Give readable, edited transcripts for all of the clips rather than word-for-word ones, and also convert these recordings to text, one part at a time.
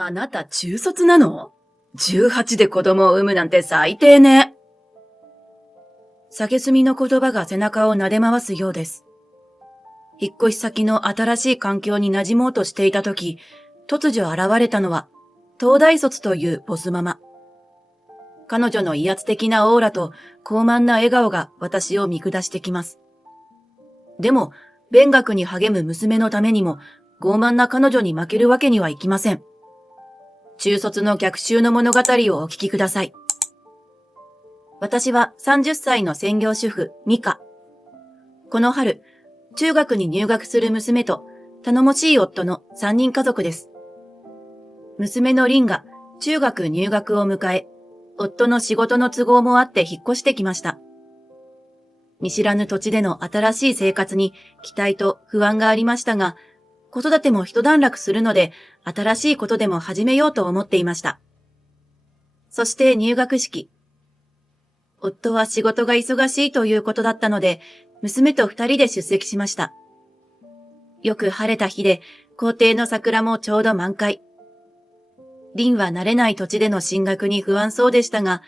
あなた中卒なの？ 18 で子供を産むなんて最低ね。蔑みの言葉が背中を撫で回すようです。引っ越し先の新しい環境に馴染もうとしていたとき、突如現れたのは、東大卒というボスママ。彼女の威圧的なオーラと高慢な笑顔が私を見下してきます。でも、勉学に励む娘のためにも、傲慢な彼女に負けるわけにはいきません。中卒の逆襲の物語をお聞きください。私は30歳の専業主婦、ミカ。この春、中学に入学する娘と頼もしい夫の3人家族です。娘のリンが中学入学を迎え、夫の仕事の都合もあって引っ越してきました。見知らぬ土地での新しい生活に期待と不安がありましたが、子育ても一段落するので、新しいことでも始めようと思っていました。そして入学式。夫は仕事が忙しいということだったので、娘と2人で出席しました。よく晴れた日で、校庭の桜もちょうど満開。リンは慣れない土地での進学に不安そうでしたが、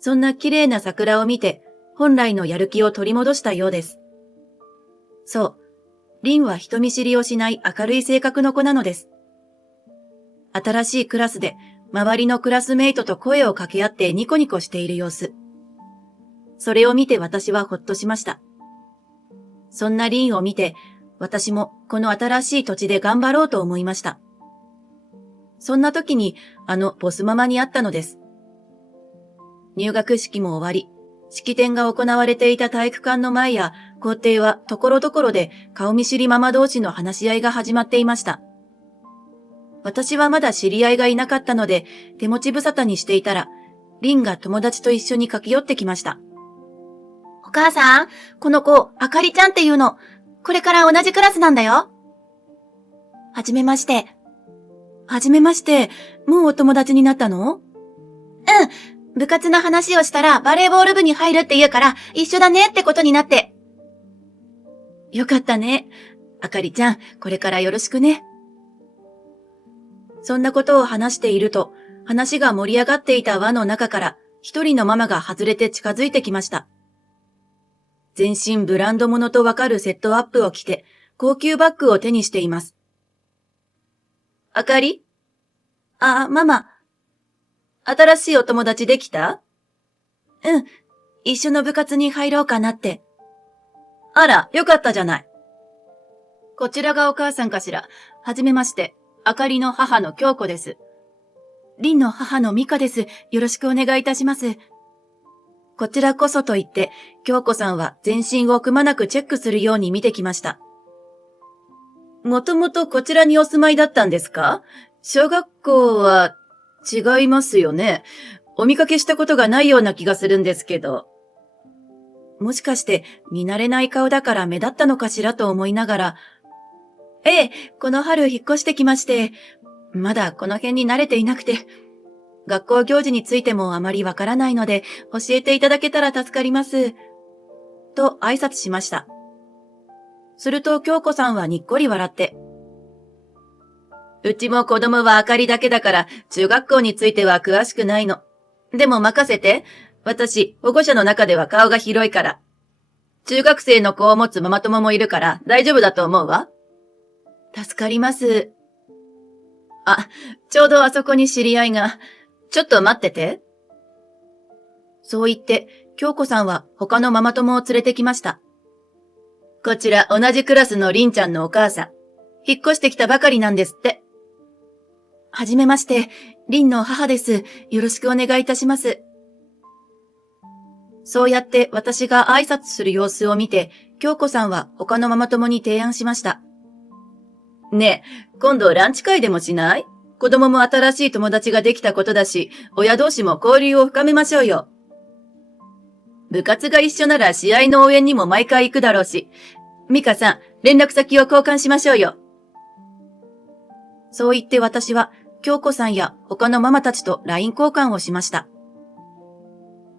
そんな綺麗な桜を見て、本来のやる気を取り戻したようです。そう、リンは人見知りをしない明るい性格の子なのです。新しいクラスで、周りのクラスメイトと声を掛け合ってニコニコしている様子。それを見て私はほっとしました。そんなリンを見て、私もこの新しい土地で頑張ろうと思いました。そんな時にボスママに会ったのです。入学式も終わり、式典が行われていた体育館の前や校庭はところどころで顔見知りママ同士の話し合いが始まっていました。私はまだ知り合いがいなかったので手持ち無沙汰にしていたら、リンが友達と一緒に駆け寄ってきました。お母さん、この子、あかりちゃんっていうの。これから同じクラスなんだよ。はじめまして。はじめまして。もうお友達になったの？うん。部活の話をしたらバレーボール部に入るって言うから一緒だねってことになって。よかったね。あかりちゃん、これからよろしくね。そんなことを話していると、話が盛り上がっていた輪の中から一人のママが外れて近づいてきました。全身ブランド物とわかるセットアップを着て、高級バッグを手にしています。あかり？ママ。新しいお友達できた？うん。一緒の部活に入ろうかなって。あら、よかったじゃない。こちらがお母さんかしら。はじめまして。あかりの母の京子です。りんの母の美香です。よろしくお願いいたします。こちらこそと言って、京子さんは全身をくまなくチェックするように見てきました。もともとこちらにお住まいだったんですか？小学校は違いますよね。お見かけしたことがないような気がするんですけど。もしかして見慣れない顔だから目立ったのかしらと思いながら、ええ、この春引っ越してきまして、まだこの辺に慣れていなくて、学校行事についてもあまりわからないので、教えていただけたら助かります。と挨拶しました。すると京子さんはにっこり笑って、うちも子供はあかりだけだから、中学校については詳しくないの。でも任せて。私、保護者の中では顔が広いから。中学生の子を持つママ友もいるから大丈夫だと思うわ。助かります。ちょうどあそこに知り合いが。ちょっと待ってて。そう言って、京子さんは他のママ友を連れてきました。こちら同じクラスのりんちゃんのお母さん。引っ越してきたばかりなんですって。はじめまして、りんの母です。よろしくお願いいたします。そうやって私が挨拶する様子を見て、京子さんは他のママ友に提案しました。ねえ、今度ランチ会でもしない？子供も新しい友達ができたことだし、親同士も交流を深めましょうよ。部活が一緒なら試合の応援にも毎回行くだろうし、ミカさん、連絡先を交換しましょうよ。そう言って私は、京子さんや他のママたちと LINE 交換をしました。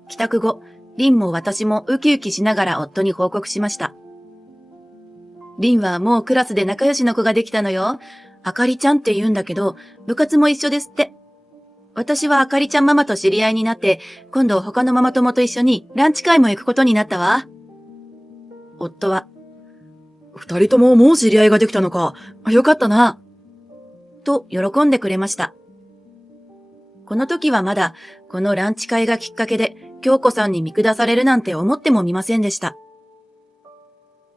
帰宅後、リンも私もウキウキしながら夫に報告しました。リンはもうクラスで仲良しの子ができたのよ。あかりちゃんって言うんだけど、部活も一緒ですって。私はあかりちゃんママと知り合いになって、今度他のママ友と一緒にランチ会も行くことになったわ。夫は、二人とももう知り合いができたのか。よかったな。と喜んでくれました。この時はまだ、このランチ会がきっかけで、京子さんに見下されるなんて思ってもみませんでした。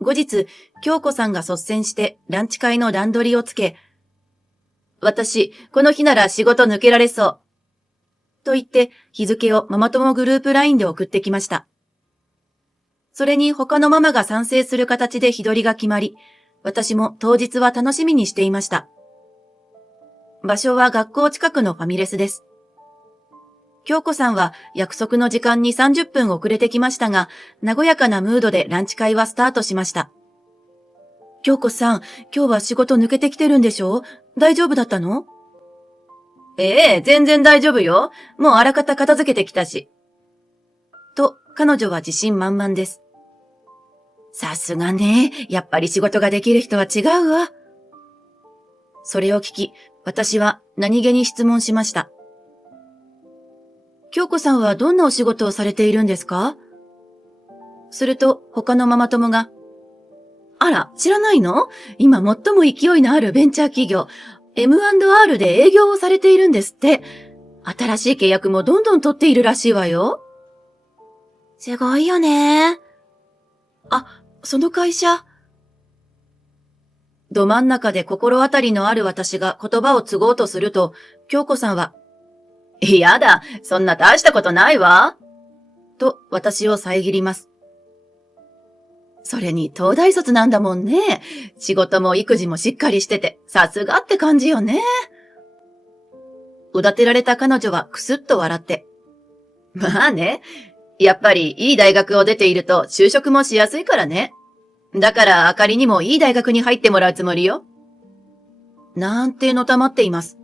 後日、京子さんが率先してランチ会の段取りをつけ、私、この日なら仕事抜けられそう。と言って、日付をママ友グループ LINE で送ってきました。それに他のママが賛成する形で日取りが決まり、私も当日は楽しみにしていました。場所は学校近くのファミレスです。京子さんは約束の時間に30分遅れてきましたが、和やかなムードでランチ会はスタートしました。京子さん、今日は仕事抜けてきてるんでしょ？大丈夫だったの？全然大丈夫よ。もうあらかた片付けてきたし。と、彼女は自信満々です。さすがね。やっぱり仕事ができる人は違うわ。それを聞き、私は何気に質問しました。京子さんはどんなお仕事をされているんですか？すると他のママ友が、あら、知らないの？今最も勢いのあるベンチャー企業、M&R で営業をされているんですって。新しい契約もどんどん取っているらしいわよ。すごいよね。あ、その会社。ど真ん中で心当たりのある私が言葉を継ごうとすると、京子さんは、やだ、そんな大したことないわ。と私を遮ります。それに東大卒なんだもんね。仕事も育児もしっかりしてて、さすがって感じよね。おだてられた彼女はくすっと笑って。まあね。やっぱりいい大学を出ていると就職もしやすいからね。だからあかりにもいい大学に入ってもらうつもりよ。なんてのたまっています。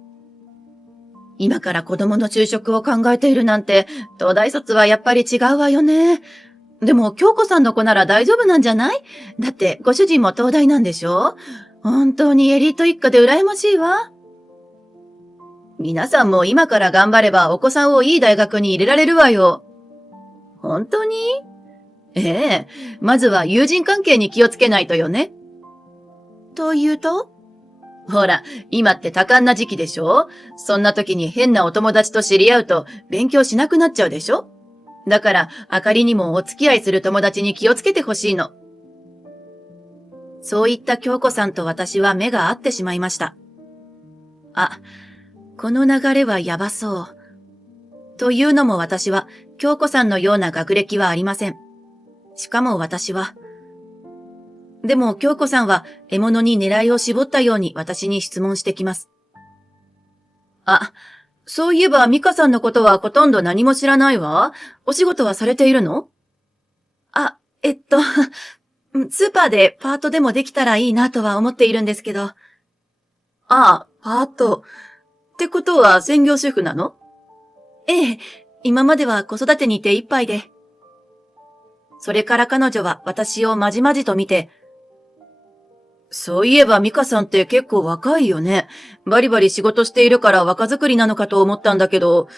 今から子供の就職を考えているなんて、東大卒はやっぱり違うわよね。でも京子さんの子なら大丈夫なんじゃない？だってご主人も東大なんでしょ？本当にエリート一家で羨ましいわ。皆さんも今から頑張ればお子さんをいい大学に入れられるわよ。本当に？まずは友人関係に気をつけないとよね。というと？ほら、今って多感な時期でしょ？そんな時に変なお友達と知り合うと勉強しなくなっちゃうでしょ？だから、あかりにもお付き合いする友達に気をつけてほしいの。そういった京子さんと私は目が合ってしまいました。あ、この流れはやばそう。というのも私は、京子さんのような学歴はありません。しかも私は。でも京子さんは獲物に狙いを絞ったように私に質問してきます。あ、そういえばミカさんのことはほとんど何も知らないわ。お仕事はされているの？あ、スーパーでパートでもできたらいいなとは思っているんですけど。ああ、パート。ってことは専業主婦なの？ええ、今までは子育てに手一杯で。それから彼女は私をまじまじと見て、そういえばミカさんって結構若いよね。バリバリ仕事しているから若作りなのかと思ったんだけど、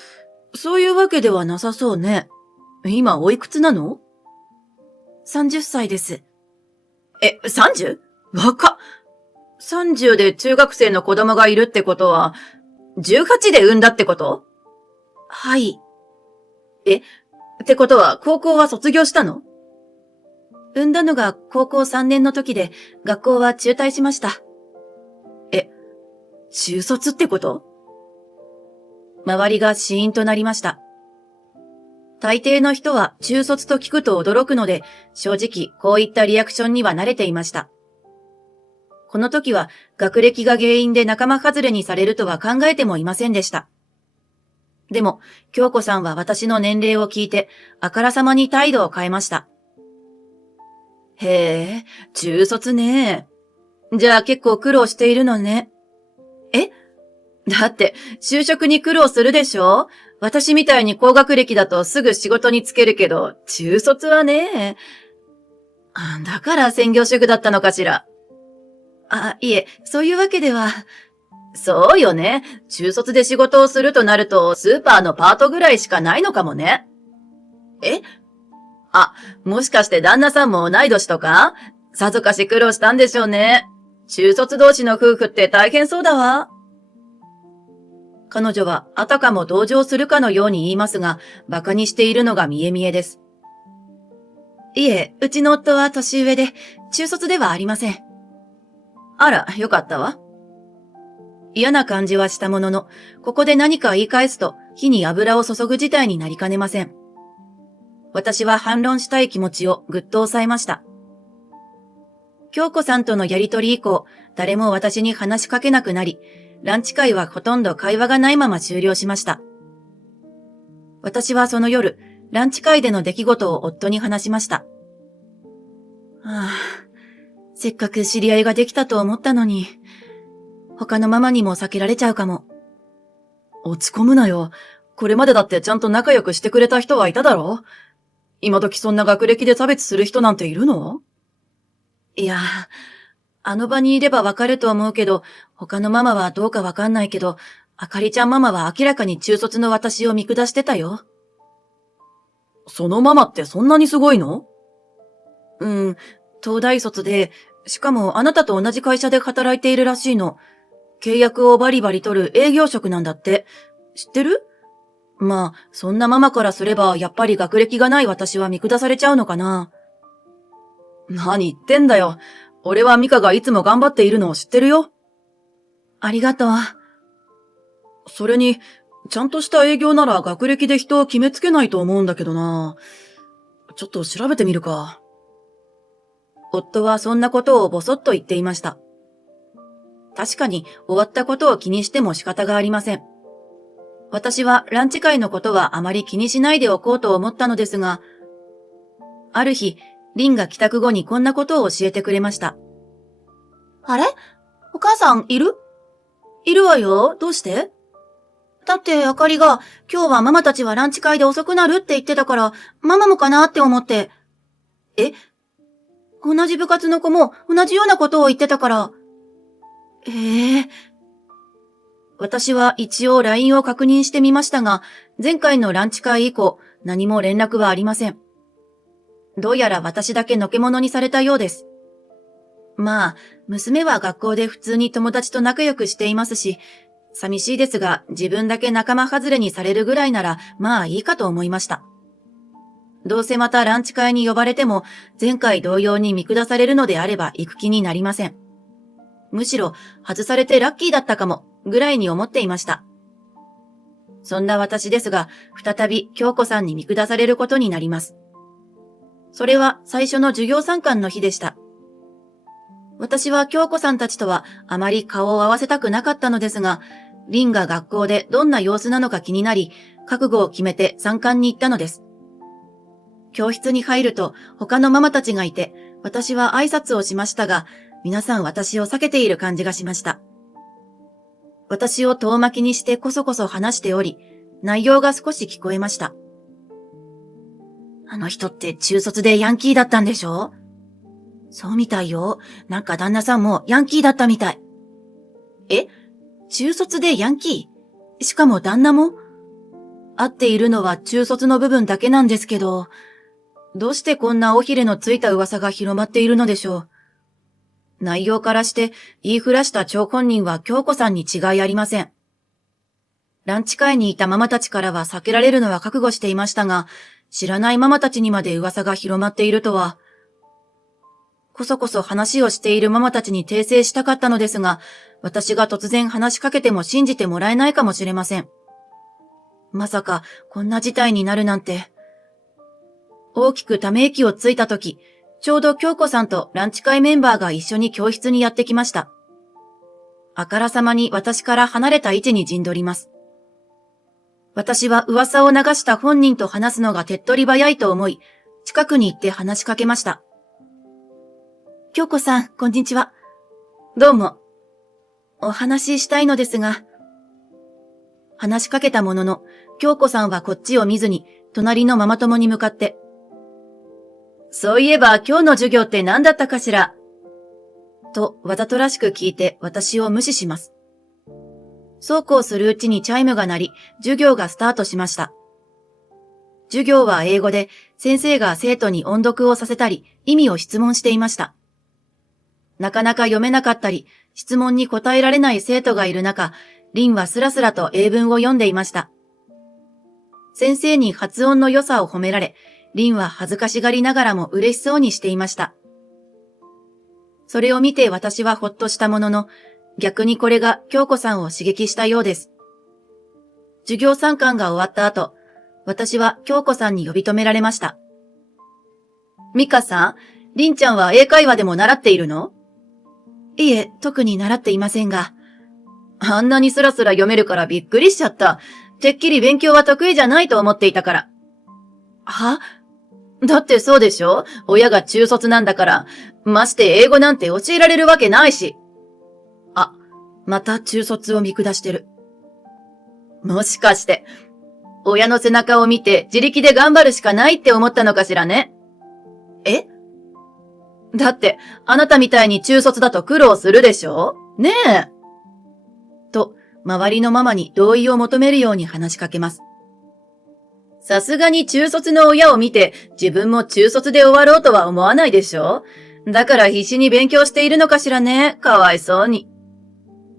そういうわけではなさそうね。今おいくつなの？ 30 歳です。30？ 若っ。30で中学生の子供がいるってことは、18で産んだってこと？はい。ってことは高校は卒業したの？産んだのが高校3年の時で、学校は中退しました。中卒ってこと？周りがシーンとなりました。大抵の人は中卒と聞くと驚くので、正直こういったリアクションには慣れていました。この時は学歴が原因で仲間外れにされるとは考えてもいませんでした。でも、京子さんは私の年齢を聞いて、あからさまに態度を変えました。へえ、中卒ね。じゃあ結構苦労しているのね。だって、就職に苦労するでしょ？私みたいに高学歴だとすぐ仕事に就けるけど、中卒はね。だから専業主婦だったのかしら。いえ、そういうわけでは。そうよね。中卒で仕事をするとなると、スーパーのパートぐらいしかないのかもね。え？あ、もしかして旦那さんも同い年とか？さぞかし苦労したんでしょうね。中卒同士の夫婦って大変そうだわ。彼女はあたかも同情するかのように言いますが、馬鹿にしているのが見え見えです。いえ、うちの夫は年上で、中卒ではありません。あら、よかったわ。嫌な感じはしたものの、ここで何か言い返すと火に油を注ぐ事態になりかねません。私は反論したい気持ちをぐっと抑えました。京子さんとのやりとり以降、誰も私に話しかけなくなり、ランチ会はほとんど会話がないまま終了しました。私はその夜、ランチ会での出来事を夫に話しました。せっかく知り合いができたと思ったのに、他のママにも避けられちゃうかも。落ち込むなよ。これまでだってちゃんと仲良くしてくれた人はいただろ？今時そんな学歴で差別する人なんているの？いや、あの場にいればわかると思うけど、他のママはどうかわかんないけど、あかりちゃんママは明らかに中卒の私を見下してたよ。そのママってそんなにすごいの？東大卒で、しかもあなたと同じ会社で働いているらしいの。契約をバリバリ取る営業職なんだって。知ってる？まあ、そんなママからすれば、やっぱり学歴がない私は見下されちゃうのかな。何言ってんだよ。俺はミカがいつも頑張っているのを知ってるよ。ありがとう。それに、ちゃんとした営業なら学歴で人を決めつけないと思うんだけどな。ちょっと調べてみるか。夫はそんなことをぼそっと言っていました。確かに終わったことを気にしても仕方がありません。私はランチ会のことはあまり気にしないでおこうと思ったのですが、ある日、リンが帰宅後にこんなことを教えてくれました。あれ？お母さんいる？いるわよ。どうして？だってあかりが今日はママたちはランチ会で遅くなるって言ってたから、ママもかなって思って。え？同じ部活の子も同じようなことを言ってたから。私は一応 LINE を確認してみましたが、前回のランチ会以降、何も連絡はありません。どうやら私だけのけ者にされたようです。まあ、娘は学校で普通に友達と仲良くしていますし、寂しいですが自分だけ仲間外れにされるぐらいなら、まあいいかと思いました。どうせまたランチ会に呼ばれても、前回同様に見下されるのであれば行く気になりません。むしろ、外されてラッキーだったかも、ぐらいに思っていました。そんな私ですが、再び京子さんに見下されることになります。それは最初の授業参観の日でした。私は京子さんたちとはあまり顔を合わせたくなかったのですが、リンが学校でどんな様子なのか気になり、覚悟を決めて参観に行ったのです。教室に入ると他のママたちがいて、私は挨拶をしましたが、皆さん私を避けている感じがしました。私を遠巻きにしてこそこそ話しており、内容が少し聞こえました。あの人って中卒でヤンキーだったんでしょ？そうみたいよ。なんか旦那さんもヤンキーだったみたい。中卒でヤンキー？しかも旦那も？会っているのは中卒の部分だけなんですけど、どうしてこんな尾ひれのついた噂が広まっているのでしょう。内容からして言いふらした張本人は京子さんに違いありません。ランチ会にいたママたちからは避けられるのは覚悟していましたが、知らないママたちにまで噂が広まっているとは。こそこそ話をしているママたちに訂正したかったのですが、私が突然話しかけても信じてもらえないかもしれません。まさかこんな事態になるなんて。大きくため息をついたとき、ちょうど京子さんとランチ会メンバーが一緒に教室にやってきました。あからさまに私から離れた位置に陣取ります。私は噂を流した本人と話すのが手っ取り早いと思い、近くに行って話しかけました。京子さん、こんにちは。どうも。お話ししたいのですが。話しかけたものの、京子さんはこっちを見ずに、隣のママ友に向かって。そういえば今日の授業って何だったかしらとわざとらしく聞いて私を無視します。そうこうするうちにチャイムが鳴り、授業がスタートしました。授業は英語で、先生が生徒に音読をさせたり、意味を質問していました。なかなか読めなかったり、質問に答えられない生徒がいる中、リンはスラスラと英文を読んでいました。先生に発音の良さを褒められ、リンは恥ずかしがりながらも嬉しそうにしていました。それを見て私はほっとしたものの、逆にこれが京子さんを刺激したようです。授業参観が終わった後、私は京子さんに呼び止められました。ミカさん、リンちゃんは英会話でも習っているの？いえ、特に習っていませんが。あんなにスラスラ読めるからびっくりしちゃった。てっきり勉強は得意じゃないと思っていたから。は？だってそうでしょ？親が中卒なんだから。まして英語なんて教えられるわけないし。あ、また中卒を見下してる。もしかして、親の背中を見て自力で頑張るしかないって思ったのかしらね。え？だって、あなたみたいに中卒だと苦労するでしょ？ねえ。と、周りのママに同意を求めるように話しかけます。さすがに中卒の親を見て、自分も中卒で終わろうとは思わないでしょ？だから必死に勉強しているのかしらね。かわいそうに。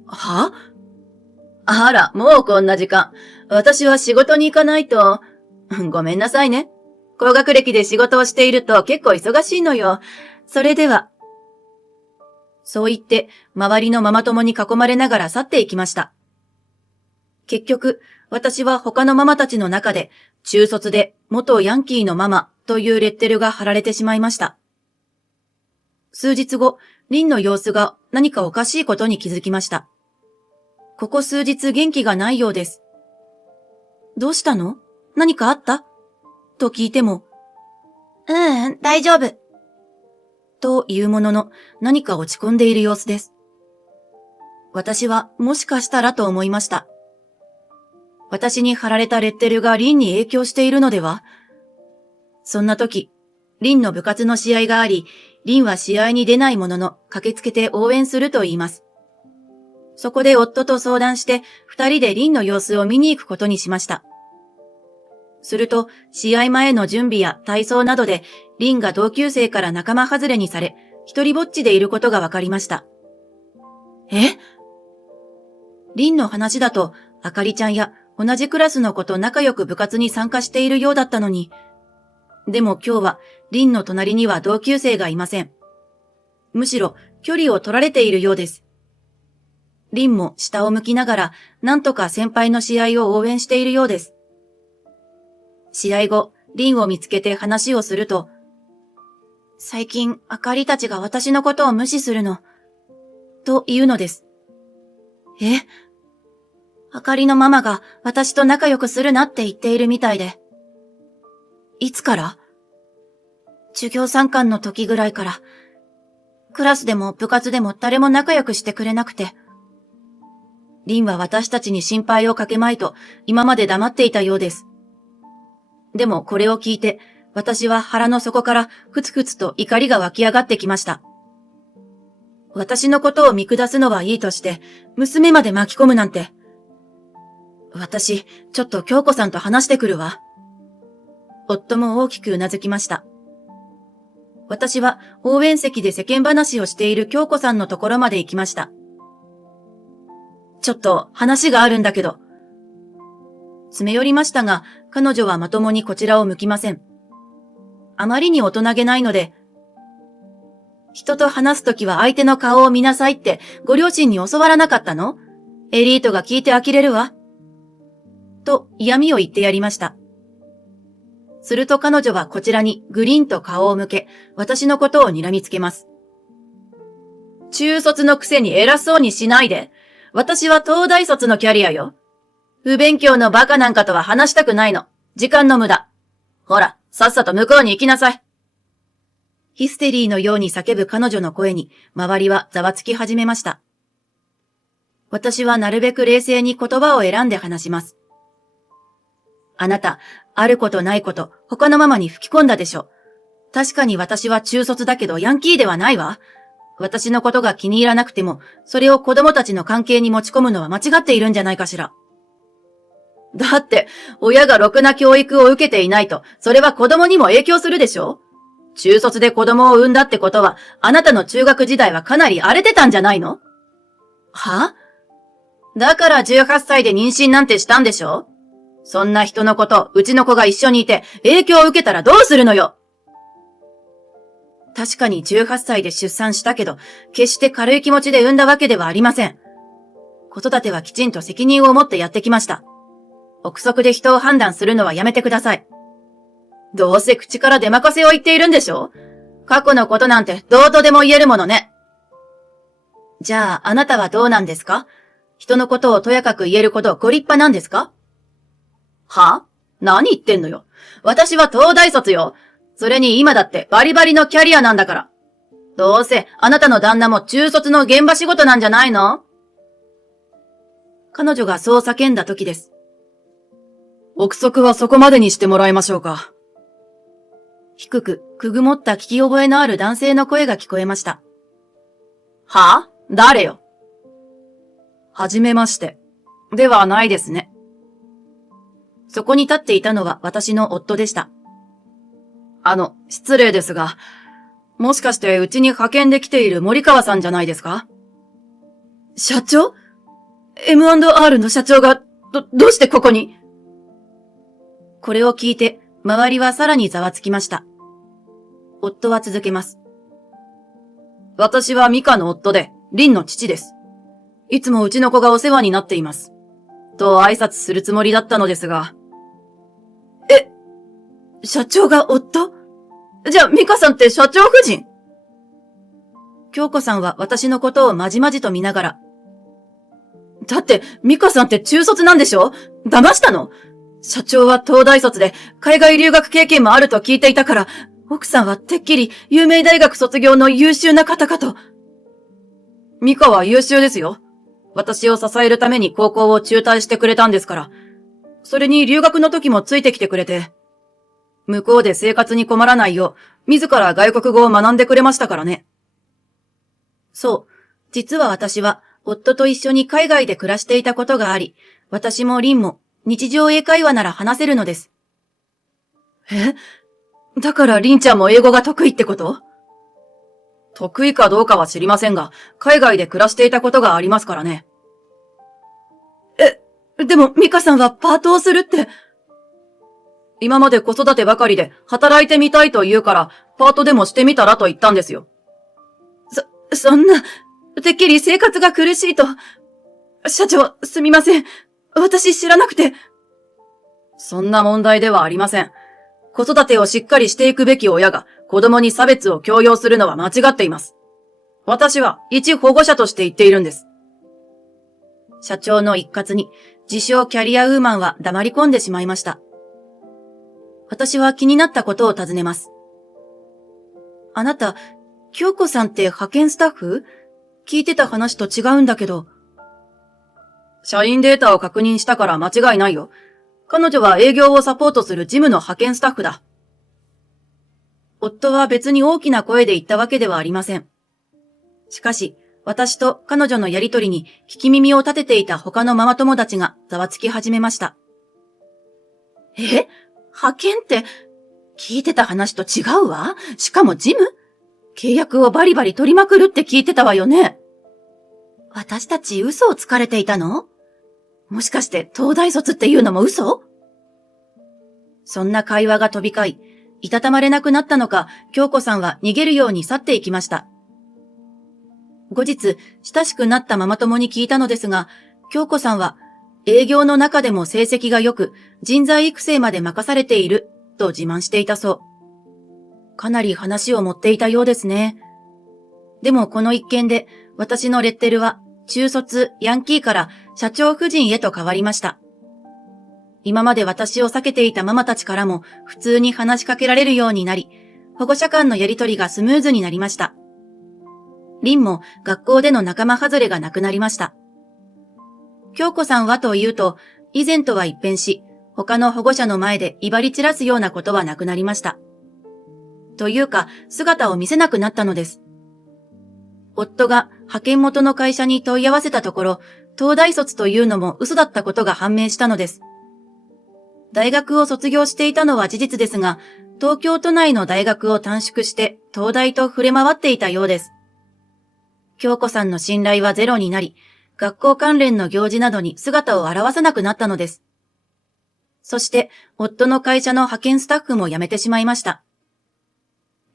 は？あら、もうこんな時間。私は仕事に行かないと。ごめんなさいね。高学歴で仕事をしていると結構忙しいのよ。それでは。そう言って、周りのママ友に囲まれながら去っていきました。結局、私は他のママたちの中で、中卒で元ヤンキーのママというレッテルが貼られてしまいました。数日後、リンの様子が何かおかしいことに気づきました。ここ数日元気がないようです。どうしたの？何かあった？と聞いても、大丈夫。というものの、何か落ち込んでいる様子です。私はもしかしたらと思いました。私に貼られたレッテルがリンに影響しているのでは？そんな時、リンの部活の試合があり、リンは試合に出ないものの駆けつけて応援すると言います。そこで夫と相談して、二人でリンの様子を見に行くことにしました。すると、試合前の準備や体操などで、リンが同級生から仲間外れにされ、一人ぼっちでいることが分かりました。え？リンの話だと、あかりちゃんや同じクラスの子と仲良く部活に参加しているようだったのに。でも今日は、リンの隣には同級生がいません。むしろ、距離を取られているようです。リンも下を向きながら、なんとか先輩の試合を応援しているようです。試合後、リンを見つけて話をすると、最近、あかりたちが私のことを無視するの。と言うのです。え？あかりのママが私と仲良くするなって言っているみたいで。いつから？授業参観の時ぐらいから。クラスでも部活でも誰も仲良くしてくれなくて。リンは私たちに心配をかけまいと今まで黙っていたようです。でもこれを聞いて、私は腹の底からふつふつと怒りが湧き上がってきました。私のことを見下すのはいいとして、娘まで巻き込むなんて。私、ちょっと京子さんと話してくるわ。夫も大きくうなずきました。私は応援席で世間話をしている京子さんのところまで行きました。ちょっと話があるんだけど。詰め寄りましたが、彼女はまともにこちらを向きません。あまりに大人げないので、人と話すときは相手の顔を見なさいってご両親に教わらなかったの？エリートが聞いて呆れるわ。と嫌味を言ってやりました。すると彼女はこちらにグリーンと顔を向け、私のことを睨みつけます。中卒のくせに偉そうにしないで。私は東大卒のキャリアよ。不勉強のバカなんかとは話したくないの。時間の無駄。ほら、さっさと向こうに行きなさい。ヒステリーのように叫ぶ彼女の声に、周りはざわつき始めました。私はなるべく冷静に言葉を選んで話します。あなた、あることないこと、他のママに吹き込んだでしょ。確かに私は中卒だけどヤンキーではないわ。私のことが気に入らなくても、それを子供たちの関係に持ち込むのは間違っているんじゃないかしら。だって、親がろくな教育を受けていないと、それは子供にも影響するでしょ？中卒で子供を産んだってことは、あなたの中学時代はかなり荒れてたんじゃないの？は？だから18歳で妊娠なんてしたんでしょ？そんな人のこと、うちの子が一緒にいて影響を受けたらどうするのよ。確かに18歳で出産したけど、決して軽い気持ちで産んだわけではありません。子育てはきちんと責任を持ってやってきました。憶測で人を判断するのはやめてください。どうせ口から出まかせを言っているんでしょ？過去のことなんてどうとでも言えるものね。じゃあ、あなたはどうなんですか？人のことをとやかく言えるほどご立派なんですか？は？何言ってんのよ。私は東大卒よ。それに今だってバリバリのキャリアなんだから。どうせあなたの旦那も中卒の現場仕事なんじゃないの？彼女がそう叫んだ時です。憶測はそこまでにしてもらいましょうか。低く、くぐもった聞き覚えのある男性の声が聞こえました。は？誰よ？はじめまして。ではないですね。そこに立っていたのは私の夫でした。失礼ですが、もしかしてうちに派遣で来ている森川さんじゃないですか？社長？ M&R の社長が、どうしてここに？これを聞いて、周りはさらにざわつきました。夫は続けます。私はミカの夫で、リンの父です。いつもうちの子がお世話になっています。と挨拶するつもりだったのですが。社長が夫？じゃあ、ミカさんって社長夫人？京子さんは私のことをまじまじと見ながら。だって、ミカさんって中卒なんでしょ？騙したの？社長は東大卒で海外留学経験もあると聞いていたから、奥さんはてっきり有名大学卒業の優秀な方かと。ミカは優秀ですよ。私を支えるために高校を中退してくれたんですから。それに留学の時もついてきてくれて。向こうで生活に困らないよう、自ら外国語を学んでくれましたからね。そう。実は私は、夫と一緒に海外で暮らしていたことがあり、私もリンも日常英会話なら話せるのです。だからリンちゃんも英語が得意ってこと？得意かどうかは知りませんが、海外で暮らしていたことがありますからね。でもミカさんはパートをするって。今まで子育てばかりで働いてみたいと言うから、パートでもしてみたらと言ったんですよ。そんな、てっきり生活が苦しいと。社長、すみません。私知らなくて。そんな問題ではありません。子育てをしっかりしていくべき親が子供に差別を強要するのは間違っています。私は一保護者として言っているんです。社長の一括に、自称キャリアウーマンは黙り込んでしまいました。私は気になったことを尋ねます。あなた、京子さんって派遣スタッフ？聞いてた話と違うんだけど。社員データを確認したから間違いないよ。彼女は営業をサポートする事務の派遣スタッフだ。夫は別に大きな声で言ったわけではありません。しかし、私と彼女のやりとりに聞き耳を立てていた他のママ友達がざわつき始めました。派遣って、聞いてた話と違うわ。しかもジム？契約をバリバリ取りまくるって聞いてたわよね。私たち嘘をつかれていたの？もしかして東大卒っていうのも嘘？そんな会話が飛び交い、いたたまれなくなったのか、京子さんは逃げるように去っていきました。後日、親しくなったママ友に聞いたのですが、京子さんは、営業の中でも成績が良く、人材育成まで任されている、と自慢していたそう。かなり話を持っていたようですね。でもこの一件で、私のレッテルは、中卒、ヤンキーから社長夫人へと変わりました。今まで私を避けていたママたちからも、普通に話しかけられるようになり、保護者間のやりとりがスムーズになりました。リンも学校での仲間外れがなくなりました。京子さんはというと、以前とは一変し、他の保護者の前で威張り散らすようなことはなくなりました。というか、姿を見せなくなったのです。夫が派遣元の会社に問い合わせたところ、東大卒というのも嘘だったことが判明したのです。大学を卒業していたのは事実ですが、東京都内の大学を短縮して東大と触れ回っていたようです。京子さんの信頼はゼロになり、学校関連の行事などに姿を現さなくなったのです。そして、夫の会社の派遣スタッフも辞めてしまいました。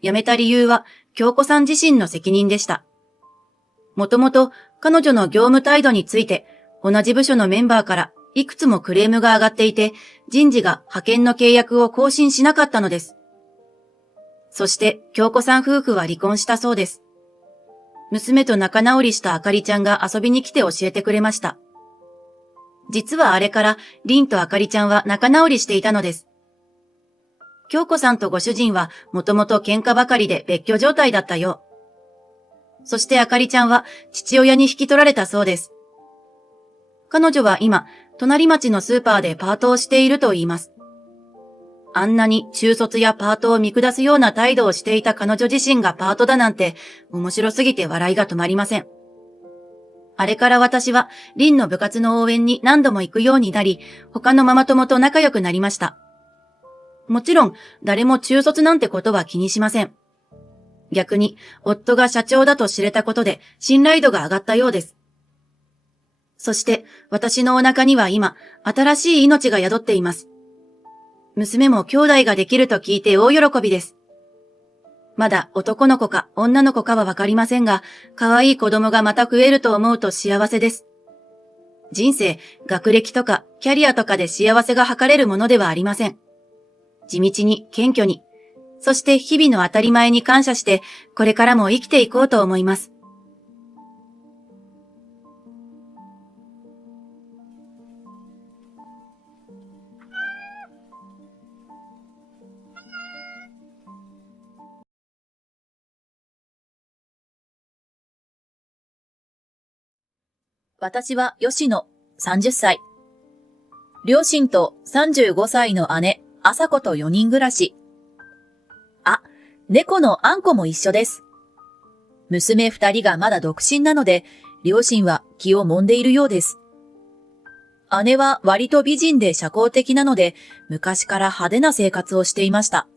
辞めた理由は、京子さん自身の責任でした。もともと、彼女の業務態度について、同じ部署のメンバーからいくつもクレームが上がっていて、人事が派遣の契約を更新しなかったのです。そして、京子さん夫婦は離婚したそうです。娘と仲直りしたあかりちゃんが遊びに来て教えてくれました。実はあれから、凛とあかりちゃんは仲直りしていたのです。京子さんとご主人はもともと喧嘩ばかりで別居状態だったよう。そしてあかりちゃんは父親に引き取られたそうです。彼女は今、隣町のスーパーでパートをしていると言います。あんなに中卒やパートを見下すような態度をしていた彼女自身がパートだなんて面白すぎて笑いが止まりません。あれから私は凛の部活の応援に何度も行くようになり、他のママ友と仲良くなりました。もちろん誰も中卒なんてことは気にしません。逆に夫が社長だと知れたことで信頼度が上がったようです。そして私のお腹には今新しい命が宿っています。娘も兄弟ができると聞いて大喜びです。まだ男の子か女の子かはわかりませんが、可愛い子供がまた増えると思うと幸せです。人生、学歴とかキャリアとかで幸せが測れるものではありません。地道に謙虚に、そして日々の当たり前に感謝して、これからも生きていこうと思います。私は吉野、30歳。両親と35歳の姉、朝子と4人暮らし。あ、猫のあんこも一緒です。娘2人がまだ独身なので、両親は気を揉んでいるようです。姉は割と美人で社交的なので、昔から派手な生活をしていました。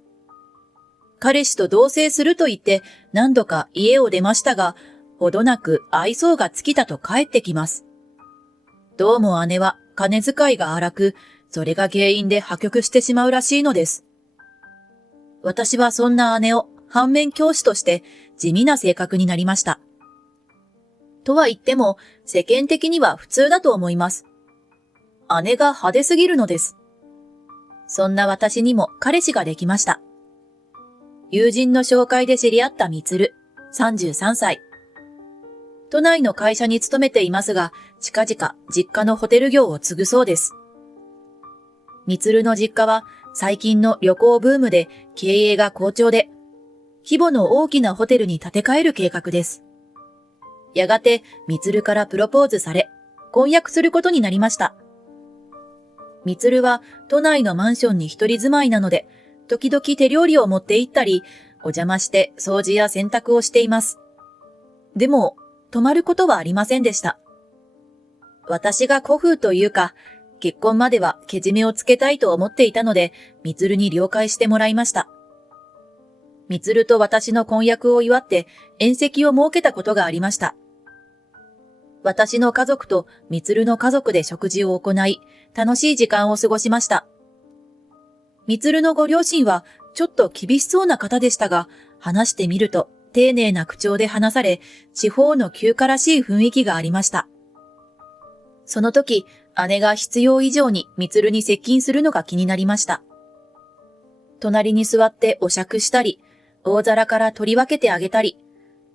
彼氏と同棲すると言って何度か家を出ましたが、ほどなく愛想が尽きたと帰ってきます。どうも姉は金遣いが荒く、それが原因で破局してしまうらしいのです。私はそんな姉を反面教師として地味な性格になりました。とは言っても世間的には普通だと思います。姉が派手すぎるのです。そんな私にも彼氏ができました。友人の紹介で知り合ったみつる、33歳。都内の会社に勤めていますが、近々実家のホテル業を継ぐそうです。みつるの実家は最近の旅行ブームで経営が好調で、規模の大きなホテルに建て替える計画です。やがてみつるからプロポーズされ、婚約することになりました。みつるは都内のマンションに一人住まいなので、時々手料理を持って行ったり、お邪魔して掃除や洗濯をしています。でも、泊まることはありませんでした。私が古風というか、結婚まではけじめをつけたいと思っていたので、みつるに了解してもらいました。みつると私の婚約を祝って宴席を設けたことがありました。私の家族とみつるの家族で食事を行い、楽しい時間を過ごしました。みつるのご両親はちょっと厳しそうな方でしたが、話してみると丁寧な口調で話され、地方の旧家らしい雰囲気がありました。その時、姉が必要以上にみつるに接近するのが気になりました。隣に座ってお酌したり、大皿から取り分けてあげたり、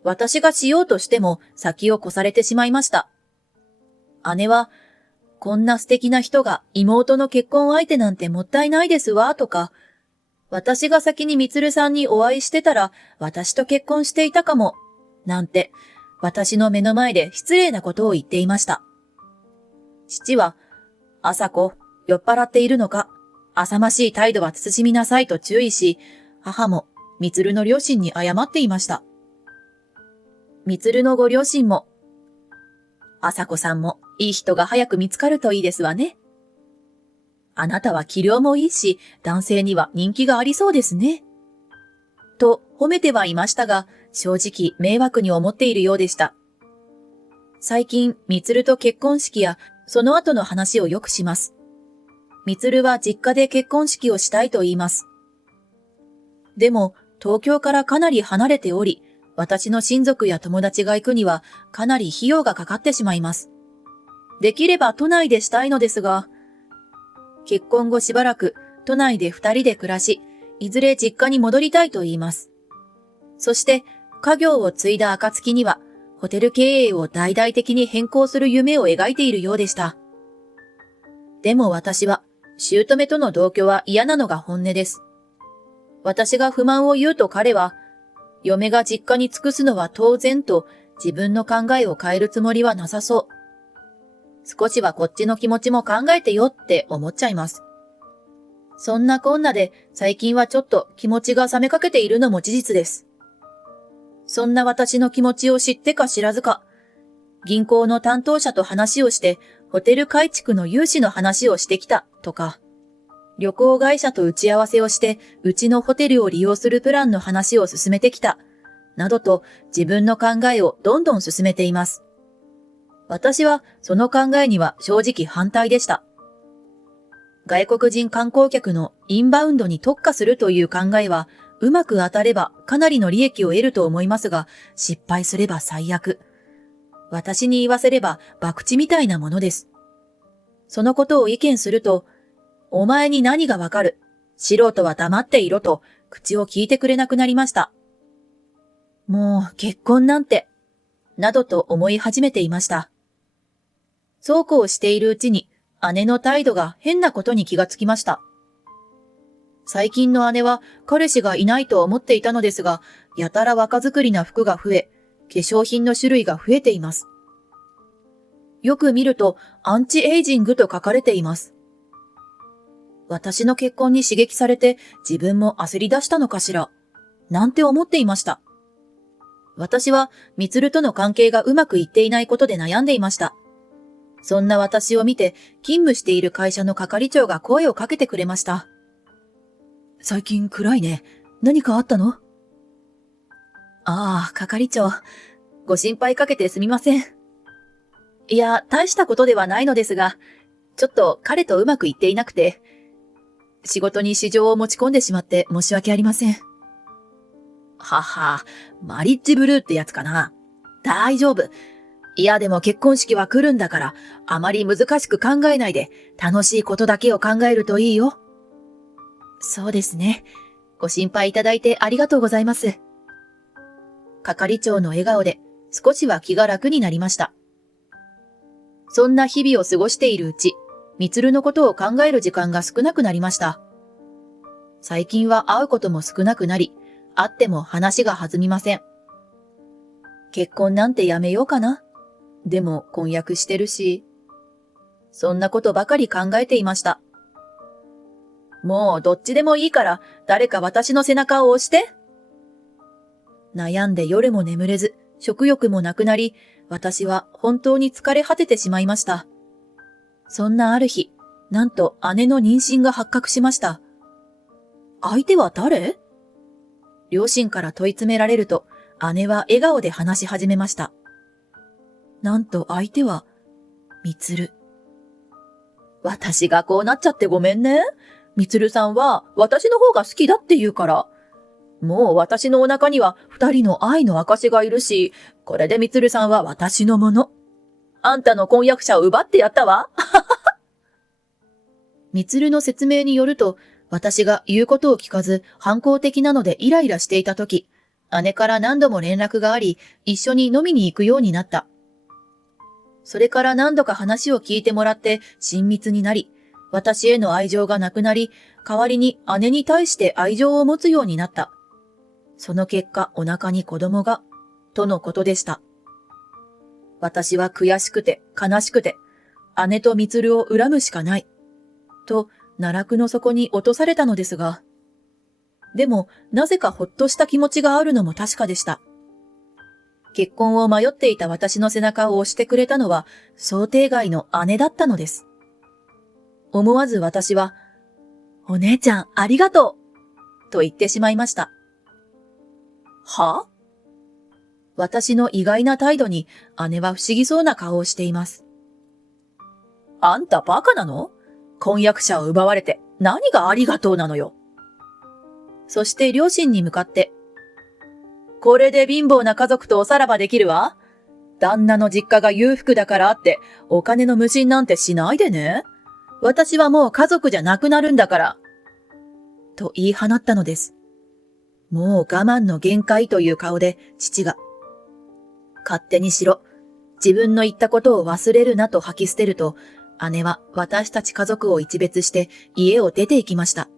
私がしようとしても先を越されてしまいました。姉は、こんな素敵な人が妹の結婚相手なんてもったいないですわ、とか、私が先にみつるさんにお会いしてたら私と結婚していたかも、なんて私の目の前で失礼なことを言っていました。父は、朝子、酔っ払っているのか、浅ましい態度は慎みなさいと注意し、母もみつるの両親に謝っていました。みつるのご両親も、あさこさんもいい人が早く見つかるといいですわね。あなたは器量もいいし、男性には人気がありそうですね。と褒めてはいましたが、正直迷惑に思っているようでした。最近、みつると結婚式やその後の話をよくします。みつるは実家で結婚式をしたいと言います。でも、東京からかなり離れており、私の親族や友達が行くにはかなり費用がかかってしまいます。できれば都内でしたいのですが、結婚後しばらく都内で二人で暮らし、いずれ実家に戻りたいと言います。そして、家業を継いだ暁には、ホテル経営を大々的に変更する夢を描いているようでした。でも私は、姑との同居は嫌なのが本音です。私が不満を言うと彼は、嫁が実家に尽くすのは当然と自分の考えを変えるつもりはなさそう。少しはこっちの気持ちも考えてよって思っちゃいます。そんなこんなで最近はちょっと気持ちが冷めかけているのも事実です。そんな私の気持ちを知ってか知らずか、銀行の担当者と話をしてホテル改築の融資の話をしてきたとか、旅行会社と打ち合わせをしてうちのホテルを利用するプランの話を進めてきた、などと自分の考えをどんどん進めています。私はその考えには正直反対でした。外国人観光客のインバウンドに特化するという考えはうまく当たればかなりの利益を得ると思いますが、失敗すれば最悪。私に言わせれば博打みたいなものです。そのことを意見すると、お前に何がわかる。素人は黙っていろと口を聞いてくれなくなりました。もう結婚なんて、などと思い始めていました。そうこうしているうちに姉の態度が変なことに気がつきました。最近の姉は彼氏がいないと思っていたのですが、やたら若作りな服が増え、化粧品の種類が増えています。よく見るとアンチエイジングと書かれています。私の結婚に刺激されて自分も焦り出したのかしら、なんて思っていました。私はみつるとの関係がうまくいっていないことで悩んでいました。そんな私を見て勤務している会社の係長が声をかけてくれました。最近暗いね。何かあったの？ああ、係長。ご心配かけてすみません。いや、大したことではないのですが、ちょっと彼とうまくいっていなくて、仕事に私情を持ち込んでしまって申し訳ありません。はは、マリッジブルーってやつかな。大丈夫。いやでも結婚式は来るんだから、あまり難しく考えないで、楽しいことだけを考えるといいよ。そうですね。ご心配いただいてありがとうございます。係長の笑顔で少しは気が楽になりました。そんな日々を過ごしているうち、みつるのことを考える時間が少なくなりました。最近は会うことも少なくなり、会っても話が弾みません。結婚なんてやめようかな。でも婚約してるし。そんなことばかり考えていました。もうどっちでもいいから誰か私の背中を押して。悩んで夜も眠れず、食欲もなくなり、私は本当に疲れ果ててしまいました。そんなある日、なんと姉の妊娠が発覚しました。相手は誰？両親から問い詰められると、姉は笑顔で話し始めました。なんと相手は、みつる。私がこうなっちゃってごめんね。みつるさんは私の方が好きだって言うから。もう私のお腹には二人の愛の証がいるし、これでみつるさんは私のもの。あんたの婚約者を奪ってやったわ。みつるの説明によると、私が言うことを聞かず反抗的なのでイライラしていたとき、姉から何度も連絡があり、一緒に飲みに行くようになった。それから何度か話を聞いてもらって親密になり、私への愛情がなくなり、代わりに姉に対して愛情を持つようになった。その結果、お腹に子供が、とのことでした。私は悔しくて悲しくて、姉とみつるを恨むしかない。と、奈落の底に落とされたのですが、でも、なぜかほっとした気持ちがあるのも確かでした。結婚を迷っていた私の背中を押してくれたのは想定外の姉だったのです。思わず私は、お姉ちゃんありがとうと言ってしまいました。は？私の意外な態度に姉は不思議そうな顔をしています。あんたバカなの？婚約者を奪われて何がありがとうなのよ。そして両親に向かって、これで貧乏な家族とおさらばできるわ。旦那の実家が裕福だからってお金の無心なんてしないでね。私はもう家族じゃなくなるんだから。と言い放ったのです。もう我慢の限界という顔で父が、勝手にしろ。自分の言ったことを忘れるなと吐き捨てると、姉は私たち家族を一別して家を出て行きました。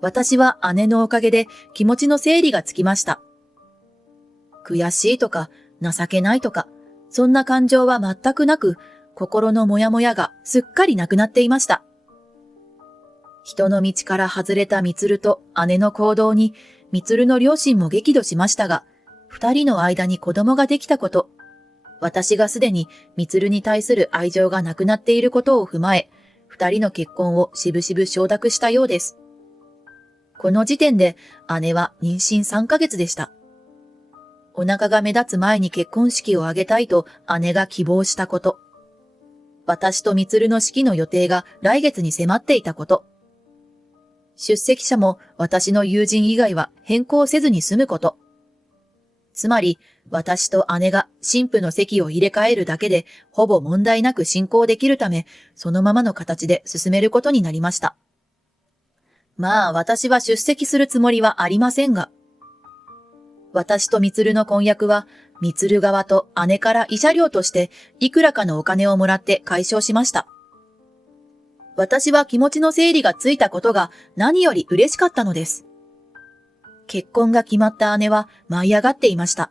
私は姉のおかげで気持ちの整理がつきました。悔しいとか情けないとか、そんな感情は全くなく、心のモヤモヤがすっかりなくなっていました。人の道から外れたみつると姉の行動に、みつるの両親も激怒しましたが、二人の間に子供ができたこと、私がすでにみつるに対する愛情がなくなっていることを踏まえ、二人の結婚をしぶしぶ承諾したようです。この時点で姉は妊娠3ヶ月でした。お腹が目立つ前に結婚式を挙げたいと姉が希望したこと。私とみつるの式の予定が来月に迫っていたこと。出席者も私の友人以外は変更せずに済むこと。つまり、私と姉が新婦の席を入れ替えるだけでほぼ問題なく進行できるため、そのままの形で進めることになりました。まあ、私は出席するつもりはありませんが、私とみつるの婚約は、みつる側と姉から慰謝料としていくらかのお金をもらって解消しました。私は気持ちの整理がついたことが何より嬉しかったのです。結婚が決まった姉は舞い上がっていました。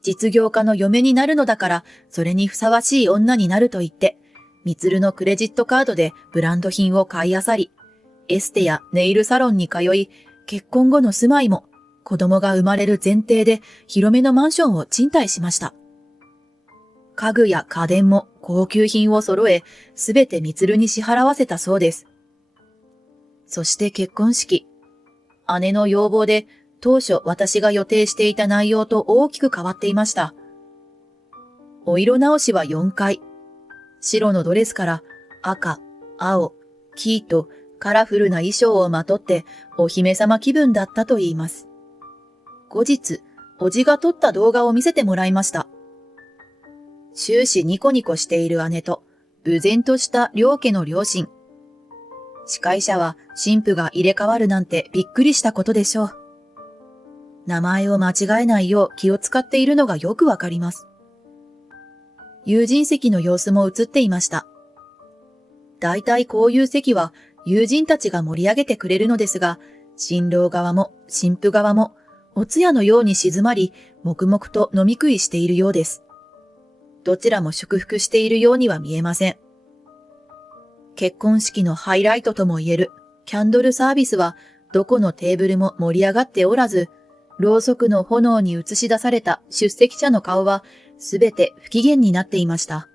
実業家の嫁になるのだから、それにふさわしい女になると言って、みつるのクレジットカードでブランド品を買い漁り、エステやネイルサロンに通い、結婚後の住まいも、子供が生まれる前提で広めのマンションを賃貸しました。家具や家電も高級品を揃え、すべてみつるに支払わせたそうです。そして結婚式。姉の要望で当初私が予定していた内容と大きく変わっていました。お色直しは4回。白のドレスから赤、青、黄とカラフルな衣装をまとってお姫様気分だったと言います。後日、おじが撮った動画を見せてもらいました。終始ニコニコしている姉と、無然とした両家の両親。司会者は新婦が入れ替わるなんてびっくりしたことでしょう。名前を間違えないよう気を使っているのがよくわかります。友人席の様子も映っていました。だいたいこういう席は友人たちが盛り上げてくれるのですが、新郎側も新婦側もお通夜のように静まり、黙々と飲み食いしているようです。どちらも祝福しているようには見えません。結婚式のハイライトとも言えるキャンドルサービスはどこのテーブルも盛り上がっておらず、ろうそくの炎に映し出された出席者の顔はすべて不機嫌になっていました。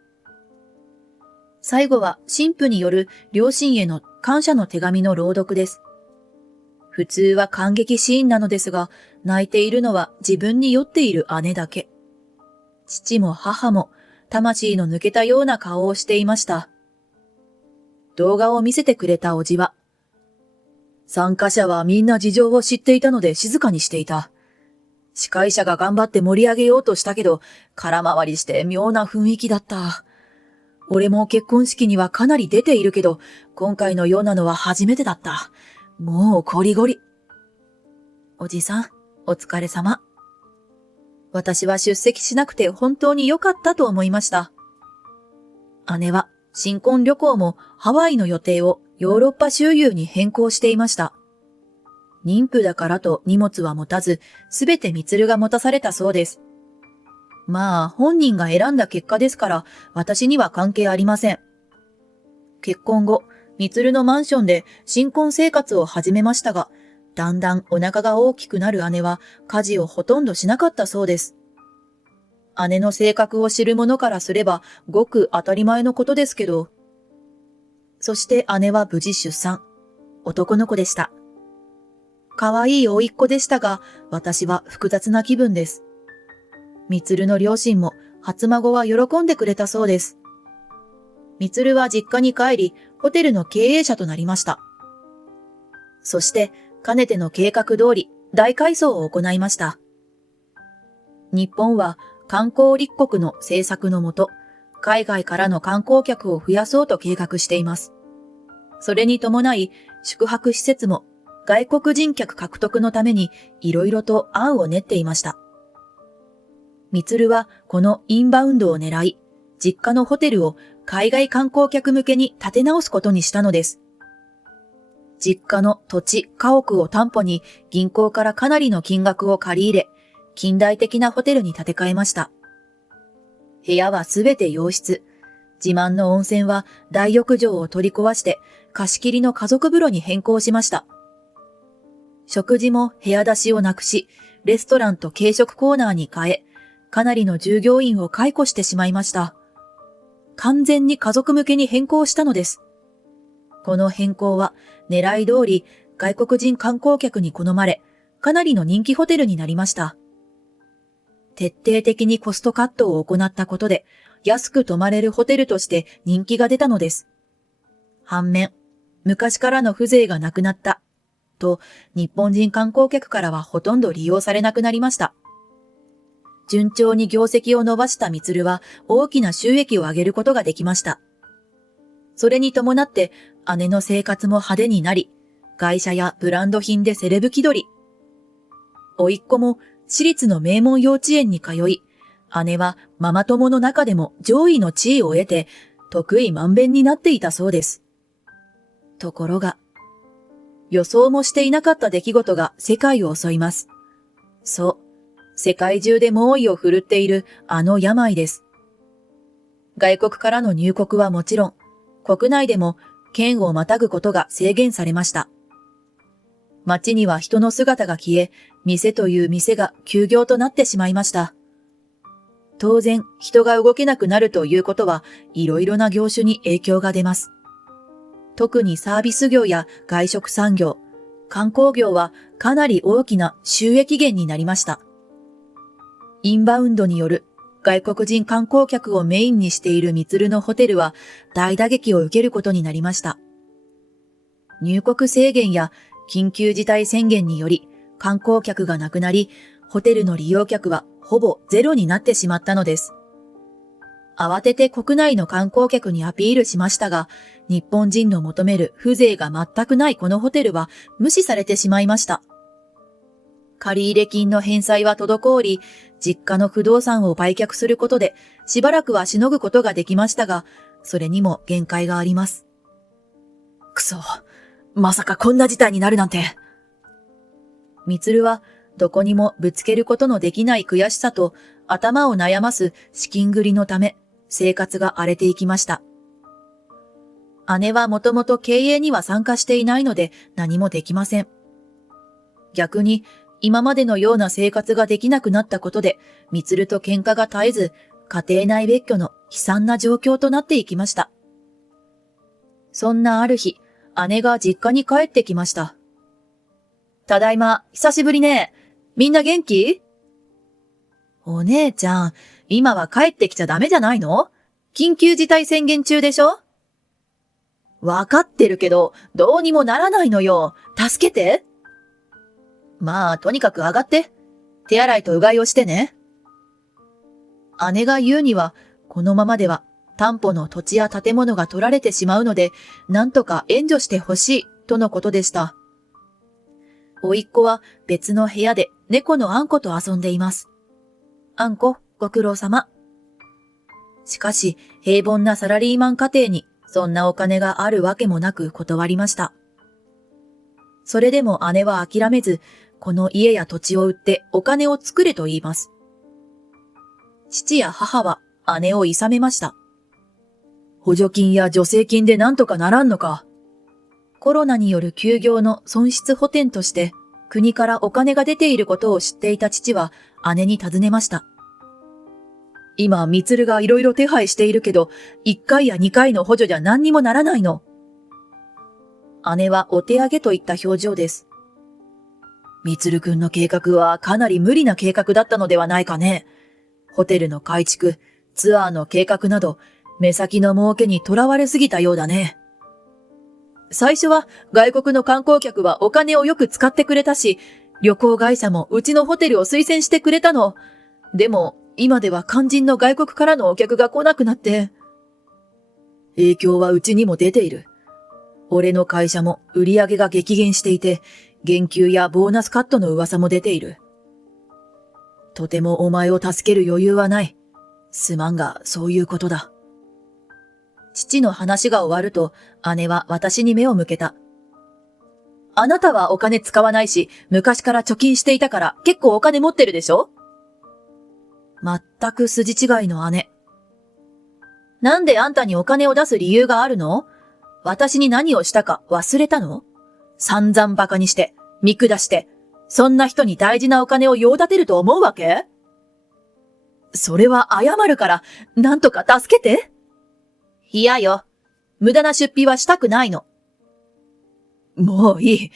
最後は新婦による両親への感謝の手紙の朗読です。普通は感激シーンなのですが、泣いているのは自分に酔っている姉だけ。父も母も魂の抜けたような顔をしていました。動画を見せてくれたおじは、参加者はみんな事情を知っていたので静かにしていた。司会者が頑張って盛り上げようとしたけど、空回りして妙な雰囲気だった。俺も結婚式にはかなり出ているけど、今回のようなのは初めてだった。もうゴリゴリ。おじさん、お疲れ様。私は出席しなくて本当に良かったと思いました。姉は新婚旅行もハワイの予定をヨーロッパ周遊に変更していました。妊婦だからと荷物は持たず、すべてみつるが持たされたそうです。まあ、本人が選んだ結果ですから、私には関係ありません。結婚後、みつるのマンションで新婚生活を始めましたが、だんだんお腹が大きくなる姉は家事をほとんどしなかったそうです。姉の性格を知る者からすればごく当たり前のことですけど。そして姉は無事出産。男の子でした。可愛い甥っ子でしたが、私は複雑な気分です。みつるの両親も初孫は喜んでくれたそうです。みつるは実家に帰り、ホテルの経営者となりました。そして、かねての計画通り、大改装を行いました。日本は観光立国の政策のもと、海外からの観光客を増やそうと計画しています。それに伴い、宿泊施設も外国人客獲得のためにいろいろと案を練っていました。みつるはこのインバウンドを狙い、実家のホテルを海外観光客向けに建て直すことにしたのです。実家の土地、家屋を担保に銀行からかなりの金額を借り入れ、近代的なホテルに建て替えました。部屋はすべて洋室。自慢の温泉は大浴場を取り壊して貸し切りの家族風呂に変更しました。食事も部屋出しをなくし、レストランと軽食コーナーに変え、かなりの従業員を解雇してしまいました。完全に家族向けに変更したのです。この変更は狙い通り外国人観光客に好まれ、かなりの人気ホテルになりました。徹底的にコストカットを行ったことで、安く泊まれるホテルとして人気が出たのです。反面、昔からの風情がなくなった、と日本人観光客からはほとんど利用されなくなりました。順調に業績を伸ばしたみつるは大きな収益を上げることができました。それに伴って姉の生活も派手になり、外車やブランド品でセレブ気取り。甥っ子も私立の名門幼稚園に通い、姉はママ友の中でも上位の地位を得て、得意満遍になっていたそうです。ところが、予想もしていなかった出来事が世界を襲います。そう、世界中で猛威を振るっているあの病です。外国からの入国はもちろん、国内でも県をまたぐことが制限されました。街には人の姿が消え、店という店が休業となってしまいました。当然、人が動けなくなるということは、いろいろな業種に影響が出ます。特にサービス業や外食産業、観光業はかなり大きな収益源になりました。インバウンドによる外国人観光客をメインにしているみつるのホテルは大打撃を受けることになりました。入国制限や緊急事態宣言により観光客がなくなり、ホテルの利用客はほぼゼロになってしまったのです。慌てて国内の観光客にアピールしましたが、日本人の求める風情が全くないこのホテルは無視されてしまいました。借入金の返済は滞り、実家の不動産を売却することでしばらくはしのぐことができましたが、それにも限界があります。くそ、まさかこんな事態になるなんて。みつるはどこにもぶつけることのできない悔しさと頭を悩ます資金繰りのため生活が荒れていきました。姉はもともと経営には参加していないので何もできません。逆に今までのような生活ができなくなったことで、みつると喧嘩が絶えず、家庭内別居の悲惨な状況となっていきました。そんなある日、姉が実家に帰ってきました。ただいま、久しぶりね。みんな元気？お姉ちゃん、今は帰ってきちゃダメじゃないの？緊急事態宣言中でしょ？わかってるけど、どうにもならないのよ。助けて。まあ、とにかく上がって。手洗いとうがいをしてね。姉が言うには、このままでは担保の土地や建物が取られてしまうので、なんとか援助してほしい、とのことでした。甥っ子は別の部屋で猫のあんこと遊んでいます。あんこ、ご苦労様。しかし、平凡なサラリーマン家庭に、そんなお金があるわけもなく断りました。それでも姉は諦めず、この家や土地を売ってお金を作れと言います。父や母は姉を諌めました。補助金や助成金でなんとかならんのか。コロナによる休業の損失補填として国からお金が出ていることを知っていた父は姉に尋ねました。今、みつるがいろいろ手配しているけど、1回や2回の補助じゃ何にもならないの。姉はお手上げといった表情です。みつるくんの計画はかなり無理な計画だったのではないかね。ホテルの改築、ツアーの計画など、目先の儲けにとらわれすぎたようだね。最初は外国の観光客はお金をよく使ってくれたし、旅行会社もうちのホテルを推薦してくれたの。でも、今では肝心の外国からのお客が来なくなって。影響はうちにも出ている。俺の会社も売り上げが激減していて、減給やボーナスカットの噂も出ている。とてもお前を助ける余裕はない。すまんが、そういうことだ。父の話が終わると、姉は私に目を向けた。あなたはお金使わないし、昔から貯金していたから結構お金持ってるでしょ？全く筋違いの姉。なんであんたにお金を出す理由があるの？私に何をしたか忘れたの？散々バカにして、見下して、そんな人に大事なお金を用立てると思うわけ？それは謝るから、なんとか助けて。いやよ。無駄な出費はしたくないの。もういい。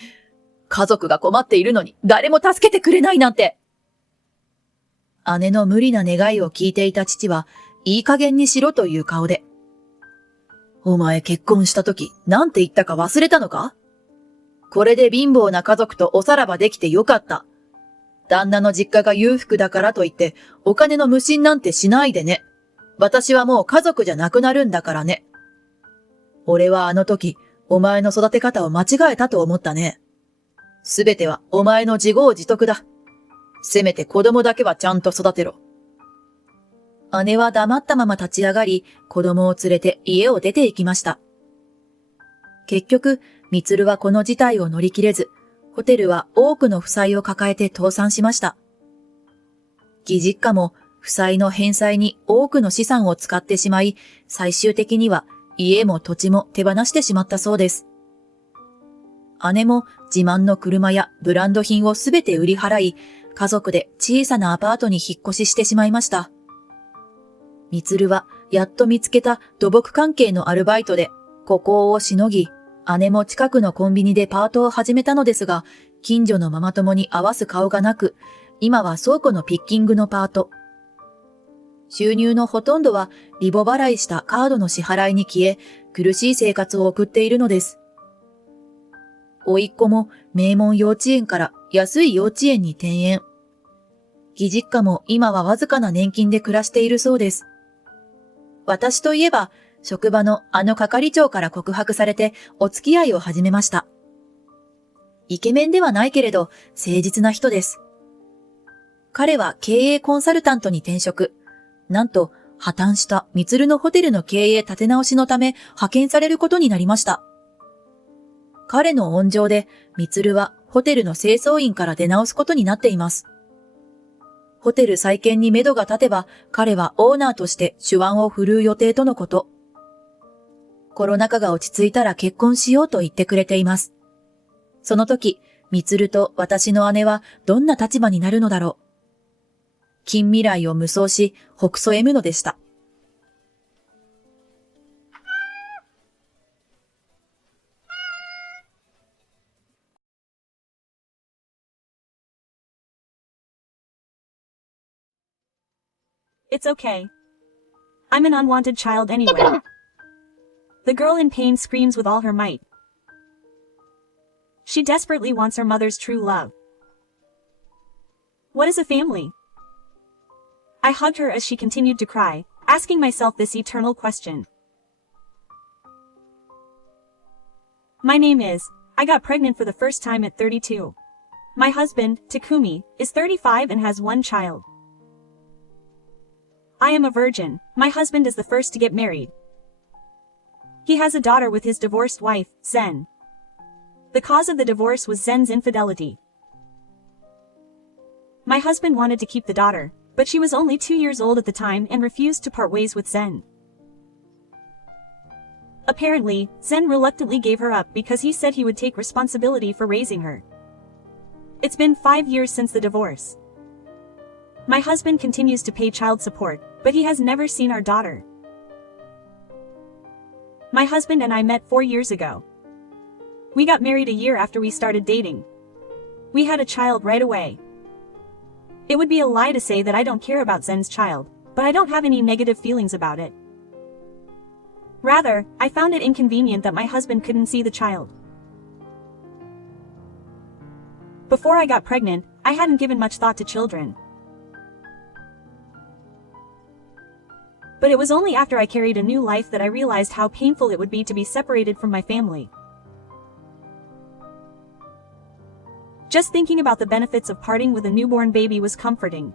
家族が困っているのに誰も助けてくれないなんて。姉の無理な願いを聞いていた父は、いい加減にしろという顔で。お前結婚した時、なんて言ったか忘れたのか？これで貧乏な家族とおさらばできてよかった。旦那の実家が裕福だからといって、お金の無心なんてしないでね。私はもう家族じゃなくなるんだからね。俺はあの時、お前の育て方を間違えたと思ったね。すべてはお前の自業自得だ。せめて子供だけはちゃんと育てろ。姉は黙ったまま立ち上がり、子供を連れて家を出て行きました。結局、みつるはこの事態を乗り切れず、ホテルは多くの負債を抱えて倒産しました。義実家も負債の返済に多くの資産を使ってしまい、最終的には家も土地も手放してしまったそうです。姉も自慢の車やブランド品をすべて売り払い、家族で小さなアパートに引っ越ししてしまいました。みつるはやっと見つけた土木関係のアルバイトで孤高をしのぎ、姉も近くのコンビニでパートを始めたのですが、近所のママ友に合わす顔がなく、今は倉庫のピッキングのパート。収入のほとんどはリボ払いしたカードの支払いに消え、苦しい生活を送っているのです。甥っ子も名門幼稚園から安い幼稚園に転園。義実家も今はわずかな年金で暮らしているそうです。私といえば、職場のあの係長から告白されてお付き合いを始めました。イケメンではないけれど誠実な人です。彼は経営コンサルタントに転職。なんと破綻したみつるのホテルの経営立て直しのため派遣されることになりました。彼の恩情でみつるはホテルの清掃員から出直すことになっています。ホテル再建に目処が立てば、彼はオーナーとして手腕を振るう予定とのこと。コロナ禍が落ち着いたら結婚しようと言ってくれています。その時、みつると私の姉はどんな立場になるのだろう。近未来を無双し、北総 M のでした。It's okay. I'm an unwanted child anyway. The girl in pain screams with all her might. She desperately wants her mother's true love. What is a family? I hugged her as she continued to cry, asking myself this eternal question. My name is, I got pregnant for the first time at 32. My husband, Takumi, is 35 and has one child. I am a virgin. My husband is the first to get married. He has a daughter with his divorced wife, Zen. The cause of the divorce was Zen's infidelity. My husband wanted to keep the daughter, but she was only 2 years old at the time and refused to part ways with Zen. Apparently, Zen reluctantly gave her up because he said he would take responsibility for raising her. It's been 5 years since the divorce. My husband continues to pay child support, but he has never seen our daughter. My husband and I met 4 years ago. We got married a year after we started dating. We had a child right away. It would be a lie to say that I don't care about Zen's child, but I don't have any negative feelings about it. Rather, I found it inconvenient that my husband couldn't see the child. Before I got pregnant, I hadn't given much thought to children. But it was only after I carried a new life that I realized how painful it would be to be separated from my family. Just thinking about the benefits of parting with a newborn baby was comforting.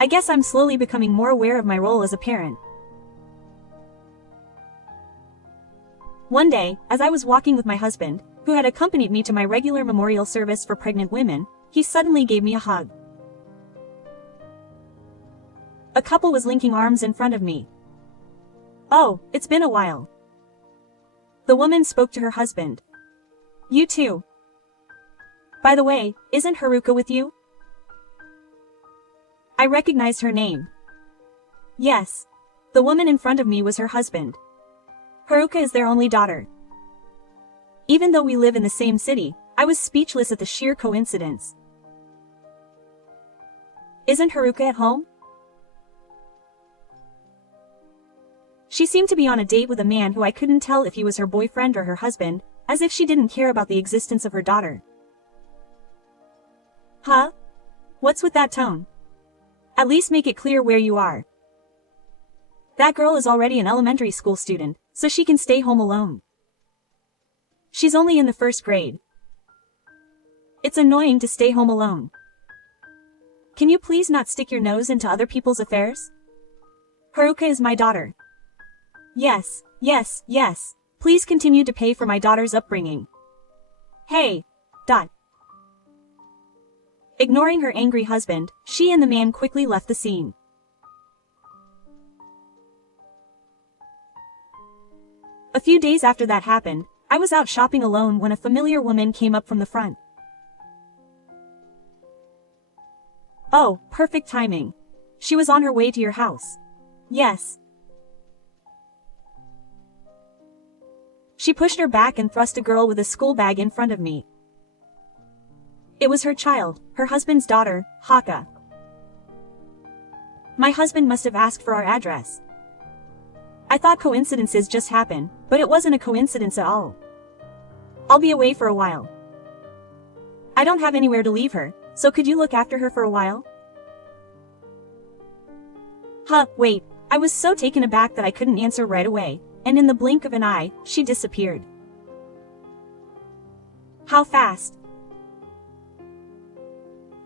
I guess I'm slowly becoming more aware of my role as a parent. One day, as I was walking with my husband, who had accompanied me to my regular memorial service for pregnant women, he suddenly gave me a hug. A couple was linking arms in front of me. "Oh, it's been a while." The woman spoke to her husband. "You too. By the way, isn't Haruka with you?" I recognized her name. Yes. The woman in front of me was her husband. Haruka is their only daughter. Even though we live in the same city, I was speechless at the sheer coincidence. "Isn't Haruka at home?" She seemed to be on a date with a man who I couldn't tell if he was her boyfriend or her husband, as if she didn't care about the existence of her daughter. "Huh? What's with that tone? At least make it clear where you are. That girl is already an elementary school student, so she can stay home alone. She's only in the 1st grade. It's annoying to stay home alone. Can you please not stick your nose into other people's affairs? Haruka is my daughter. Yes, yes, yes. Please continue to pay for my daughter's upbringing. Hey. ... Ignoring her angry husband, she and the man quickly left the scene. A few days after that happened, I was out shopping alone when a familiar woman came up from the front. "Oh, perfect timing. She was on her way to your house." "Yes." She pushed her back and thrust a girl with a school bag in front of me. It was her child, her husband's daughter, Haka. My husband must have asked for our address. I thought coincidences just happen, but it wasn't a coincidence at all. "I'll be away for a while. I don't have anywhere to leave her, so could you look after her for a while?" Wait, I was so taken aback that I couldn't answer right away, and in the blink of an eye, she disappeared. How fast?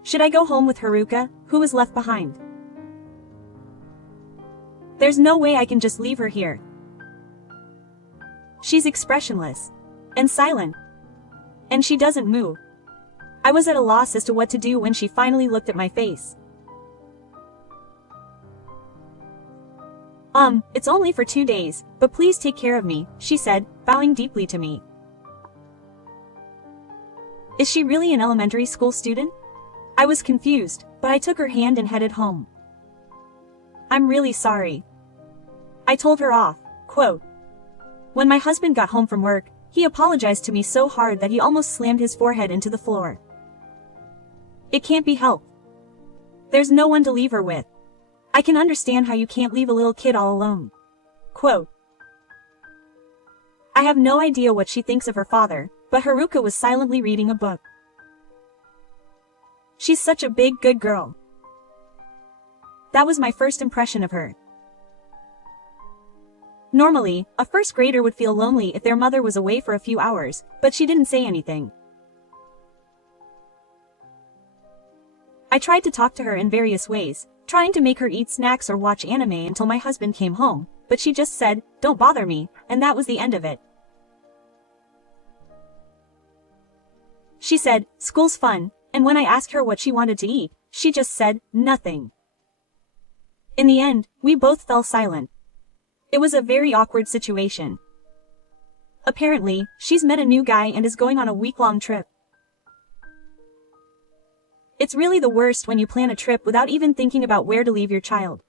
Should I go home with Haruka, who was left behind? There's no way I can just leave her here. She's expressionless. And silent. And she doesn't move. I was at a loss as to what to do when she finally looked at my face. It's only for 2 days, but please take care of me," she said, bowing deeply to me. Is she really an elementary school student? I was confused, but I took her hand and headed home. "I'm really sorry." I told her off. Quote. When my husband got home from work, he apologized to me so hard that he almost slammed his forehead into the floor. "It can't be helped. There's no one to leave her with. I can understand how you can't leave a little kid all alone." Quote. I have no idea what she thinks of her father, but Haruka was silently reading a book. She's such a big, good girl. That was my first impression of her. Normally, a 1st grader would feel lonely if their mother was away for a few hours, but she didn't say anything. I tried to talk to her in various ways, trying to make her eat snacks or watch anime until my husband came home, but she just said, "Don't bother me," and that was the end of it. She said, "School's fun," and when I asked her what she wanted to eat, she just said, "Nothing." In the end, we both fell silent. It was a very awkward situation. Apparently, she's met a new guy and is going on a week-long trip. It's really the worst when you plan a trip without even thinking about where to leave your child.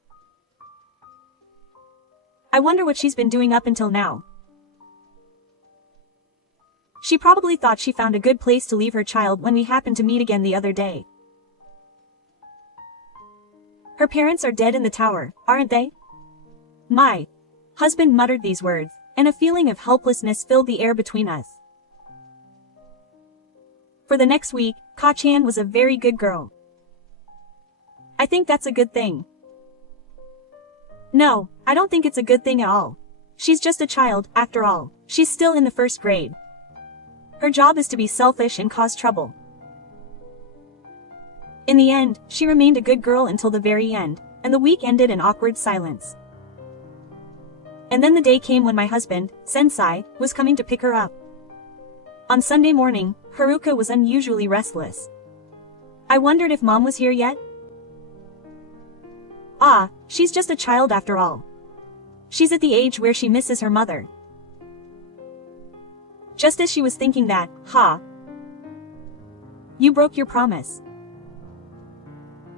I wonder what she's been doing up until now. She probably thought she found a good place to leave her child when we happened to meet again the other day. Her parents are dead in the tower, aren't they? My husband muttered these words, and a feeling of helplessness filled the air between us. For the next week, Ka-chan was a very good girl. I think that's a good thing. No, I don't think it's a good thing at all. She's just a child, after all. She's still in the first grade. Her job is to be selfish and cause trouble. In the end, she remained a good girl until the very end, and the week ended in awkward silence. And then the day came when my husband, Sensei, was coming to pick her up. On Sunday morning, Haruka was unusually restless. I wondered if Mom was here yet. Ah, she's just a child after all. She's at the age where she misses her mother. Just as she was thinking that, you broke your promise.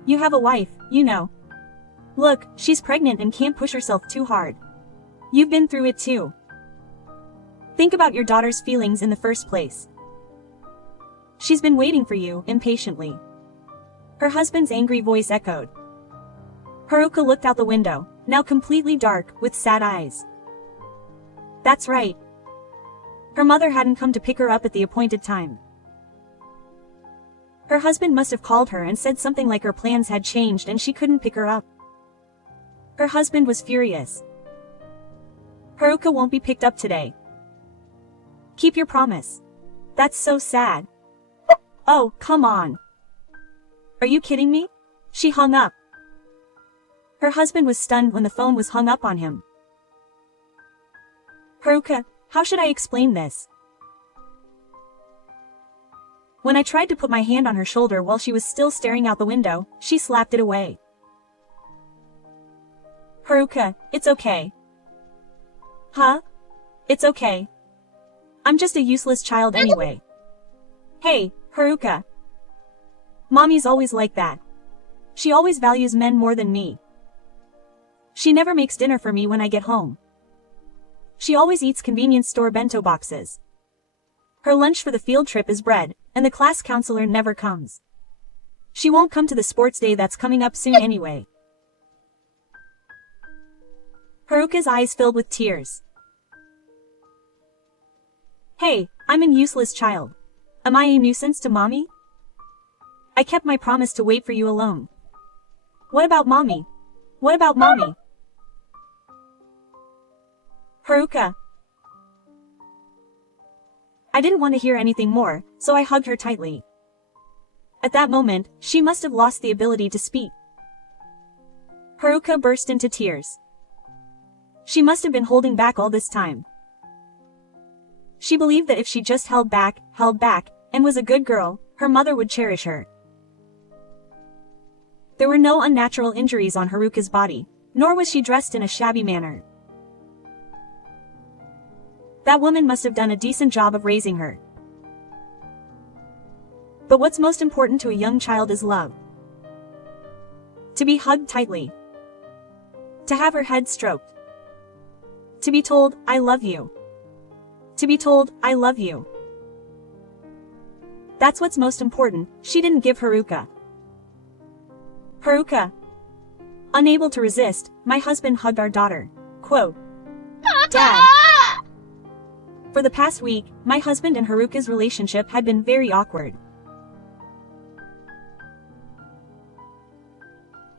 You have a wife, you know. Look, she's pregnant and can't push herself too hard. You've been through it too. Think about your daughter's feelings in the first place. She's been waiting for you, impatiently. Her husband's angry voice echoed. Haruka looked out the window, now completely dark, with sad eyes. That's right. Her mother hadn't come to pick her up at the appointed time. Her husband must have called her and said something like her plans had changed and she couldn't pick her up. Her husband was furious. Haruka won't be picked up today. Keep your promise. That's so sad. Oh, come on. Are you kidding me? She hung up. Her husband was stunned when the phone was hung up on him. Haruka, how should I explain this? When I tried to put my hand on her shoulder while she was still staring out the window, she slapped it away. Haruka, it's okay. Huh? It's okay. I'm just a useless child anyway. Hey, Haruka. Mommy's always like that. She always values men more than me. She never makes dinner for me when I get home. She always eats convenience store bento boxes. Her lunch for the field trip is bread, and the class counselor never comes. She won't come to the sports day that's coming up soon anyway. Haruka's eyes filled with tears. Hey, I'm an useless child. Am I a nuisance to Mommy? I kept my promise to wait for you alone. What about Mommy? What about Mommy? Haruka. I didn't want to hear anything more, so I hugged her tightly. At that moment, she must have lost the ability to speak. Haruka burst into tears. She must have been holding back all this time. She believed that if she just held back, and was a good girl, her mother would cherish her. There were no unnatural injuries on Haruka's body, nor was she dressed in a shabby manner. That woman must have done a decent job of raising her. But what's most important to a young child is love. To be hugged tightly. To have her head stroked. To be told, I love you. To be told, I love you. That's what's most important. She didn't give Haruka. Haruka. Unable to resist, my husband hugged our daughter. Quote, Dad. For the past week, my husband and Haruka's relationship had been very awkward.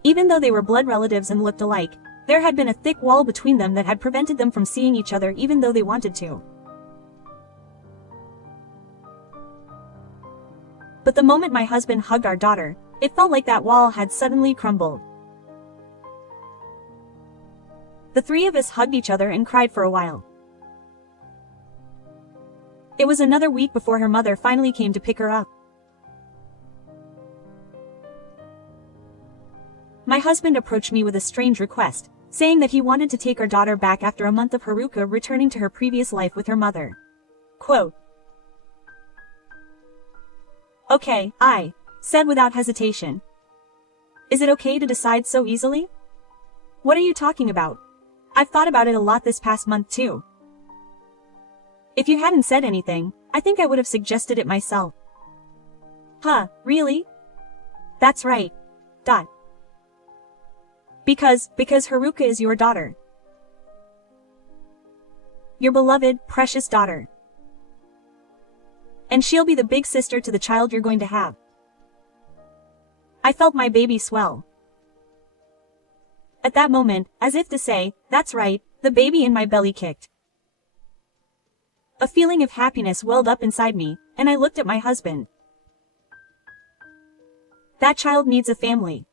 Even though they were blood relatives and looked alike, there had been a thick wall between them that had prevented them from seeing each other even though they wanted to. But the moment my husband hugged our daughter, it felt like that wall had suddenly crumbled. The three of us hugged each other and cried for a while. It was another week before her mother finally came to pick her up. My husband approached me with a strange request, saying that he wanted to take our daughter back after a month of Haruka returning to her previous life with her mother. Quote, Okay, said without hesitation. Is it okay to decide so easily? What are you talking about? I've thought about it a lot this past month too. If you hadn't said anything, I think I would have suggested it myself. Huh, really? That's right. Dot. Because Haruka is your daughter. Your beloved, precious daughter. And she'll be the big sister to the child you're going to have. I felt my baby swell. At that moment, as if to say, that's right, the baby in my belly kicked. A feeling of happiness welled up inside me, and I looked at my husband. That child needs a family.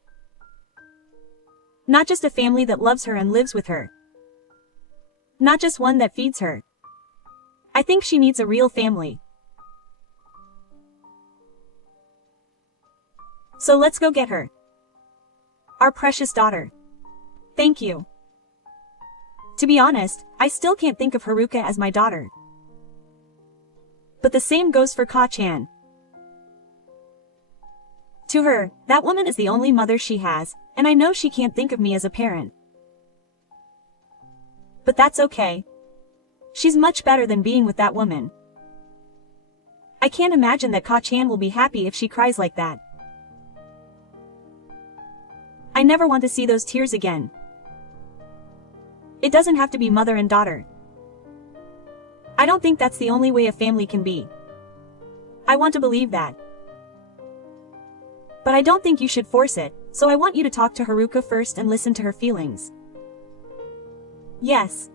Not just a family that loves her and lives with her. Not just one that feeds her. I think she needs a real family. So let's go get her. Our precious daughter. Thank you. To be honest, I still can't think of Haruka as my daughter. But the same goes for Ka-chan. To her, that woman is the only mother she has, and I know she can't think of me as a parent. But that's okay. She's much better than being with that woman. I can't imagine that Ka-chan will be happy if she cries like that. I never want to see those tears again. It doesn't have to be mother and daughter. I don't think that's the only way a family can be. I want to believe that. But I don't think you should force it, so I want you to talk to Haruka first and listen to her feelings. Yes.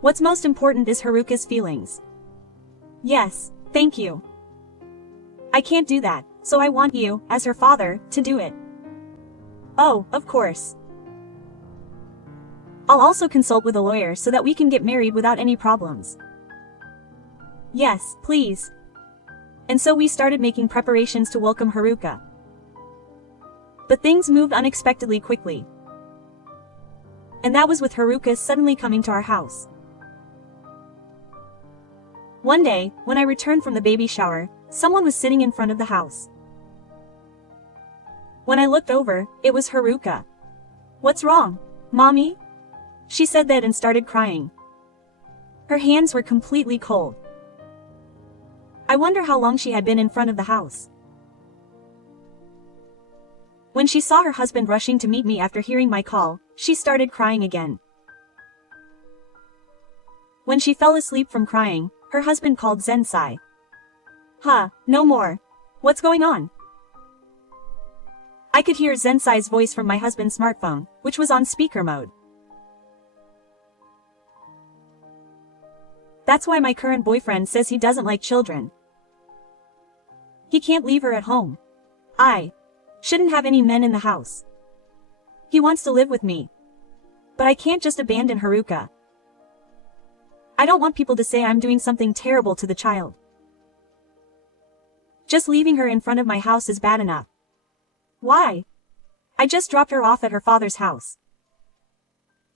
What's most important is Haruka's feelings. Yes, thank you. I can't do that, so I want you, as her father, to do it. Oh, of course. I'll also consult with a lawyer so that we can get married without any problems. Yes, please. And so we started making preparations to welcome Haruka. But things moved unexpectedly quickly. And that was with Haruka suddenly coming to our house. One day, when I returned from the baby shower, someone was sitting in front of the house. When I looked over, it was Haruka. What's wrong, Mommy? She said that and started crying. Her hands were completely cold. I wonder how long she had been in front of the house. When she saw her husband rushing to meet me after hearing my call, she started crying again. When she fell asleep from crying, her husband called Zensai. No more. What's going on? I could hear Zensai's voice from my husband's smartphone, which was on speaker mode. That's why my current boyfriend says he doesn't like children. He can't leave her at home. I shouldn't have any men in the house. He wants to live with me. But I can't just abandon Haruka. I don't want people to say I'm doing something terrible to the child. Just leaving her in front of my house is bad enough. Why? I just dropped her off at her father's house.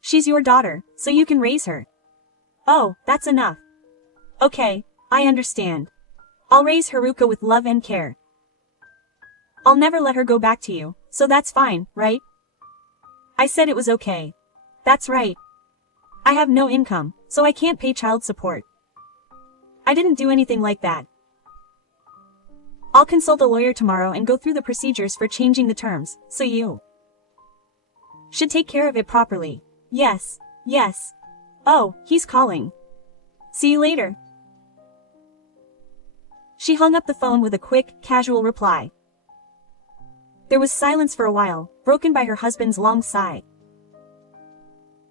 She's your daughter, so you can raise her. Oh, that's enough. Okay, I understand. I'll raise Haruka with love and care. I'll never let her go back to you, so that's fine, right? I said it was okay. That's right. I have no income, so I can't pay child support. I didn't do anything like that. I'll consult a lawyer tomorrow and go through the procedures for changing the terms, so you should take care of it properly. Yes. Oh, he's calling. See you later. She hung up the phone with a quick, casual reply. There was silence for a while, broken by her husband's long sigh.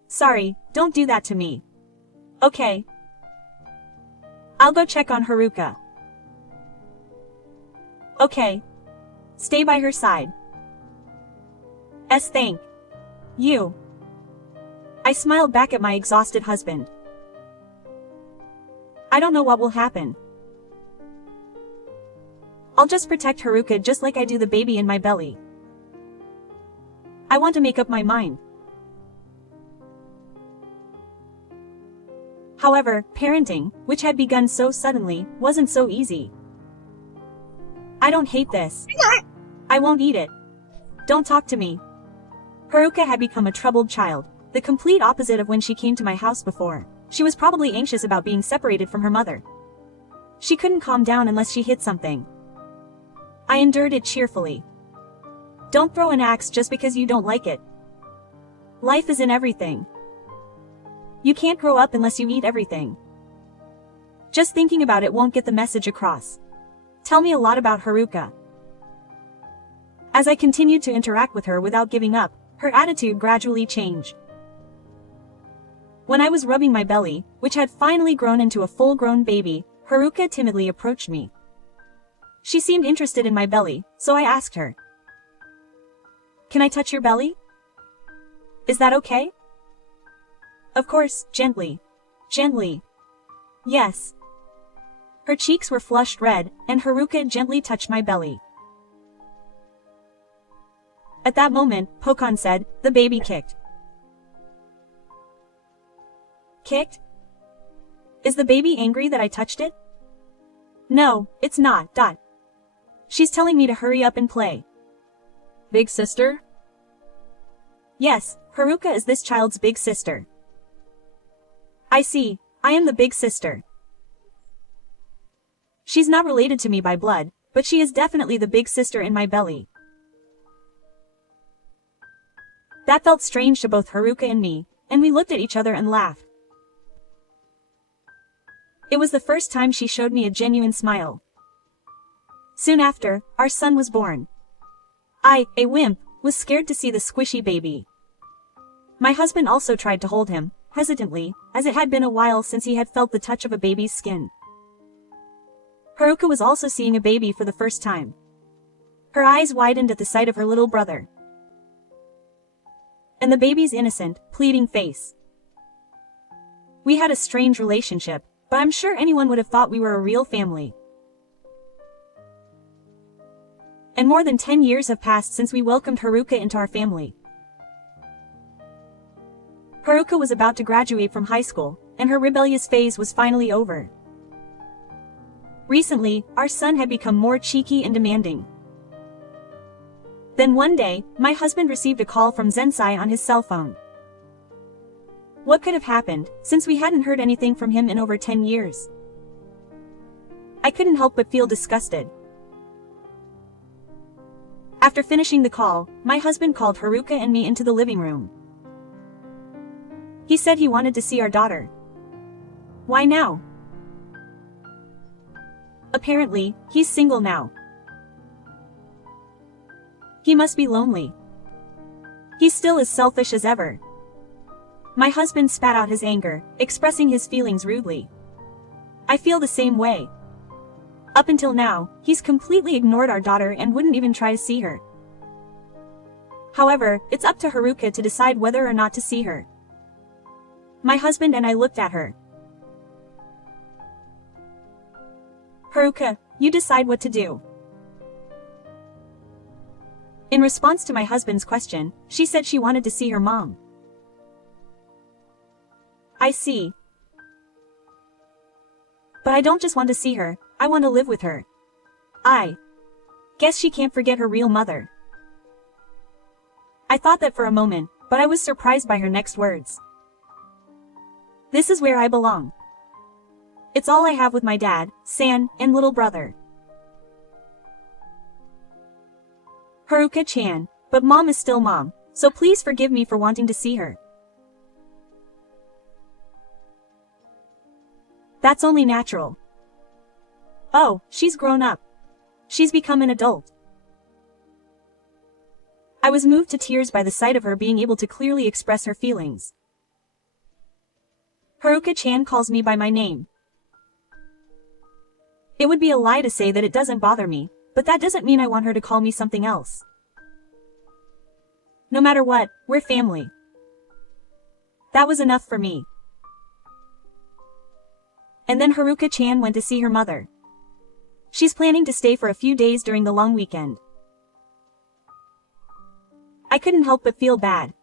Sorry, don't do that to me. Okay. I'll go check on Haruka. Okay. Stay by her side. Thank you. I smiled back at my exhausted husband. I don't know what will happen. I'll just protect Haruka just like I do the baby in my belly. I want to make up my mind. However, parenting, which had begun so suddenly, wasn't so easy. I don't hate this. I won't eat it. Don't talk to me. Haruka had become a troubled child, the complete opposite of when she came to my house before. She was probably anxious about being separated from her mother. She couldn't calm down unless she hit something. I endured it cheerfully. Don't throw an axe just because you don't like it. Life is in everything. You can't grow up unless you eat everything. Just thinking about it won't get the message across. Tell me a lot about Haruka. As I continued to interact with her without giving up, her attitude gradually changed. When I was rubbing my belly, which had finally grown into a full-grown baby, Haruka timidly approached me. She seemed interested in my belly, so I asked her. Can I touch your belly? Is that okay? Of course, gently. Gently. Yes. Her cheeks were flushed red, and Haruka gently touched my belly. At that moment, Pokon said, the baby kicked. Kicked? Is the baby angry that I touched it? No, it's not. She's telling me to hurry up and play. Big sister? Yes, Haruka is this child's big sister. I see, I am the big sister. She's not related to me by blood, but she is definitely the big sister in my belly. That felt strange to both Haruka and me, and we looked at each other and laughed. It was the first time she showed me a genuine smile. Soon after, our son was born. I, a wimp, was scared to see the squishy baby. My husband also tried to hold him, hesitantly, as it had been a while since he had felt the touch of a baby's skin. Haruka was also seeing a baby for the first time. Her eyes widened at the sight of her little brother. And the baby's innocent, pleading face. We had a strange relationship, but I'm sure anyone would have thought we were a real family. And more than 10 years have passed since we welcomed Haruka into our family. Haruka was about to graduate from high school, and her rebellious phase was finally over. Recently, our son had become more cheeky and demanding. Then one day, my husband received a call from Zensai on his cell phone. What could have happened, since we hadn't heard anything from him in over 10 years? I couldn't help but feel disgusted. After finishing the call, my husband called Haruka and me into the living room. He said he wanted to see our daughter. Why now? Apparently, he's single now. He must be lonely. He's still as selfish as ever. My husband spat out his anger, expressing his feelings rudely. I feel the same way. Up until now, he's completely ignored our daughter and wouldn't even try to see her. However, it's up to Haruka to decide whether or not to see her. My husband and I looked at her. Haruka, you decide what to do. In response to my husband's question, she said she wanted to see her mom. I see. But I don't just want to see her, I want to live with her. I guess she can't forget her real mother. I thought that for a moment, but I was surprised by her next words. This is where I belong. It's all I have with my dad, San, and little brother. Haruka-chan, but mom is still mom, so please forgive me for wanting to see her. That's only natural. Oh, she's grown up. She's become an adult. I was moved to tears by the sight of her being able to clearly express her feelings. Haruka-chan calls me by my name. It would be a lie to say that it doesn't bother me, but that doesn't mean I want her to call me something else. No matter what, we're family. That was enough for me. And then Haruka-chan went to see her mother. She's planning to stay for a few days during the long weekend. I couldn't help but feel bad.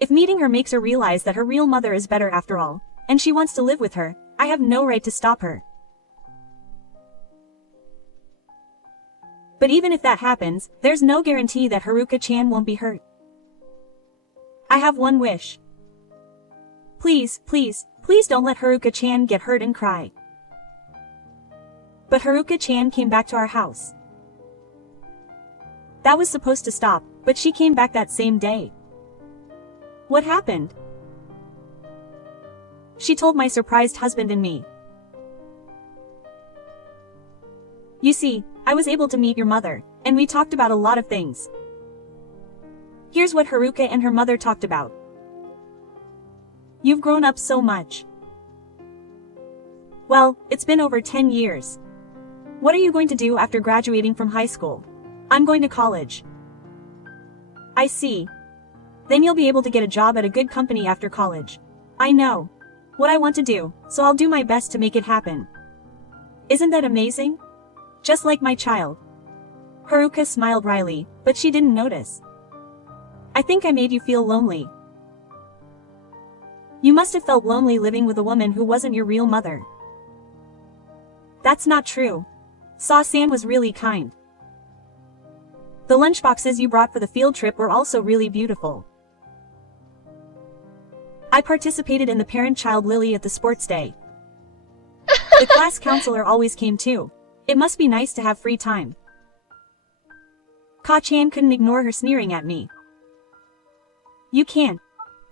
If meeting her makes her realize that her real mother is better after all, and she wants to live with her, I have no right to stop her. But even if that happens, there's no guarantee that Haruka-chan won't be hurt. I have one wish. Please, please, please don't let Haruka-chan get hurt and cry. But Haruka-chan came back to our house. That was supposed to stop, but she came back that same day. What happened? She told my surprised husband and me. You see, I was able to meet your mother, and we talked about a lot of things. Here's what Haruka and her mother talked about. You've grown up so much. Well, it's been over 10 years. What are you going to do after graduating from high school? I'm going to college. I see. Then you'll be able to get a job at a good company after college. I know what I want to do, so I'll do my best to make it happen. Isn't that amazing? Just like my child. Haruka smiled wryly, but she didn't notice. I think I made you feel lonely. You must have felt lonely living with a woman who wasn't your real mother. That's not true. Sa-san was really kind. The lunchboxes you brought for the field trip were also really beautiful. I participated in the parent-child lily at the sports day. The class counselor always came too. It must be nice to have free time. Ka-chan couldn't ignore her sneering at me. You can't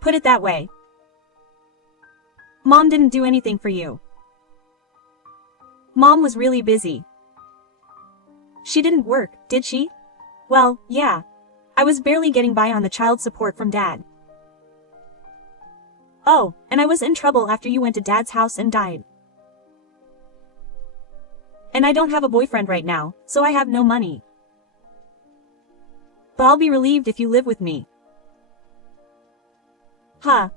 put it that way. Mom didn't do anything for you. Mom was really busy. She didn't work, did she? Well, yeah. I was barely getting by on the child support from Dad. Oh, and I was in trouble after you went to Dad's house and died. And I don't have a boyfriend right now, so I have no money. But I'll be relieved if you live with me. Huh.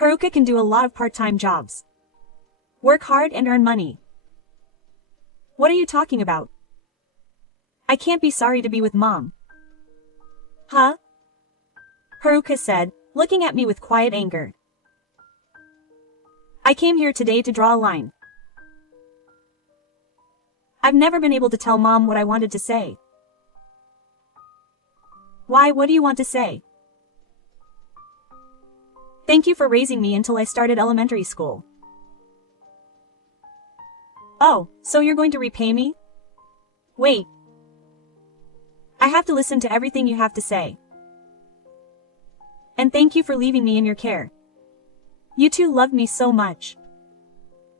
Haruka can do a lot of part-time jobs. Work hard and earn money. What are you talking about? I can't be sorry to be with Mom. Huh? Haruka said, looking at me with quiet anger. I came here today to draw a line. I've never been able to tell Mom what I wanted to say. Why, what do you want to say? Thank you for raising me until I started elementary school. Oh, so you're going to repay me? Wait. I have to listen to everything you have to say. And thank you for leaving me in your care. You two loved me so much.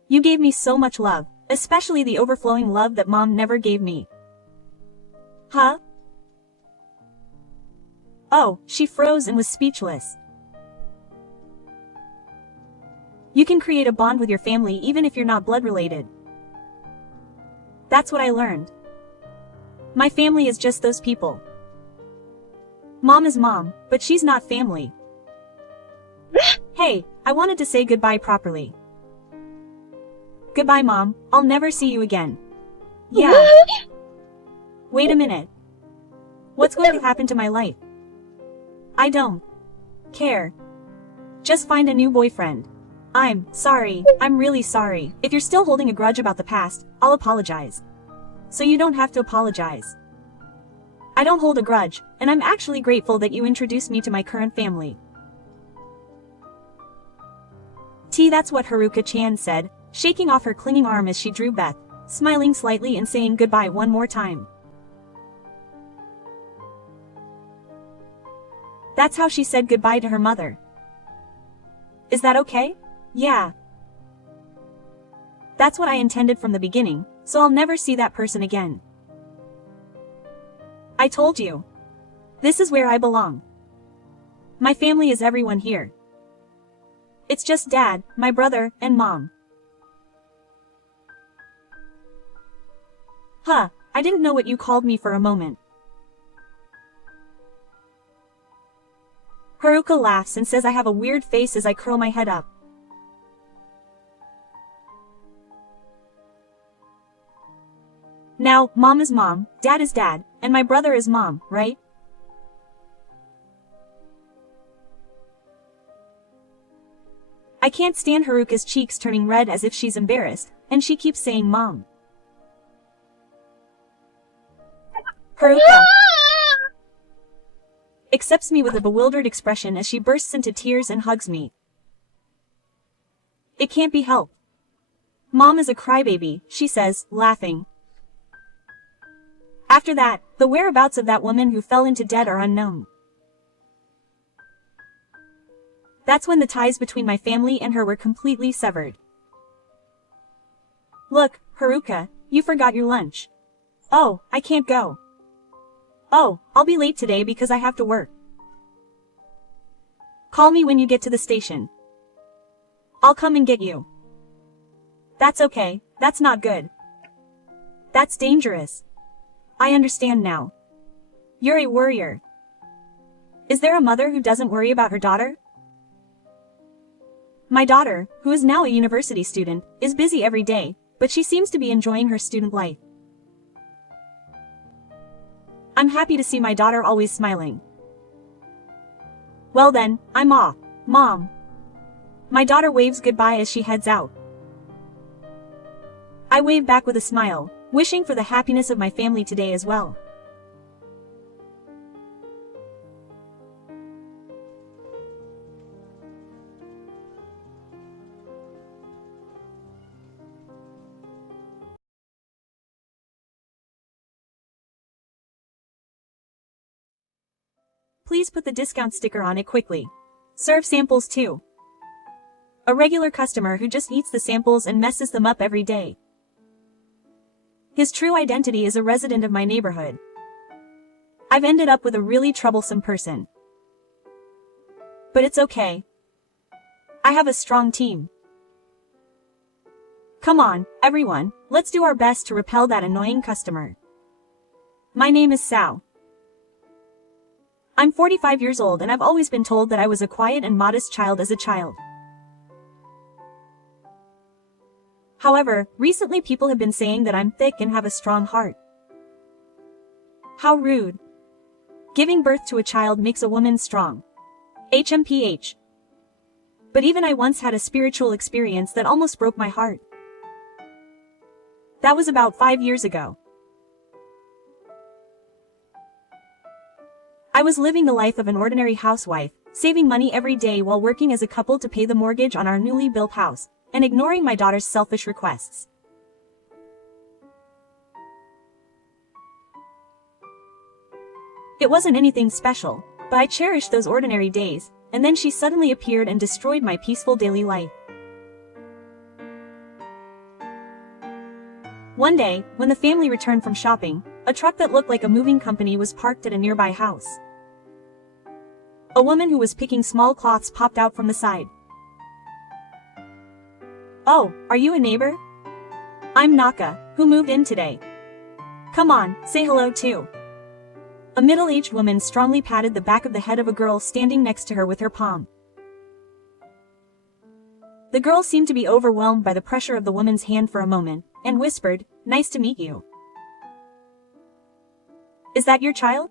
You gave me so much love, especially the overflowing love that Mom never gave me. Huh? Oh, she froze and was speechless. You can create a bond with your family even if you're not blood related. That's what I learned. My family is just those people. Mom is Mom, but she's not family. Hey, I wanted to say goodbye properly. Goodbye, Mom. I'll never see you again. Yeah. Wait a minute. What's going to happen to my life? I don't care. Just find a new boyfriend. I'm sorry. I'm really sorry. If you're still holding a grudge about the past, I'll apologize. So you don't have to apologize. I don't hold a grudge, and I'm actually grateful that you introduced me to my current family. That's what Haruka-chan said, shaking off her clinging arm as she drew Beth, smiling slightly and saying goodbye one more time. That's how she said goodbye to her mother. Is that okay? Yeah. That's what I intended from the beginning, so I'll never see that person again. I told you. This is where I belong. My family is everyone here. It's just Dad, my brother, and Mom. Huh, I didn't know what you called me for a moment. Haruka laughs and says I have a weird face as I curl my head up. Now, Mom is Mom, Dad is Dad, and my brother is Mom, right? I can't stand Haruka's cheeks turning red as if she's embarrassed, and she keeps saying Mom. Haruka accepts me with a bewildered expression as she bursts into tears and hugs me. It can't be helped. Mom is a crybaby, she says, laughing. After that, the whereabouts of that woman who fell into debt are unknown. That's when the ties between my family and her were completely severed. Look, Haruka, you forgot your lunch. Oh, I can't go. Oh, I'll be late today because I have to work. Call me when you get to the station. I'll come and get you. That's okay, that's not good. That's dangerous. I understand now. You're a worrier. Is there a mother who doesn't worry about her daughter? My daughter, who is now a university student, is busy every day, but she seems to be enjoying her student life. I'm happy to see my daughter always smiling. Well then, I'm off, Mom. My daughter waves goodbye as she heads out. I wave back with a smile, wishing for the happiness of my family today as well. Please put the discount sticker on it quickly. Serve samples too. A regular customer who just eats the samples and messes them up every day. His true identity is a resident of my neighborhood. I've ended up with a really troublesome person. But it's okay. I have a strong team. Come on, everyone, let's do our best to repel that annoying customer. My name is Sao. I'm 45 years old and I've always been told that I was a quiet and modest child as a child. However, recently people have been saying that I'm thick and have a strong heart. How rude. Giving birth to a child makes a woman strong. HMPH. But even I once had a spiritual experience that almost broke my heart. That was about 5 years ago. I was living the life of an ordinary housewife, saving money every day while working as a couple to pay the mortgage on our newly built house, and ignoring my daughter's selfish requests. It wasn't anything special, but I cherished those ordinary days, and then she suddenly appeared and destroyed my peaceful daily life. One day, when the family returned from shopping, a truck that looked like a moving company was parked at a nearby house. A woman who was picking small cloths popped out from the side. Oh, are you a neighbor? I'm Naka, who moved in today. Come on, say hello too. A middle-aged woman strongly patted the back of the head of a girl standing next to her with her palm. The girl seemed to be overwhelmed by the pressure of the woman's hand for a moment, and whispered, "Nice to meet you. Is that your child?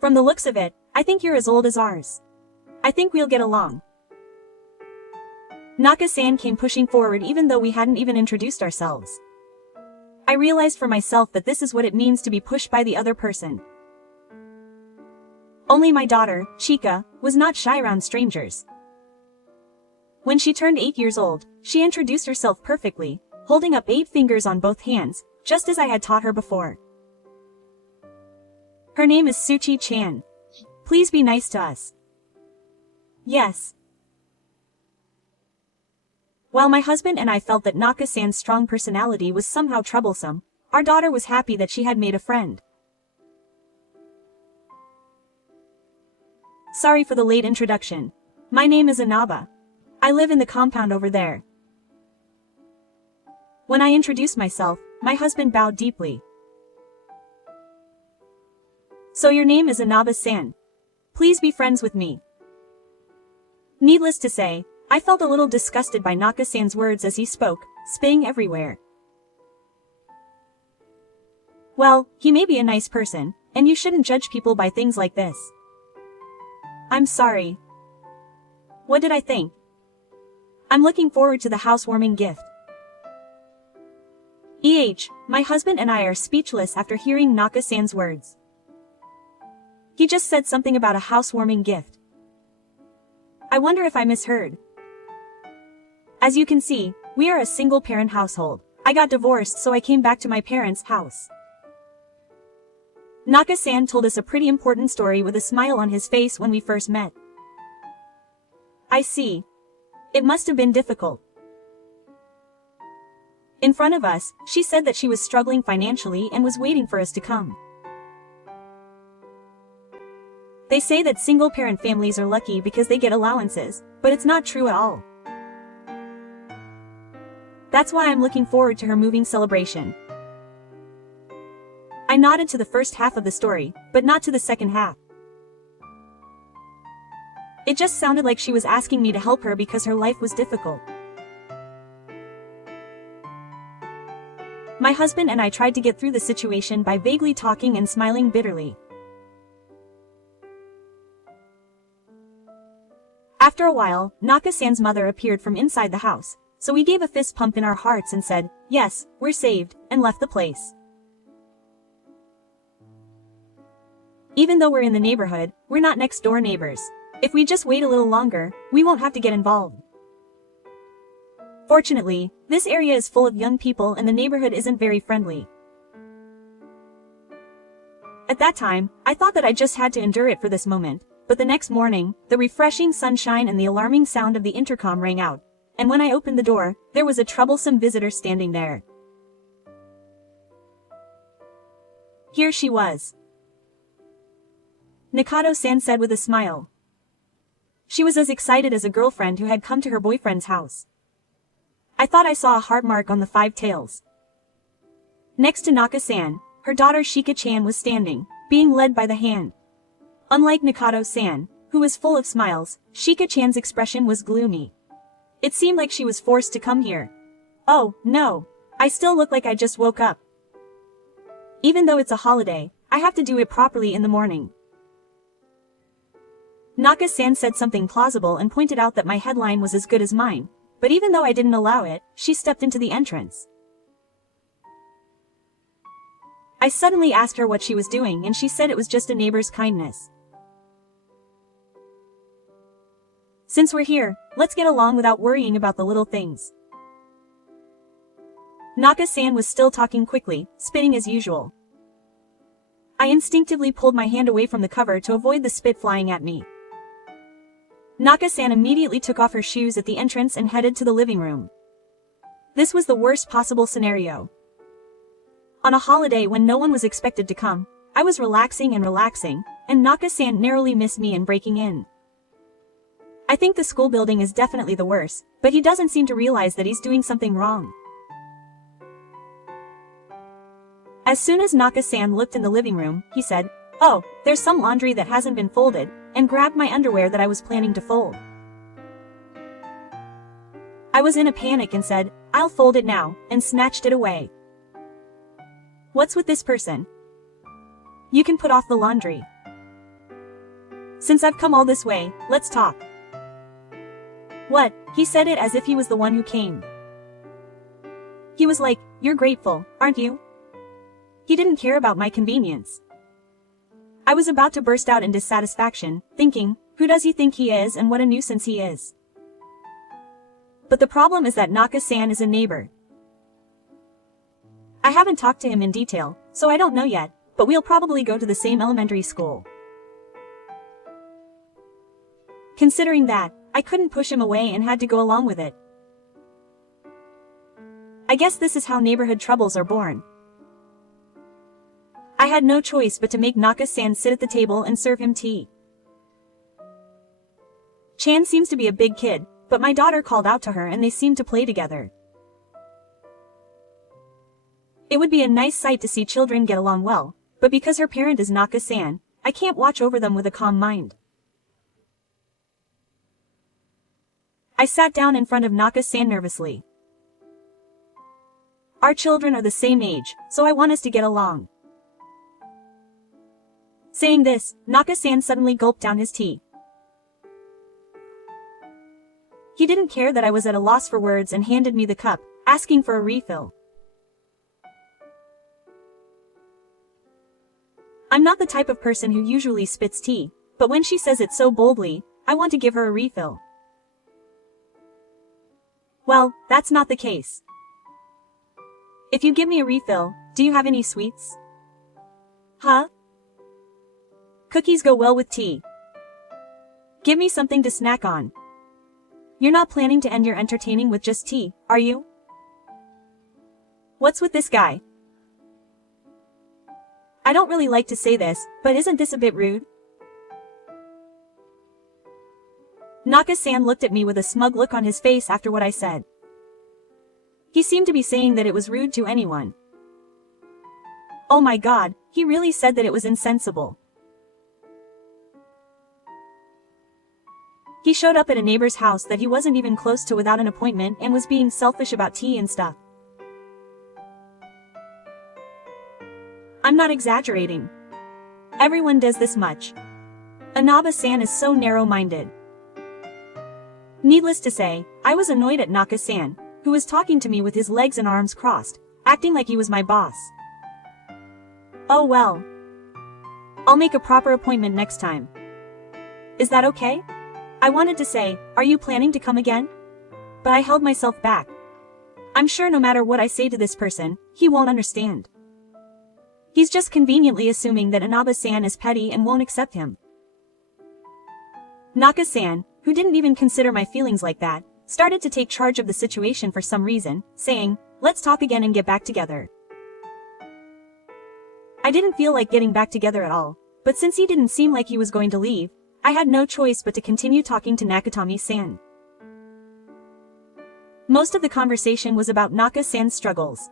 From the looks of it, I think you're as old as ours. I think we'll get along." Naka-san came pushing forward even though we hadn't even introduced ourselves. I realized for myself that this is what it means to be pushed by the other person. Only my daughter, Chika, was not shy around strangers. When she turned 8 years old, she introduced herself perfectly, holding up 8 fingers on both hands, just as I had taught her before. Her name is Suchi-chan. Please be nice to us. Yes. While my husband and I felt that Naka-san's strong personality was somehow troublesome, our daughter was happy that she had made a friend. Sorry for the late introduction. My name is Inaba. I live in the compound over there. When I introduced myself, my husband bowed deeply. So your name is Inaba-san. Please be friends with me. Needless to say, I felt a little disgusted by Naka-san's words as he spoke, spitting everywhere. Well, he may be a nice person, and you shouldn't judge people by things like this. I'm sorry. What did I think? I'm looking forward to the housewarming gift. My husband and I are speechless after hearing Naka-san's words. He just said something about a housewarming gift. I wonder if I misheard. As you can see, we are a single-parent household. I got divorced, so I came back to my parents' house. Naka-san told us a pretty important story with a smile on his face when we first met. I see. It must have been difficult. In front of us, she said that she was struggling financially and was waiting for us to come. They say that single-parent families are lucky because they get allowances, but it's not true at all. That's why I'm looking forward to her moving celebration. I nodded to the first half of the story, but not to the second half. It just sounded like she was asking me to help her because her life was difficult. My husband and I tried to get through the situation by vaguely talking and smiling bitterly. After a while, Naka-san's mother appeared from inside the house, so we gave a fist pump in our hearts and said, "Yes, we're saved," and left the place. Even though we're in the neighborhood, we're not next-door neighbors. If we just wait a little longer, we won't have to get involved. Fortunately, this area is full of young people and the neighborhood isn't very friendly. At that time, I thought that I just had to endure it for this moment, but the next morning, the refreshing sunshine and the alarming sound of the intercom rang out, and when I opened the door, there was a troublesome visitor standing there. Here she was. Nikado-san said with a smile. She was as excited as a girlfriend who had come to her boyfriend's house. I thought I saw a heart mark on the 5 tails. Next to Naka-san, her daughter Shika-chan was standing, being led by the hand. Unlike Nikado-san, who was full of smiles, Shika-chan's expression was gloomy. It seemed like she was forced to come here. Oh, no. I still look like I just woke up. Even though it's a holiday, I have to do it properly in the morning. Naka-san said something plausible and pointed out that my headline was as good as mine, but even though I didn't allow it, she stepped into the entrance. I suddenly asked her what she was doing and she said it was just a neighbor's kindness. Since we're here, let's get along without worrying about the little things. Naka-san was still talking quickly, spitting as usual. I instinctively pulled my hand away from the cover to avoid the spit flying at me. Naka-san immediately took off her shoes at the entrance and headed to the living room. This was the worst possible scenario. On a holiday when no one was expected to come, I was relaxing, and Naka-san narrowly missed me in breaking in. I think the school building is definitely the worst, but he doesn't seem to realize that he's doing something wrong. As soon as Naka-san looked in the living room, he said, "Oh, there's some laundry that hasn't been folded," and grabbed my underwear that I was planning to fold. I was in a panic and said, "I'll fold it now," and snatched it away. What's with this person? You can put off the laundry. Since I've come all this way, let's talk. What? He said it as if he was the one who came. He was like, "You're grateful, aren't you?" He didn't care about my convenience. I was about to burst out in dissatisfaction, thinking, who does he think he is and what a nuisance he is. But the problem is that Naka-san is a neighbor. I haven't talked to him in detail, so I don't know yet, but we'll probably go to the same elementary school. Considering that, I couldn't push him away and had to go along with it. I guess this is how neighborhood troubles are born. I had no choice but to make Naka-san sit at the table and serve him tea. Chan seems to be a big kid, but my daughter called out to her and they seemed to play together. It would be a nice sight to see children get along well, but because her parent is Naka-san, I can't watch over them with a calm mind. I sat down in front of Naka-san nervously. Our children are the same age, so I want us to get along. Saying this, Naka-san suddenly gulped down his tea. He didn't care that I was at a loss for words and handed me the cup, asking for a refill. I'm not the type of person who usually spits tea, but when she says it so boldly, I want to give her a refill. Well, that's not the case. If you give me a refill, do you have any sweets? Huh? Cookies go well with tea. Give me something to snack on. You're not planning to end your entertaining with just tea, are you? What's with this guy? I don't really like to say this, but isn't this a bit rude? Naka-san looked at me with a smug look on his face after what I said. He seemed to be saying that it was rude to anyone. Oh my god, he really said that it was insensible. He showed up at a neighbor's house that he wasn't even close to without an appointment and was being selfish about tea and stuff. I'm not exaggerating. Everyone does this much. Inaba-san is so narrow-minded. Needless to say, I was annoyed at Naka-san, who was talking to me with his legs and arms crossed, acting like he was my boss. Oh well. I'll make a proper appointment next time. Is that okay? I wanted to say, are you planning to come again? But I held myself back. I'm sure no matter what I say to this person, he won't understand. He's just conveniently assuming that Inaba-san is petty and won't accept him. Naka-san, who didn't even consider my feelings like that, started to take charge of the situation for some reason, saying, let's talk again and get back together. I didn't feel like getting back together at all, but since he didn't seem like he was going to leave, I had no choice but to continue talking to Nakatomi-san. Most of the conversation was about Naka-san's struggles.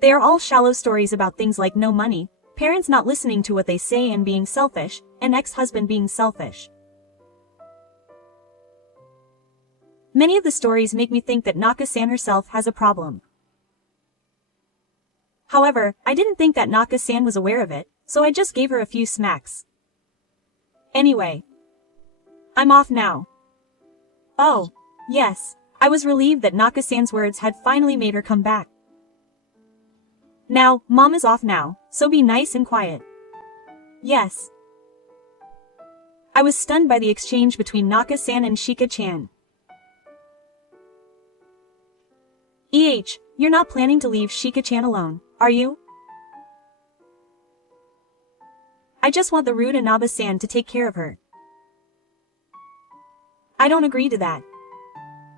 They are all shallow stories about things like no money, parents not listening to what they say and being selfish, and ex-husband being selfish. Many of the stories make me think that Naka-san herself has a problem. However, I didn't think that Naka-san was aware of it, so I just gave her a few smacks. Anyway. I'm off now. Oh, yes, I was relieved that Naka-san's words had finally made her come back. Now, Mom is off now, so be nice and quiet. Yes. I was stunned by the exchange between Naka-san and Shika-chan. You're not planning to leave Shika-chan alone, are you? I just want the rude Inaba-san to take care of her. I don't agree to that.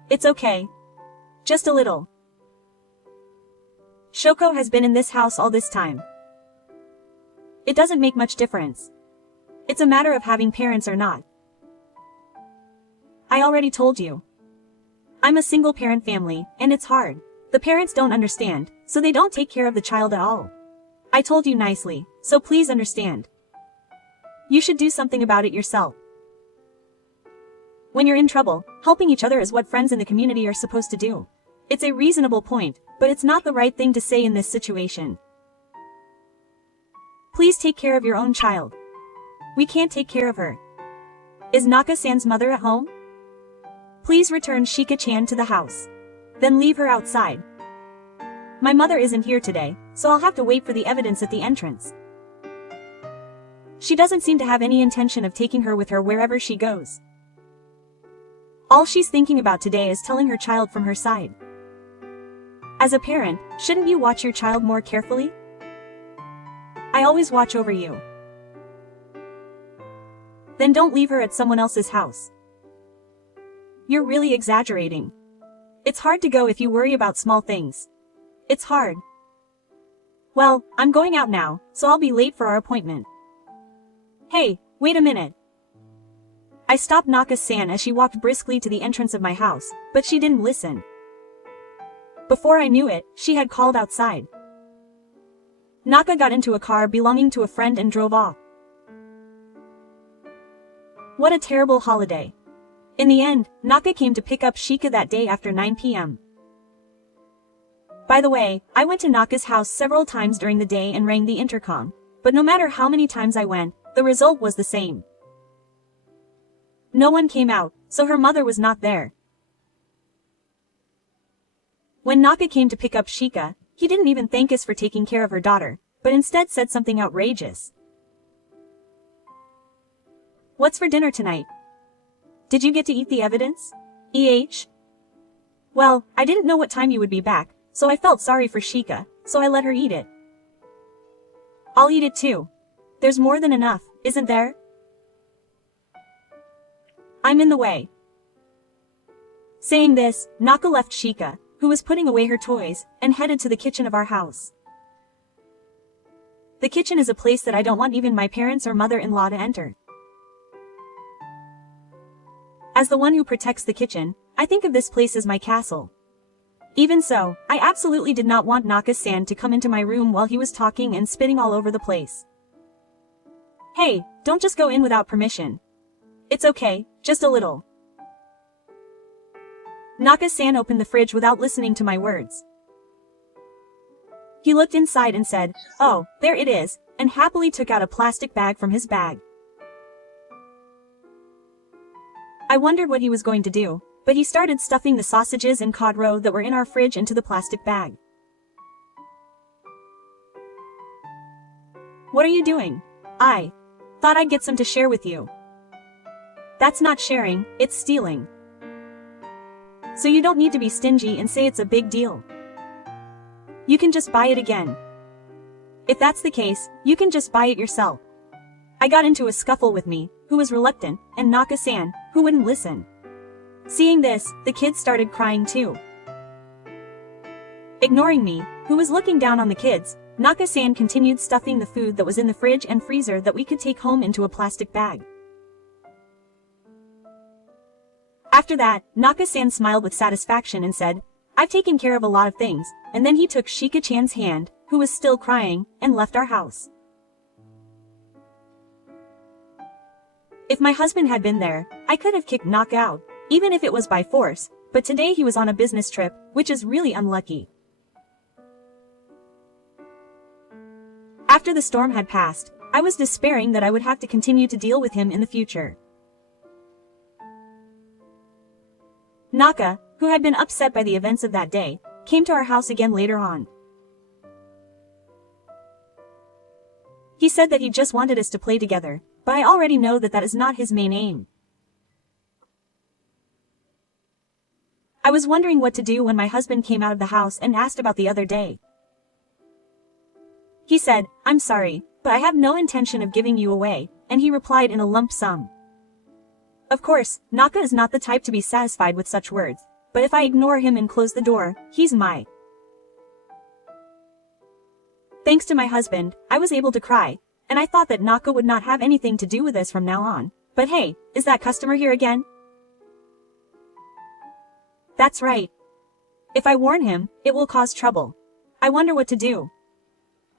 It's okay. Just a little. Shoko has been in this house all this time. It doesn't make much difference. It's a matter of having parents or not. I already told you. I'm a single-parent family, and it's hard. The parents don't understand, so they don't take care of the child at all. I told you nicely, so please understand. You should do something about it yourself. When you're in trouble, helping each other is what friends in the community are supposed to do. It's a reasonable point, but it's not the right thing to say in this situation. Please take care of your own child. We can't take care of her. Is Naka-san's mother at home? Please return Shika-chan to the house. Then leave her outside. My mother isn't here today, so I'll have to wait for the evidence at the entrance. She doesn't seem to have any intention of taking her with her wherever she goes. All she's thinking about today is telling her child from her side. As a parent, shouldn't you watch your child more carefully? I always watch over you. Then don't leave her at someone else's house. You're really exaggerating. It's hard to go if you worry about small things. It's hard. Well, I'm going out now, so I'll be late for our appointment. Hey, wait a minute. I stopped Naka-san as she walked briskly to the entrance of my house, but she didn't listen. Before I knew it, she had called outside. Naka got into a car belonging to a friend and drove off. What a terrible holiday. In the end, Naka came to pick up Shika that day after 9 p.m. By the way, I went to Naka's house several times during the day and rang the intercom, but no matter how many times I went, the result was the same. No one came out, so her mother was not there. When Naka came to pick up Shika, he didn't even thank us for taking care of her daughter, but instead said something outrageous. What's for dinner tonight? Did you get to eat the evidence? Well, I didn't know what time you would be back, so I felt sorry for Shika, so I let her eat it. I'll eat it too. There's more than enough, isn't there? I'm in the way. Saying this, Naka left Shika, who was putting away her toys, and headed to the kitchen of our house. The kitchen is a place that I don't want even my parents or mother-in-law to enter. As the one who protects the kitchen, I think of this place as my castle. Even so, I absolutely did not want Naka-san to come into my room while he was talking and spitting all over the place. Hey, don't just go in without permission. It's okay, just a little. Naka-san opened the fridge without listening to my words. He looked inside and said, "Oh, there it is," and happily took out a plastic bag from his bag. I wondered what he was going to do, but he started stuffing the sausages and cod roe that were in our fridge into the plastic bag. What are you doing? I thought I'd get some to share with you. That's not sharing, it's stealing. So you don't need to be stingy and say it's a big deal. You can just buy it again. If that's the case, you can just buy it yourself. I got into a scuffle with me, who was reluctant, and Naka-san, who wouldn't listen. Seeing this, the kids started crying too. Ignoring me, who was looking down on the kids, Naka-san continued stuffing the food that was in the fridge and freezer that we could take home into a plastic bag. After that, Naka-san smiled with satisfaction and said, "I've taken care of a lot of things," and then he took Shika-chan's hand, who was still crying, and left our house. If my husband had been there, I could have kicked Naka out, even if it was by force, but today he was on a business trip, which is really unlucky. After the storm had passed, I was despairing that I would have to continue to deal with him in the future. Naka, who had been upset by the events of that day, came to our house again later on. He said that he just wanted us to play together, but I already know that that is not his main aim. I was wondering what to do when my husband came out of the house and asked about the other day. He said, "I'm sorry, but I have no intention of giving you away," and he replied in a lump sum. Of course, Naka is not the type to be satisfied with such words, but if I ignore him and close the door, he's my. Thanks to my husband, I was able to cry, and I thought that Naka would not have anything to do with this from now on, but hey, is that customer here again? That's right. If I warn him, it will cause trouble. I wonder what to do.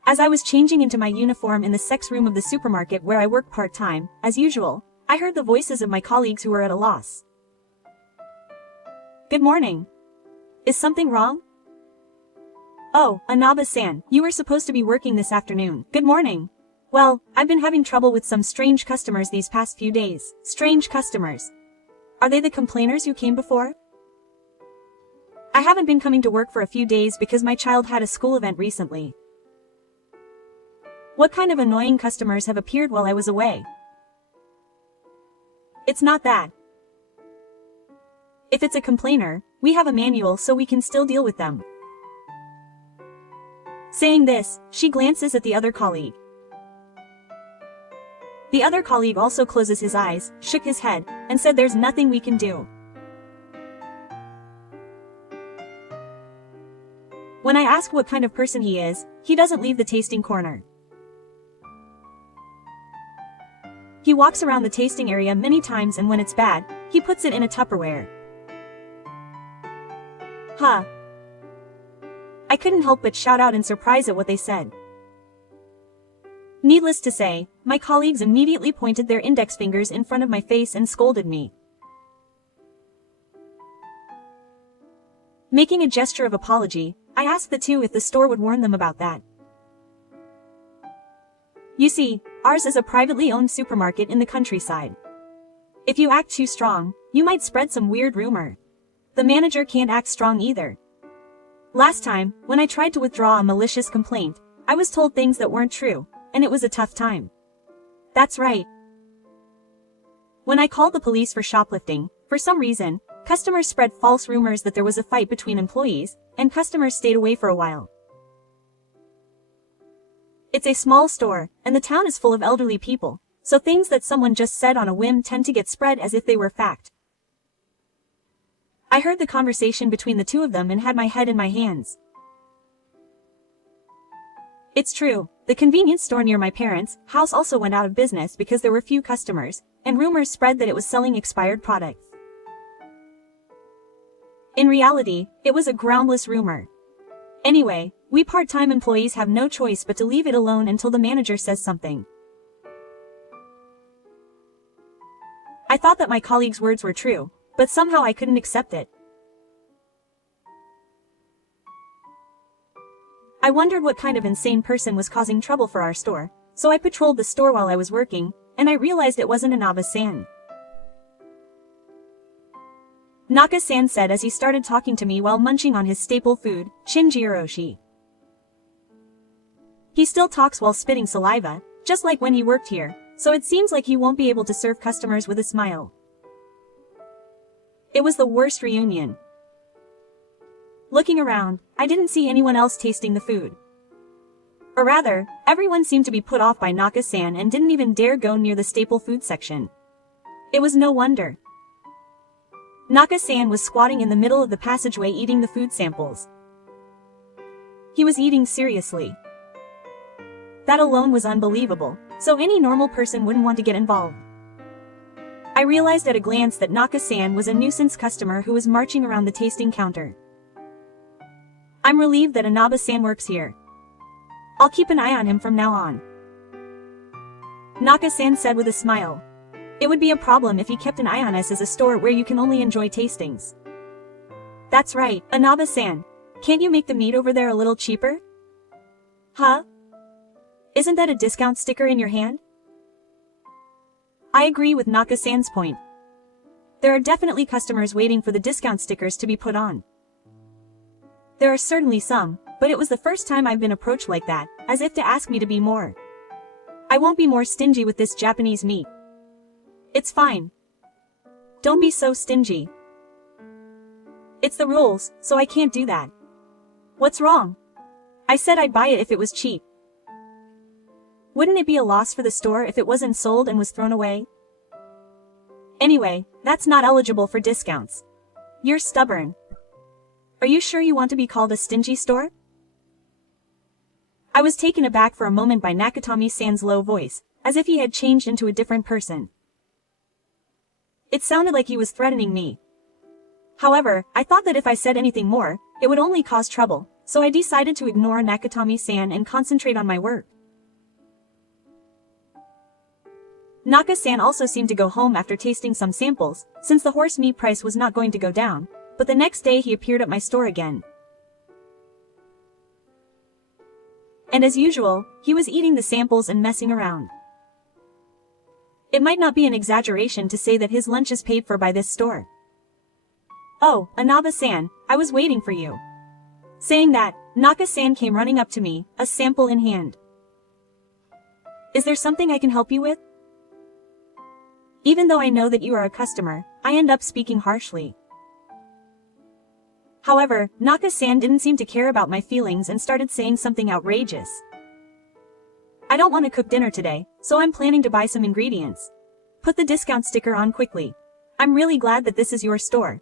As I was changing into my uniform in the sex room of the supermarket where I work part-time, as usual, I heard the voices of my colleagues who were at a loss. Good morning. Is something wrong? Oh, Anaba-san, you were supposed to be working this afternoon. Good morning. Well, I've been having trouble with some strange customers these past few days. Strange customers. Are they the complainers who came before? I haven't been coming to work for a few days because my child had a school event recently. What kind of annoying customers have appeared while I was away? It's not that. If it's a complainer, we have a manual so we can still deal with them. Saying this, she glances at the other colleague. The other colleague also closes his eyes, shook his head, and said there's nothing we can do. When I ask what kind of person he is, he doesn't leave the tasting corner. He walks around the tasting area many times, and when it's bad, he puts it in a Tupperware. Huh. I couldn't help but shout out in surprise at what they said. Needless to say, my colleagues immediately pointed their index fingers in front of my face and scolded me. Making a gesture of apology, I asked the two if the store would warn them about that. You see, ours is a privately owned supermarket in the countryside. If you act too strong, you might spread some weird rumor. The manager can't act strong either. Last time, when I tried to withdraw a malicious complaint, I was told things that weren't true, and it was a tough time. That's right. When I called the police for shoplifting, for some reason, customers spread false rumors that there was a fight between employees, and customers stayed away for a while. It's a small store, and the town is full of elderly people, so things that someone just said on a whim tend to get spread as if they were fact. I heard the conversation between the two of them and had my head in my hands. It's true, the convenience store near my parents' house also went out of business because there were few customers, and rumors spread that it was selling expired products. In reality, it was a groundless rumor. Anyway, we part-time employees have no choice but to leave it alone until the manager says something. I thought that my colleague's words were true, but somehow I couldn't accept it. I wondered what kind of insane person was causing trouble for our store, so I patrolled the store while I was working, and I realized it wasn't Inaba-san. Naka-san said as he started talking to me while munching on his staple food, shinjiroshi. He still talks while spitting saliva, just like when he worked here, so it seems like he won't be able to serve customers with a smile. It was the worst reunion. Looking around, I didn't see anyone else tasting the food. Or rather, everyone seemed to be put off by Naka-san and didn't even dare go near the staple food section. It was no wonder. Naka-san was squatting in the middle of the passageway eating the food samples. He was eating seriously. That alone was unbelievable, so any normal person wouldn't want to get involved. I realized at a glance that Naka-san was a nuisance customer who was marching around the tasting counter. I'm relieved that Inaba-san works here. I'll keep an eye on him from now on. Naka-san said with a smile. It would be a problem if you kept an eye on us as a store where you can only enjoy tastings. That's right, Inaba-san. Can't you make the meat over there a little cheaper? Huh? Isn't that a discount sticker in your hand? I agree with Naka-san's point. There are definitely customers waiting for the discount stickers to be put on. There are certainly some, but it was the first time I've been approached like that, as if to ask me to be more. I won't be more stingy with this Japanese meat. It's fine. Don't be so stingy. It's the rules, so I can't do that. What's wrong? I said I'd buy it if it was cheap. Wouldn't it be a loss for the store if it wasn't sold and was thrown away? Anyway, that's not eligible for discounts. You're stubborn. Are you sure you want to be called a stingy store? I was taken aback for a moment by Nakatomi-san's low voice, as if he had changed into a different person. It sounded like he was threatening me. However, I thought that if I said anything more, it would only cause trouble, so I decided to ignore Nakatomi-san and concentrate on my work. Naka-san also seemed to go home after tasting some samples, since the horse meat price was not going to go down, but the next day he appeared at my store again. And as usual, he was eating the samples and messing around. It might not be an exaggeration to say that his lunch is paid for by this store. Oh, Inaba-san, I was waiting for you. Saying that, Naka-san came running up to me, a sample in hand. Is there something I can help you with? Even though I know that you are a customer, I end up speaking harshly. However, Naka-san didn't seem to care about my feelings and started saying something outrageous. I don't want to cook dinner today, so I'm planning to buy some ingredients. Put the discount sticker on quickly. I'm really glad that this is your store.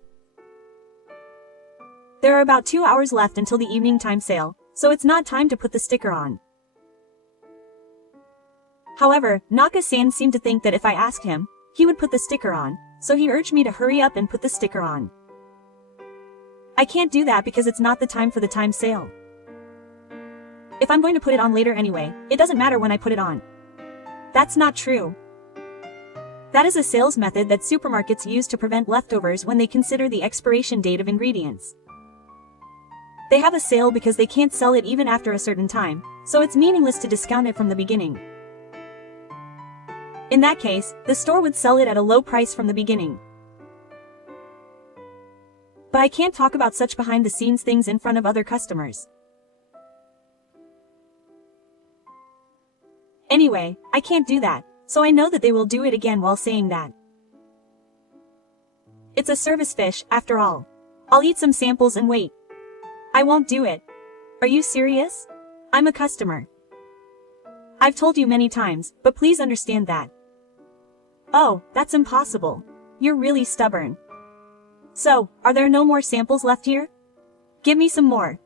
There are about 2 hours left until the evening time sale, so it's not time to put the sticker on. However, Naka-san seemed to think that if I asked him, he would put the sticker on, so he urged me to hurry up and put the sticker on. I can't do that because it's not the time for the time sale. If I'm going to put it on later anyway, it doesn't matter when I put it on. That's not true. That is a sales method that supermarkets use to prevent leftovers when they consider the expiration date of ingredients. They have a sale because they can't sell it even after a certain time, so it's meaningless to discount it from the beginning. In that case, the store would sell it at a low price from the beginning. But I can't talk about such behind-the-scenes things in front of other customers. Anyway, I can't do that, so I know that they will do it again while saying that. It's a service fish, after all. I'll eat some samples and wait. I won't do it. Are you serious? I'm a customer. I've told you many times, but please understand that. Oh, that's impossible. You're really stubborn. So, are there no more samples left here? Give me some more.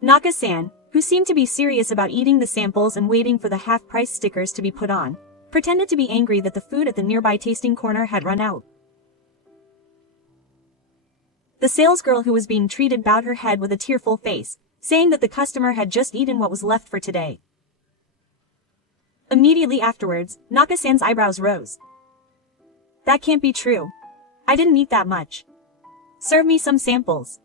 Naka-san, who seemed to be serious about eating the samples and waiting for the half-price stickers to be put on, pretended to be angry that the food at the nearby tasting corner had run out. The salesgirl who was being treated bowed her head with a tearful face, saying that the customer had just eaten what was left for today. Immediately afterwards, Naka-san's eyebrows rose. That can't be true. I didn't eat that much. Serve me some samples.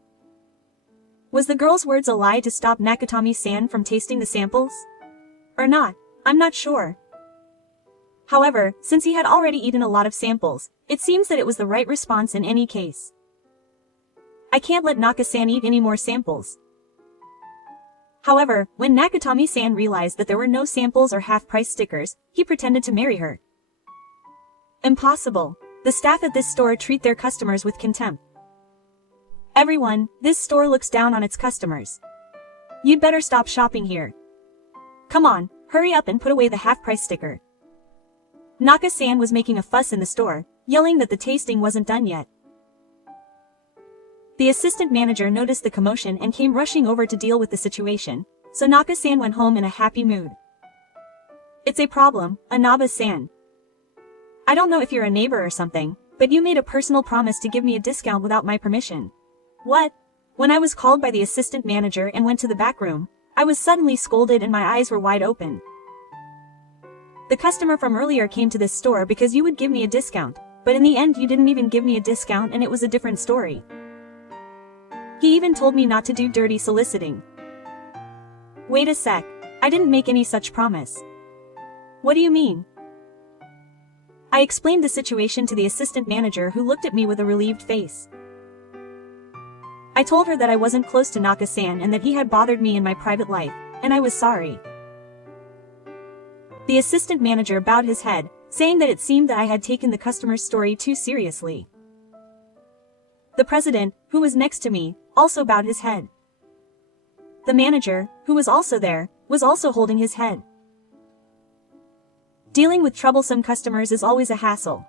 Was the girl's words a lie to stop Nakatomi-san from tasting the samples? Or not? I'm not sure. However, since he had already eaten a lot of samples, it seems that it was the right response in any case. I can't let Naka-san eat any more samples. However, when Nakatomi-san realized that there were no samples or half-price stickers, he pretended to marry her. Impossible. The staff at this store treat their customers with contempt. Everyone, this store looks down on its customers. You'd better stop shopping here. Come on, hurry up and put away the half-price sticker. Naka-san was making a fuss in the store, yelling that the tasting wasn't done yet. The assistant manager noticed the commotion and came rushing over to deal with the situation, so Naka-san went home in a happy mood. It's a problem, Anaba-san. I don't know if you're a neighbor or something, but you made a personal promise to give me a discount without my permission. What? When I was called by the assistant manager and went to the back room, I was suddenly scolded and my eyes were wide open. The customer from earlier came to this store because you would give me a discount, but in the end you didn't even give me a discount and it was a different story. He even told me not to do dirty soliciting. Wait a sec, I didn't make any such promise. What do you mean? I explained the situation to the assistant manager who looked at me with a relieved face. I told her that I wasn't close to Naka-san and that he had bothered me in my private life, and I was sorry. The assistant manager bowed his head, saying that it seemed that I had taken the customer's story too seriously. The president, who was next to me, also bowed his head. The manager, who was also there, was also holding his head. Dealing with troublesome customers is always a hassle.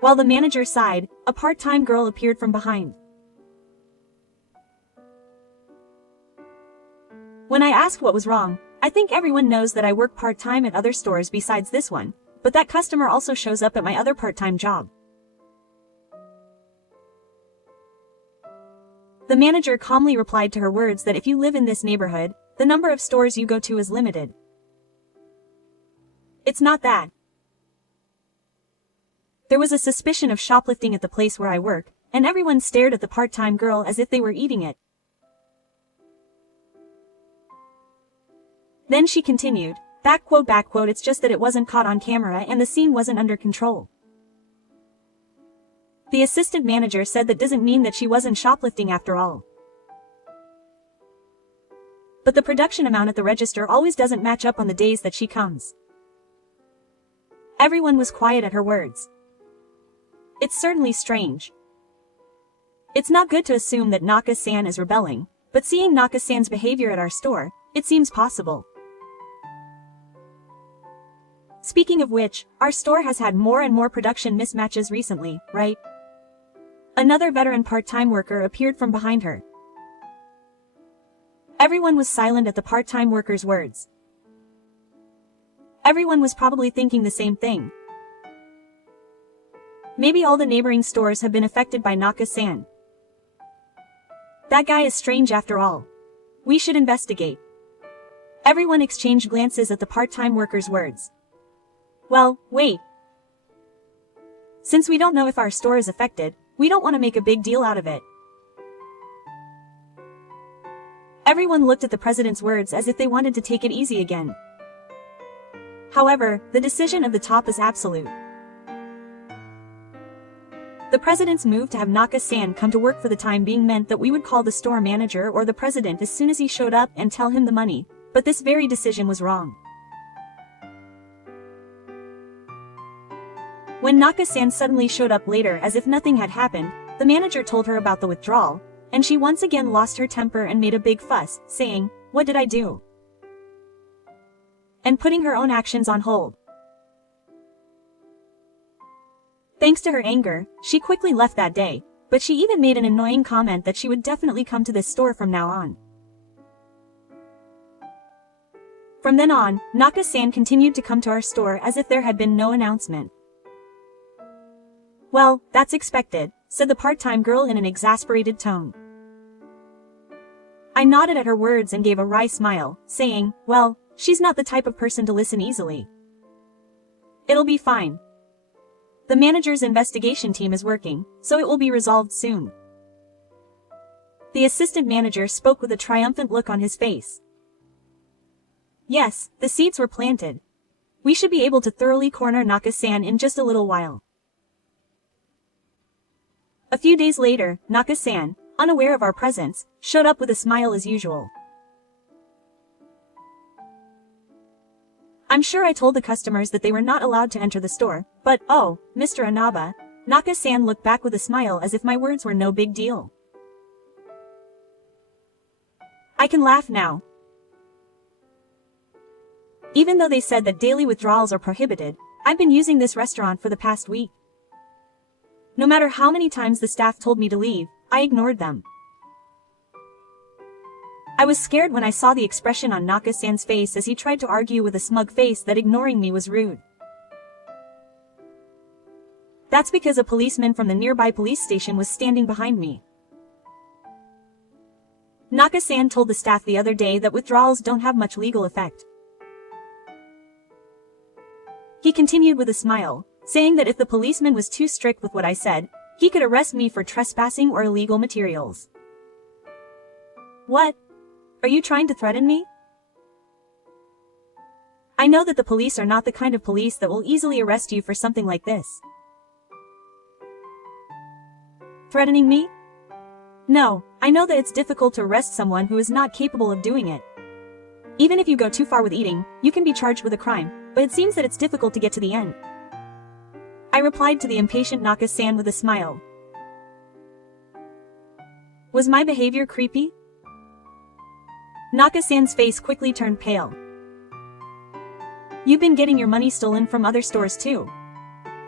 While the manager sighed, a part-time girl appeared from behind. When I asked what was wrong, I think everyone knows that I work part-time at other stores besides this one, but that customer also shows up at my other part-time job. The manager calmly replied to her words that if you live in this neighborhood, the number of stores you go to is limited. It's not that. There was a suspicion of shoplifting at the place where I work, and everyone stared at the part-time girl as if they were eating it. Then she continued, backquote, it's just that it wasn't caught on camera and the scene wasn't under control. The assistant manager said that doesn't mean that she wasn't shoplifting after all. But the production amount at the register always doesn't match up on the days that she comes. Everyone was quiet at her words. It's certainly strange. It's not good to assume that Naka-san is rebelling, but seeing Naka-san's behavior at our store, it seems possible. Speaking of which, our store has had more and more production mismatches recently, right? Another veteran part-time worker appeared from behind her. Everyone was silent at the part-time worker's words. Everyone was probably thinking the same thing. Maybe all the neighboring stores have been affected by Naka-san. That guy is strange after all. We should investigate. Everyone exchanged glances at the part-time worker's words. Well, wait. Since we don't know if our store is affected, we don't want to make a big deal out of it. Everyone looked at the president's words as if they wanted to take it easy again. However, the decision of the top is absolute. The president's move to have Naka-san come to work for the time being meant that we would call the store manager or the president as soon as he showed up and tell him the money, but this very decision was wrong. When Naka-san suddenly showed up later as if nothing had happened, the manager told her about the withdrawal, and she once again lost her temper and made a big fuss, saying, "What did I do?" and putting her own actions on hold. Thanks to her anger, she quickly left that day, but she even made an annoying comment that she would definitely come to this store from now on. From then on, Naka-san continued to come to our store as if there had been no announcement. "Well, that's expected," said the part-time girl in an exasperated tone. I nodded at her words and gave a wry smile, saying, "Well, she's not the type of person to listen easily. It'll be fine. The manager's investigation team is working, so it will be resolved soon." The assistant manager spoke with a triumphant look on his face. Yes, the seeds were planted. We should be able to thoroughly corner Naka-san in just a little while. A few days later, Naka-san, unaware of our presence, showed up with a smile as usual. I'm sure I told the customers that they were not allowed to enter the store, but oh, Mr. Inaba, Naka-san looked back with a smile as if my words were no big deal. I can laugh now. Even though they said that daily withdrawals are prohibited, I've been using this restaurant for the past week. No matter how many times the staff told me to leave, I ignored them. I was scared when I saw the expression on Naka-san's face as he tried to argue with a smug face that ignoring me was rude. That's because a policeman from the nearby police station was standing behind me. Naka-san told the staff the other day that withdrawals don't have much legal effect. He continued with a smile, saying that if the policeman was too strict with what I said, he could arrest me for trespassing or illegal materials. What? Are you trying to threaten me? I know that the police are not the kind of police that will easily arrest you for something like this. Threatening me? No, I know that it's difficult to arrest someone who is not capable of doing it. Even if you go too far with eating, you can be charged with a crime, but it seems that it's difficult to get to the end. I replied to the impatient Naka-san with a smile. Was my behavior creepy? Naka-san's face quickly turned pale. You've been getting your money stolen from other stores too.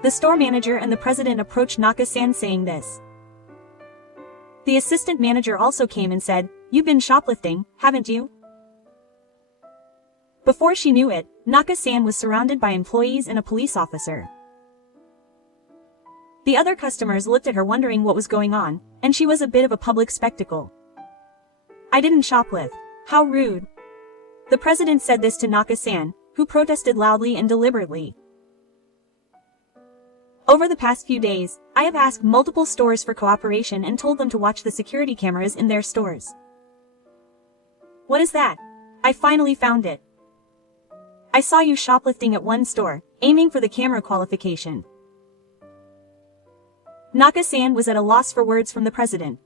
The store manager and the president approached Naka-san saying this. The assistant manager also came and said, "You've been shoplifting, haven't you?" Before she knew it, Naka-san was surrounded by employees and a police officer. The other customers looked at her wondering what was going on, and she was a bit of a public spectacle. I didn't shoplift. How rude. The president said this to Naka-san, who protested loudly and deliberately. Over the past few days, I have asked multiple stores for cooperation and told them to watch the security cameras in their stores. What is that? I finally found it. I saw you shoplifting at one store, aiming for the camera qualification. Naka-san was at a loss for words from the president.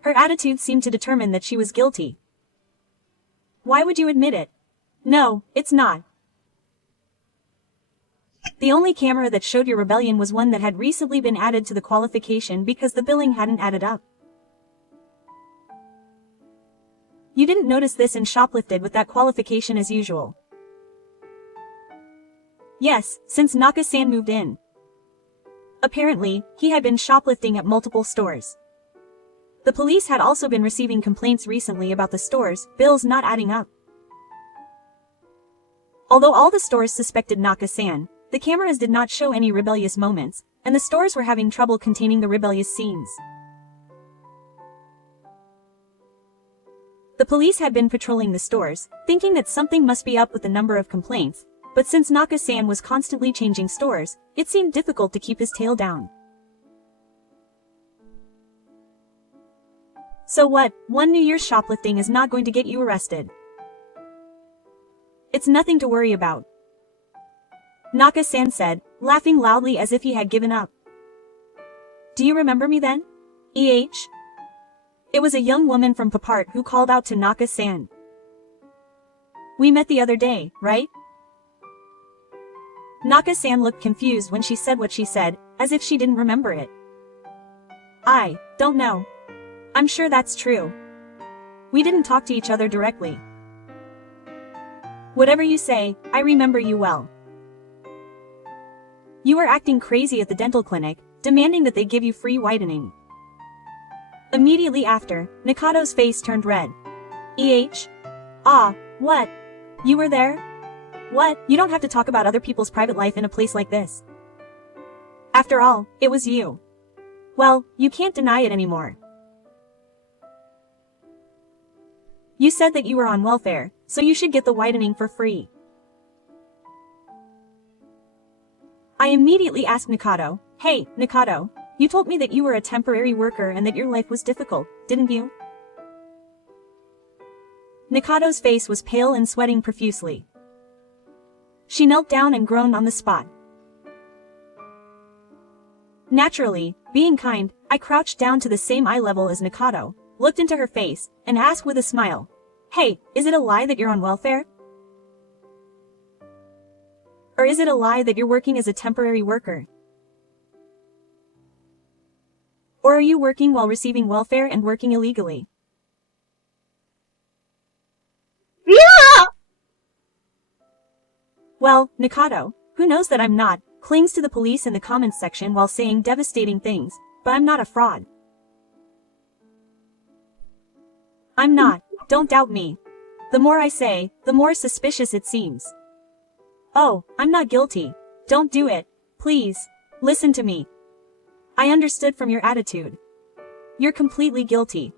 Her attitude seemed to determine that she was guilty. Why would you admit it? No, it's not. The only camera that showed your rebellion was one that had recently been added to the qualification because the billing hadn't added up. You didn't notice this and shoplifted with that qualification as usual. Yes, since Naka-san moved in. Apparently, he had been shoplifting at multiple stores. The police had also been receiving complaints recently about the stores' bills not adding up. Although all the stores suspected Naka-san, the cameras did not show any rebellious moments, and the stores were having trouble containing the rebellious scenes. The police had been patrolling the stores, thinking that something must be up with the number of complaints, but since Naka-san was constantly changing stores, it seemed difficult to keep his tail down. So what, one New Year's shoplifting is not going to get you arrested. It's nothing to worry about. Naka-san said, laughing loudly as if he had given up. Do you remember me then? It was a young woman from Papart who called out to Naka-san. We met the other day, right? Naka-san looked confused when she said what she said, as if she didn't remember it. I don't know. I'm sure that's true. We didn't talk to each other directly. Whatever you say, I remember you well. You were acting crazy at the dental clinic, demanding that they give you free whitening. Immediately after, Nakado's face turned red. What? You were there? What? You don't have to talk about other people's private life in a place like this. After all, it was you. Well, you can't deny it anymore. You said that you were on welfare, so you should get the whitening for free. I immediately asked Nakado, "Hey, Nakado, you told me that you were a temporary worker and that your life was difficult, didn't you?" Nakado's face was pale and sweating profusely. She knelt down and groaned on the spot. Naturally, being kind, I crouched down to the same eye level as Nakado, looked into her face, and asked with a smile, "Hey, is it a lie that you're on welfare? Or is it a lie that you're working as a temporary worker? Or are you working while receiving welfare and working illegally?" Yeah! Well, Nakado, who knows that I'm not, clings to the police in the comments section while saying devastating things, but I'm not a fraud. I'm not, don't doubt me. The more I say, the more suspicious it seems. Oh, I'm not guilty. Don't do it, please. Listen to me. I understood from your attitude. You're completely guilty.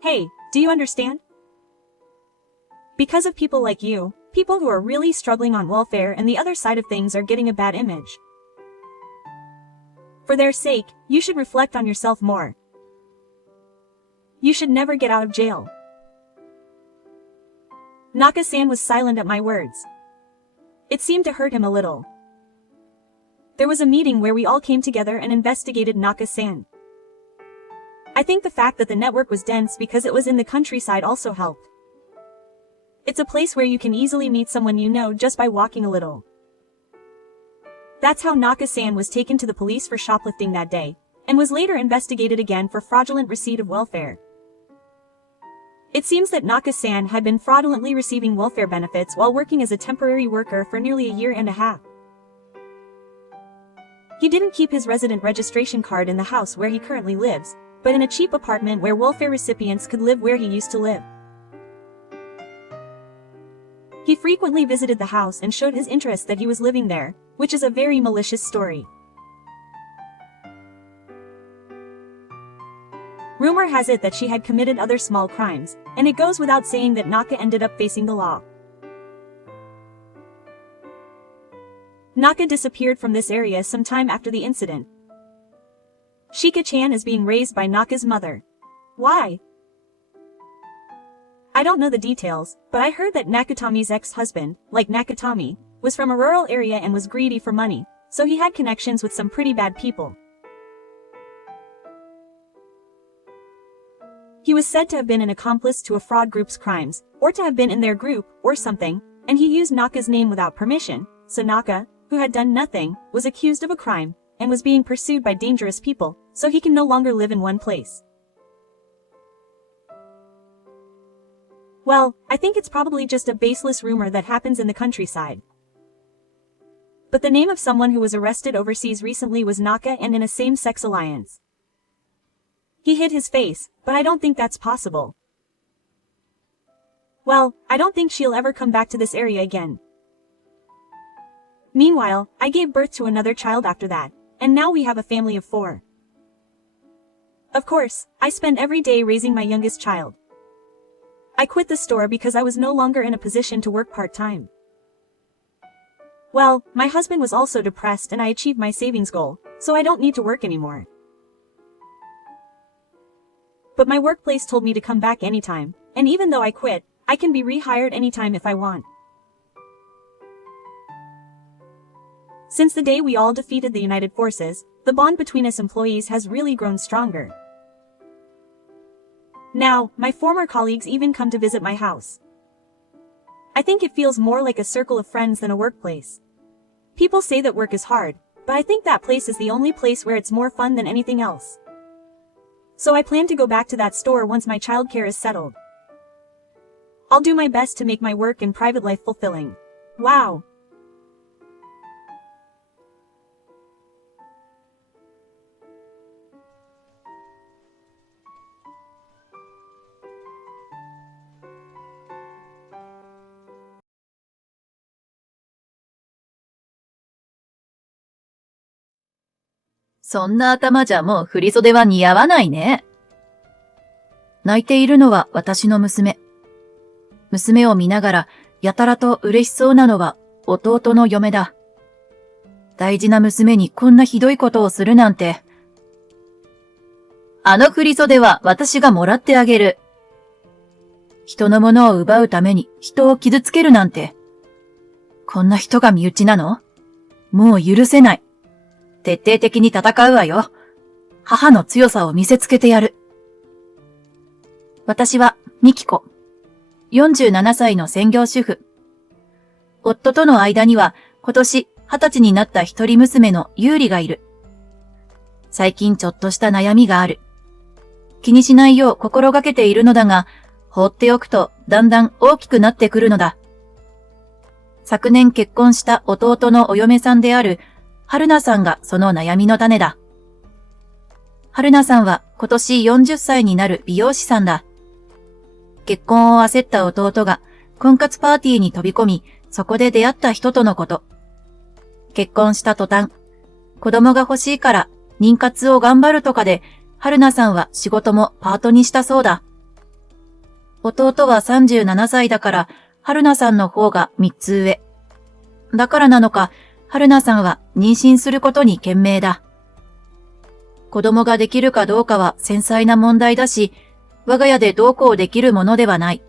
Hey, do you understand? Because of people like you, people who are really struggling on welfare and the other side of things are getting a bad image. For their sake, you should reflect on yourself more. You should never get out of jail. Naka-san was silent at my words. It seemed to hurt him a little. There was a meeting where we all came together and investigated Naka-san. I think the fact that the network was dense because it was in the countryside also helped. It's a place where you can easily meet someone you know just by walking a little. That's how Naka-san was taken to the police for shoplifting that day, and was later investigated again for fraudulent receipt of welfare. It seems that Naka-san had been fraudulently receiving welfare benefits while working as a temporary worker for nearly a year and a half. He didn't keep his resident registration card in the house where he currently lives, but in a cheap apartment where welfare recipients could live where he used to live. He frequently visited the house and showed his interest that he was living there, which is a very malicious story. Rumor has it that she had committed other small crimes, and it goes without saying that Naka ended up facing the law. Naka disappeared from this area sometime after the incident. Shika-chan is being raised by Naka's mother. Why? I don't know the details, but I heard that Nakatomi's ex-husband, like Nakatomi, was from a rural area and was greedy for money, so he had connections with some pretty bad people. He was said to have been an accomplice to a fraud group's crimes, or to have been in their group, or something, and he used Naka's name without permission, so Naka, who had done nothing, was accused of a crime, and was being pursued by dangerous people, so he can no longer live in one place. Well, I think it's probably just a baseless rumor that happens in the countryside. But the name of someone who was arrested overseas recently was Naka and in a same-sex alliance. He hid his face, but I don't think that's possible. Well, I don't think she'll ever come back to this area again. Meanwhile, I gave birth to another child after that, and now we have a family of 4. Of course, I spend every day raising my youngest child. I quit the store because I was no longer in a position to work part-time. Well, my husband was also depressed and I achieved my savings goal, so I don't need to work anymore. But my workplace told me to come back anytime, and even though I quit, I can be rehired anytime if I want. Since the day we all defeated the United Forces, the bond between us employees has really grown stronger. Now, my former colleagues even come to visit my house. I think it feels more like a circle of friends than a workplace. People say that work is hard, but I think that place is the only place where it's more fun than anything else. So I plan to go back to that store once my childcare is settled. I'll do my best to make my work and private life fulfilling. Wow. そんな頭じゃもう振り袖は似合わないね。泣いているのは私の娘。娘を見ながらやたらと嬉しそうなのは弟の嫁だ。大事な娘にこんなひどいことをするなんて。あの振り袖は私がもらってあげる。人のものを奪うために人を傷つけるなんて。こんな人が身内なの？もう許せない。徹底的に戦うわよ。母の強さを見せつけてやる。私はミキコ。47歳の専業主婦。夫との間には今年20歳になった一人娘のユーリがいる。最近ちょっとした悩みがある。気にしないよう心がけているのだが、放っておくとだんだん大きくなってくるのだ。昨年結婚した弟のお嫁さんである春菜さんがその悩みの種だ。春菜さんは今年40歳になる美容師さんだ。結婚を焦った弟が婚活パーティーに飛び込み、そこで出会った人とのこと。結婚した途端、子供が欲しいから妊活を頑張るとかで、春菜さんは仕事もパートにしたそうだ。弟は37歳だから、春菜さんの方が3つ上。だからなのか、春菜さんは妊娠することに懸命だ。子供ができるかどうかは繊細な問題だし、我が家でどうこうできるものではない。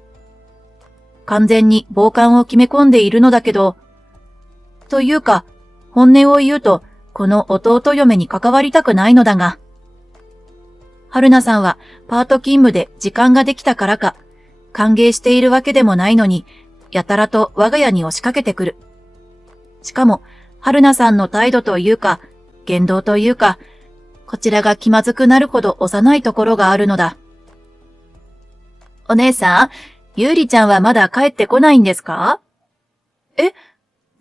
完全に傍観を決め込んでいるのだけど、というか、本音を言うと、この弟嫁に関わりたくないのだが、春菜さんはパート勤務で時間ができたからか、歓迎しているわけでもないのに、やたらと我が家に押しかけてくる。しかも、春菜さんの態度というか、言動というか、こちらが気まずくなるほど幼いところがあるのだ。お姉さん、ゆうりちゃんはまだ帰ってこないんですか？え、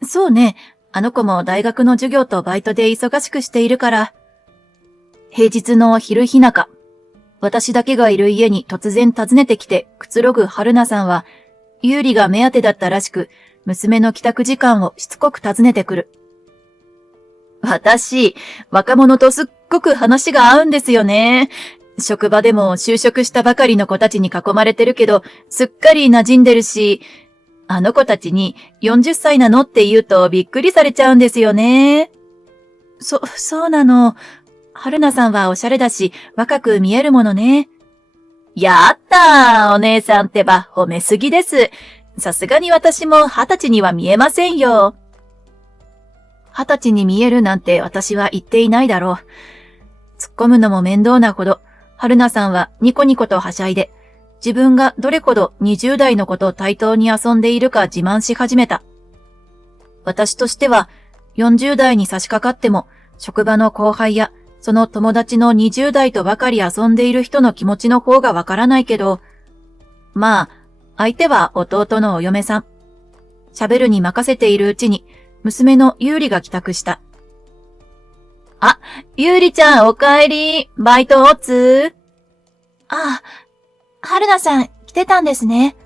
そうね。あの子も大学の授業とバイトで忙しくしているから。平日の昼日中、私だけがいる家に突然訪ねてきてくつろぐ春菜さんは、ゆうりが目当てだったらしく、娘の帰宅時間をしつこく尋ねてくる。私、若者とすっごく話が合うんですよね。職場でも就職したばかりの子たちに囲まれてるけど、すっかり馴染んでるし、あの子たちに40歳なのって言うとびっくりされちゃうんですよね。そうなの。春菜さんはおしゃれだし、若く見えるものね。やったー、お姉さんってば褒めすぎです。さすがに私も20歳には見えませんよ。20歳に見えるなんて私は言っていないだろう。突っ込むのも面倒なほど、春菜さんはニコニコとはしゃいで、自分がどれほど20代の子と対等に遊んでいるか自慢し始めた。私としては、40代に差し掛かっても、職場の後輩や、その友達の20代とばかり遊んでいる人の気持ちの方がわからないけど、まあ、相手は弟のお嫁さん。喋るに任せているうちに、娘のゆうりが帰宅した。あ、ゆうりちゃんおかえり。バイトおつ？ああ、春菜さん来てたんですね。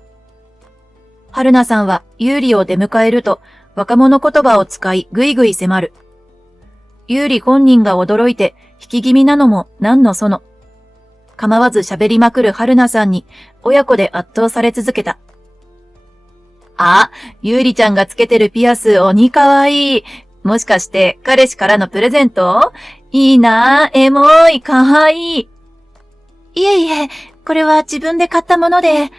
春菜さんはゆうりを出迎えると若者言葉を使いぐいぐい迫る。ゆうり本人が驚いて引き気味なのも何のその。構わず喋りまくる春菜さんに親子で圧倒され続けた。あ、ゆうりちゃんがつけてるピアス鬼かわいい。もしかして彼氏からのプレゼント？いいなぁ、エモい、かわいい。いえいえ、これは自分で買ったもので。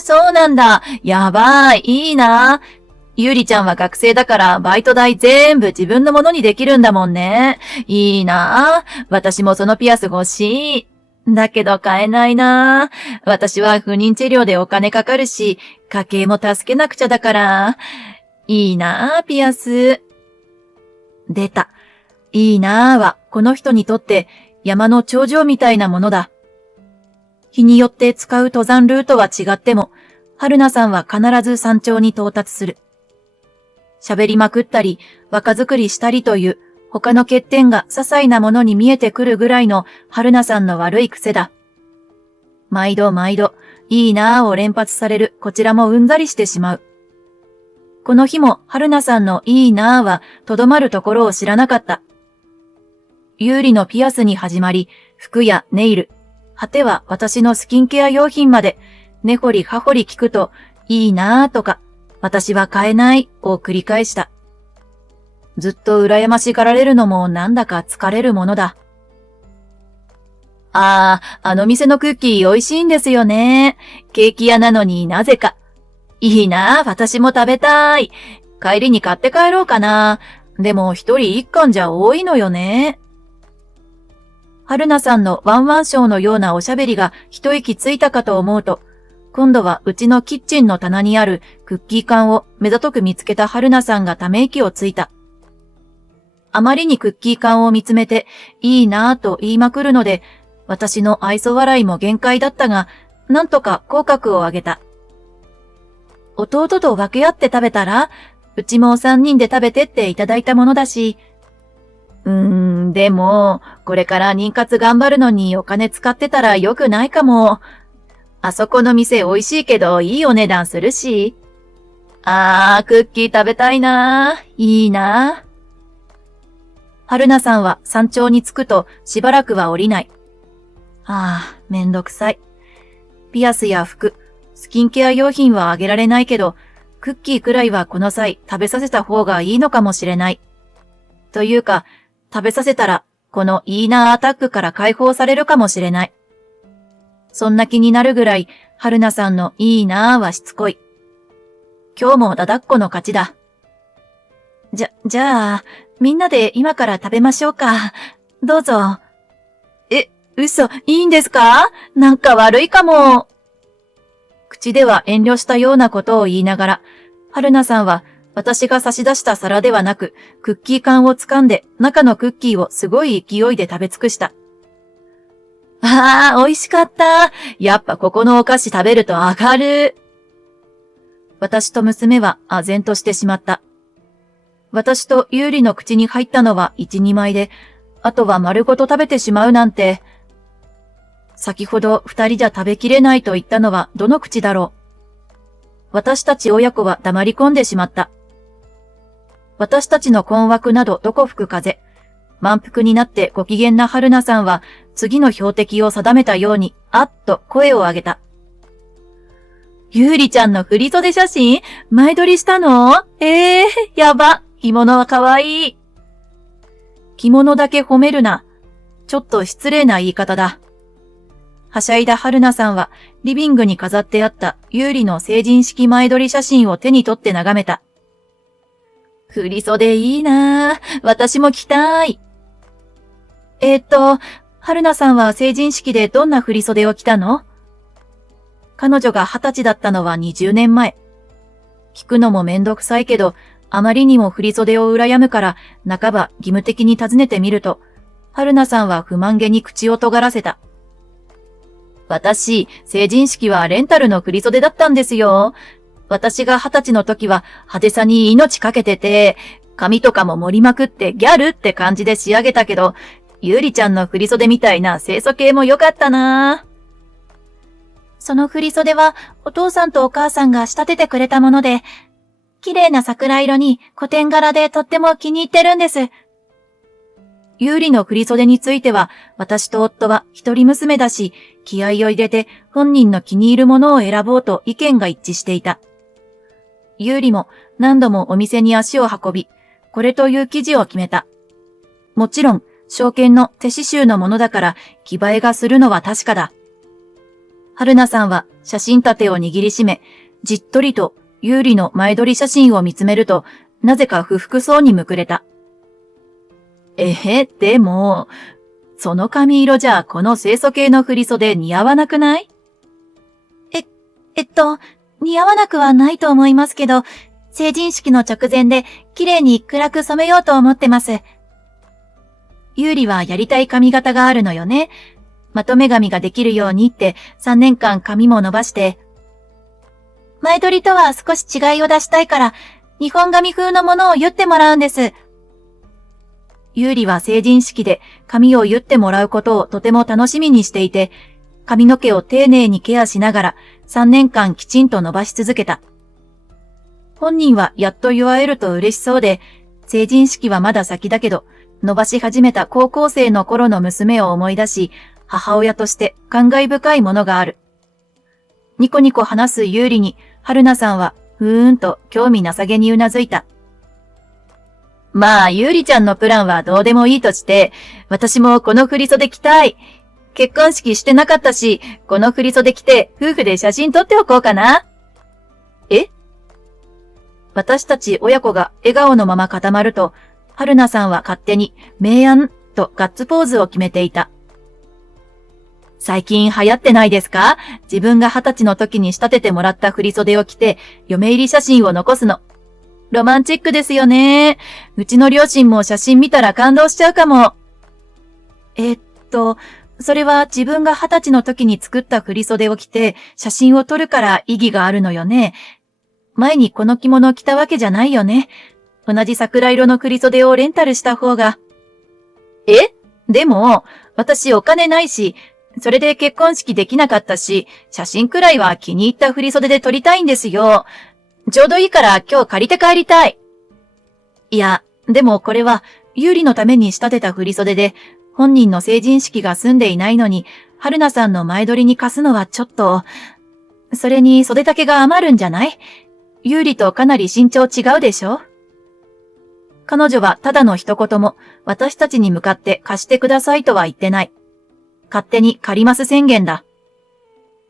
そうなんだ。やばい、いいなぁ。ゆりちゃんは学生だからバイト代全部自分のものにできるんだもんね。いいなぁ。私もそのピアス欲しい。だけど買えないなぁ。私は不妊治療でお金かかるし、家計も助けなくちゃだから。いいなぁ、ピアス。出た。いいなぁは、この人にとって山の頂上みたいなものだ。日によって使う登山ルートは違っても、春菜さんは必ず山頂に到達する。喋りまくったり、若作りしたりという、他の欠点が些細なものに見えてくるぐらいの春菜さんの悪い癖だ。毎度毎度、いいなぁを連発されるこちらもうんざりしてしまう。この日も春菜さんのいいなぁはとどまるところを知らなかった。有利のピアスに始まり、服やネイル、果ては私のスキンケア用品まで、根掘り葉掘り聞くと、いいなぁとか、私は買えないを繰り返した。ずっと羨ましがられるのもなんだか疲れるものだ。あの店のクッキー美味しいんですよね。ケーキ屋なのになぜか。いいなぁ、私も食べたい。帰りに買って帰ろうかな。でも一人一貫じゃ多いのよね。春菜さんのワンワンショーのようなおしゃべりが一息ついたかと思うと、今度はうちのキッチンの棚にあるクッキー缶を目ざとく見つけた春菜さんがため息をついた。あまりにクッキー缶を見つめていいなぁと言いまくるので、私の愛想笑いも限界だったが、なんとか口角を上げた。弟と分け合って食べたら、うちも3人で食べてっていただいたものだし、でも、これから妊活頑張るのにお金使ってたら良くないかも。あそこの店美味しいけどいいお値段するし。クッキー食べたいなぁ。いいなぁ。春菜さんは山頂に着くとしばらくは降りない。めんどくさい。ピアスや服、スキンケア用品はあげられないけど、クッキーくらいはこの際食べさせた方がいいのかもしれない。というか、食べさせたらこのいいなぁアタックから解放されるかもしれない。そんな気になるぐらい、春菜さんのいいなぁはしつこい。今日もだだっこの勝ちだ。じゃあ、みんなで今から食べましょうか。どうぞ。嘘、いいんですか？なんか悪いかも。口では遠慮したようなことを言いながら、春菜さんは私が差し出した皿ではなく、クッキー缶を掴んで中のクッキーをすごい勢いで食べ尽くした。美味しかった。やっぱここのお菓子食べると上がる。私と娘は唖然としてしまった。私と有利の口に入ったのは1、2枚で、あとは丸ごと食べてしまうなんて。先ほど2人じゃ食べきれないと言ったのはどの口だろう。私たち親子は黙り込んでしまった。私たちの困惑などどこ吹く風。満腹になってご機嫌な春菜さんは次の標的を定めたようにあっと声を上げた。ゆうりちゃんの振り袖写真前撮りしたの？やば。着物はかわいい。着物だけ褒めるな。ちょっと失礼な言い方だ。はしゃいだ春菜さんはリビングに飾ってあった有利の成人式前撮り写真を手に取って眺めた。振り袖いいなぁ。私も着たい。春菜さんは成人式でどんな振り袖を着たの？彼女が20歳だったのは20年前。聞くのもめんどくさいけど、あまりにも振り袖を羨むから、半ば義務的に尋ねてみると、春菜さんは不満げに口を尖らせた。私、成人式はレンタルの振り袖だったんですよ。私が20歳の時は派手さに命かけてて、髪とかも盛りまくってギャルって感じで仕上げたけど、ゆうりちゃんの振り袖みたいな清楚系も良かったな。その振り袖はお父さんとお母さんが仕立ててくれたもので、綺麗な桜色に古典柄でとっても気に入ってるんです。ゆうりの振り袖については、私と夫は一人娘だし、気合を入れて本人の気に入るものを選ぼうと意見が一致していた。ゆうりも何度もお店に足を運び、これという生地を決めた。もちろん、証券の手刺繍のものだから気映えがするのは確かだ。春菜さんは写真立てを握りしめ、じっとりと有利の前撮り写真を見つめると、なぜか不服そうにむくれた。でも、その髪色じゃこの清楚系の振袖似合わなくない？似合わなくはないと思いますけど、成人式の直前で綺麗に暗く染めようと思ってます。有利はやりたい髪型があるのよね。まとめ髪ができるようにって3年間髪も伸ばして、前撮りとは少し違いを出したいから、日本髪風のものを結ってもらうんです。有利は成人式で髪を結ってもらうことをとても楽しみにしていて、髪の毛を丁寧にケアしながら3年間きちんと伸ばし続けた。本人はやっと祝えると嬉しそうで、成人式はまだ先だけど、伸ばし始めた高校生の頃の娘を思い出し、母親として感慨深いものがある。ニコニコ話す有利に、春菜さんはふーんと興味なさげにうなずいた。まあ、有利ちゃんのプランはどうでもいいとして、私もこの振袖着たい。結婚式してなかったし、この振袖着て夫婦で写真撮っておこうかな。私たち親子が笑顔のまま固まると、春菜さんは勝手に明暗とガッツポーズを決めていた。最近流行ってないですか？自分が20歳の時に仕立ててもらった振袖を着て、嫁入り写真を残すの。ロマンチックですよね。うちの両親も写真見たら感動しちゃうかも。それは自分が20歳の時に作った振袖を着て写真を撮るから意義があるのよね。前にこの着物を着たわけじゃないよね。同じ桜色の振袖をレンタルした方が。でも、私お金ないし、それで結婚式できなかったし、写真くらいは気に入った振袖で撮りたいんですよ。ちょうどいいから今日借りて帰りたい。いや、でもこれは有利のために仕立てた振袖で、本人の成人式が済んでいないのに、春菜さんの前撮りに貸すのはちょっと、それに袖丈が余るんじゃない？有利とかなり身長違うでしょ？彼女はただの一言も私たちに向かって貸してくださいとは言ってない。勝手に借ります宣言だ。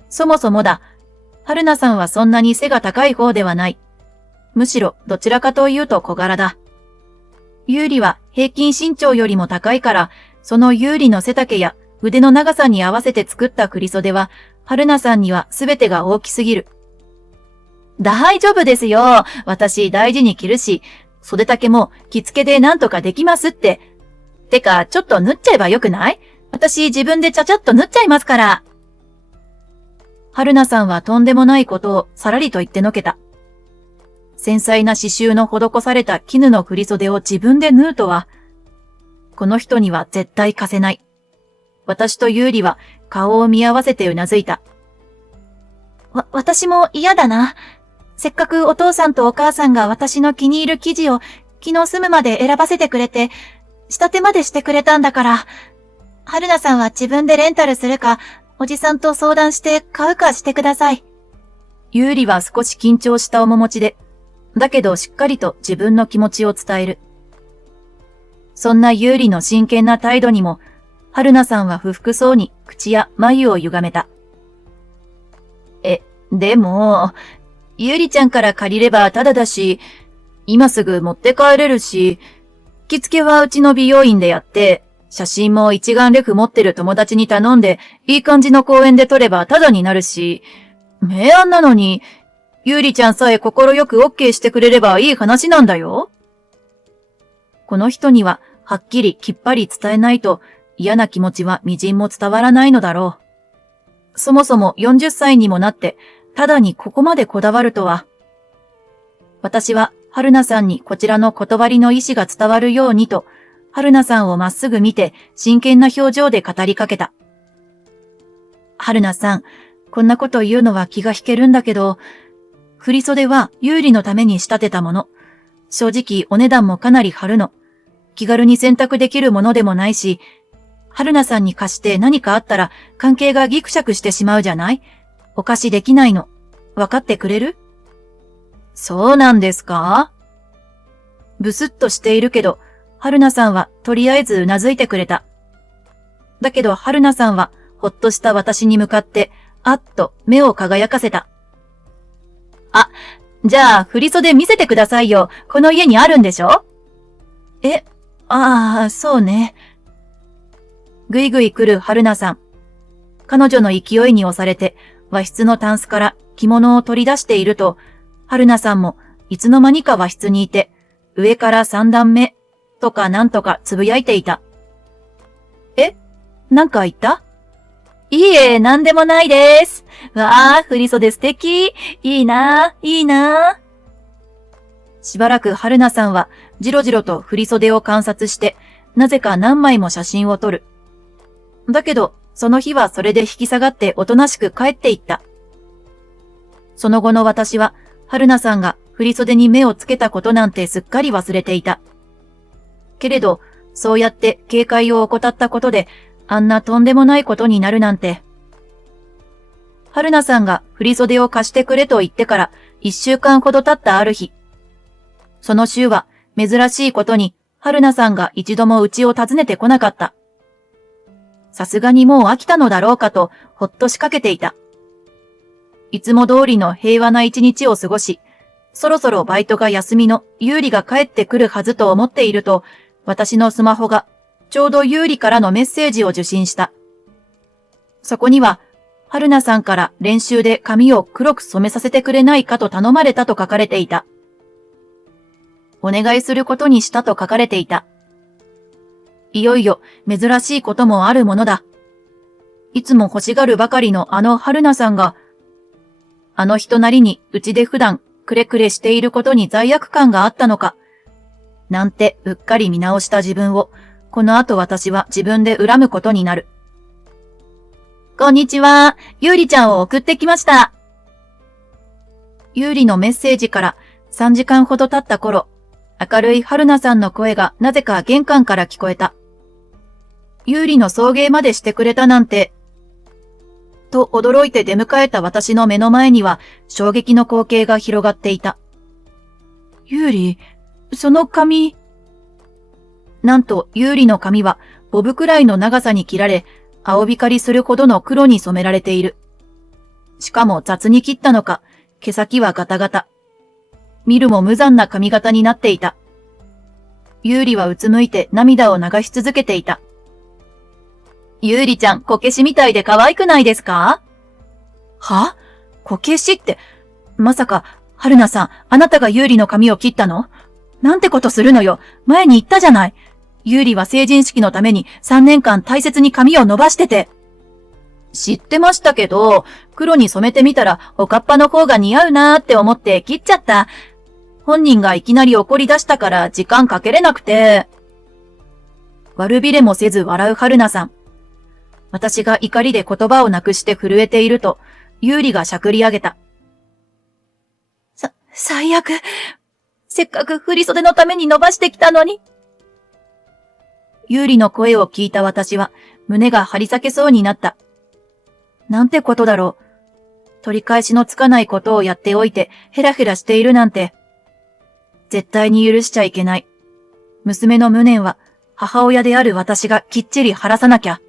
そもそもだ、春菜さんはそんなに背が高い方ではない。むしろどちらかというと小柄だ。有利は平均身長よりも高いから、その有利の背丈や腕の長さに合わせて作った振袖は、春菜さんには全てが大きすぎる。大丈夫ですよ。私大事に着るし、袖丈も着付けでなんとかできますって。てか、ちょっと縫っちゃえばよくない？私自分でちゃちゃっと縫っちゃいますから。春菜さんはとんでもないことをさらりと言ってのけた。繊細な刺繍の施された絹の振袖を自分で縫うとは、この人には絶対貸せない。私と有利は顔を見合わせてうなずいた。私も嫌だな。せっかくお父さんとお母さんが私の気に入る生地を昨日済むまで選ばせてくれて、仕立てまでしてくれたんだから、春菜さんは自分でレンタルするか、おじさんと相談して買うかしてください。有利は少し緊張した面持ちで、だけどしっかりと自分の気持ちを伝える。そんな有利の真剣な態度にも、春菜さんは不服そうに口や眉を歪めた。でも、有利ちゃんから借りればタダだし、今すぐ持って帰れるし、着付けはうちの美容院でやって、写真も一眼レフ持ってる友達に頼んで、いい感じの公園で撮ればタダになるし、明暗なのに、有利ちゃんさえ心よく OK してくれればいい話なんだよ。この人にははっきりきっぱり伝えないと嫌な気持ちはみじんも伝わらないのだろう。そもそも40歳にもなって、ただにここまでこだわるとは。私は春菜さんにこちらの断りの意思が伝わるようにと、春菜さんをまっすぐ見て真剣な表情で語りかけた。春菜さん、こんなこと言うのは気が引けるんだけど、振袖は有利のために仕立てたもの。正直お値段もかなり張るの。気軽に選択できるものでもないし、春菜さんに貸して何かあったら関係がギクシャクしてしまうじゃない？お貸しできないの。わかってくれる？そうなんですか？ブスッとしているけど、春菜さんはとりあえずうなずいてくれた。だけど春菜さんはほっとした私に向かって、あっと目を輝かせた。じゃあ、振袖見せてくださいよ。この家にあるんでしょ？そうね。ぐいぐい来る春菜さん。彼女の勢いに押されて、和室のタンスから着物を取り出していると、春菜さんもいつの間にか和室にいて、上から3段目とかなんとかつぶやいていた。なんか言った？いいえ、なんでもないです。わあ、振袖素敵。いいな、いいな。しばらく春菜さんはじろじろと振袖を観察して、なぜか何枚も写真を撮る。だけど、その日はそれで引き下がっておとなしく帰っていった。その後の私は、春菜さんが振袖に目をつけたことなんてすっかり忘れていた。けれど、そうやって警戒を怠ったことで、あんなとんでもないことになるなんて。春菜さんが振袖を貸してくれと言ってから1週間ほど経ったある日。その週は珍しいことに春菜さんが一度も家を訪ねてこなかった。さすがにもう飽きたのだろうかとほっとしかけていた。いつも通りの平和な一日を過ごし、そろそろバイトが休みの優里が帰ってくるはずと思っていると、私のスマホがちょうど優里からのメッセージを受信した。そこには、春菜さんから練習で髪を黒く染めさせてくれないかと頼まれたと書かれていた。お願いすることにしたと書かれていた。いよいよ珍しいこともあるものだ。いつも欲しがるばかりのあの春菜さんが、あの人なりにうちで普段くれくれしていることに罪悪感があったのか。なんてうっかり見直した自分を、この後私は自分で恨むことになる。こんにちは。優里ちゃんを送ってきました。優里のメッセージから3時間ほど経った頃、明るい春菜さんの声がなぜか玄関から聞こえた。優里の送迎までしてくれたなんて。と驚いて出迎えた私の目の前には衝撃の光景が広がっていた。優里、その髪。なんと優里の髪はボブくらいの長さに切られ、青光りするほどの黒に染められている。しかも雑に切ったのか、毛先はガタガタ。見るも無残な髪型になっていた。優里はうつむいて涙を流し続けていた。優里ちゃん、こけしみたいで可愛くないですか？は？こけしって、まさか、春菜さん、あなたが優里の髪を切ったの？なんてことするのよ。前に言ったじゃない。優里は成人式のために3年間大切に髪を伸ばしてて。知ってましたけど、黒に染めてみたらおかっぱの方が似合うなーって思って切っちゃった。本人がいきなり怒り出したから時間かけれなくて。悪びれもせず笑う春菜さん。私が怒りで言葉をなくして震えていると、優里がしゃくり上げた。最悪。せっかく振袖のために伸ばしてきたのに。優里の声を聞いた私は胸が張り裂けそうになった。なんてことだろう。取り返しのつかないことをやっておいてヘラヘラしているなんて。絶対に許しちゃいけない。娘の無念は母親である私がきっちり晴らさなきゃ。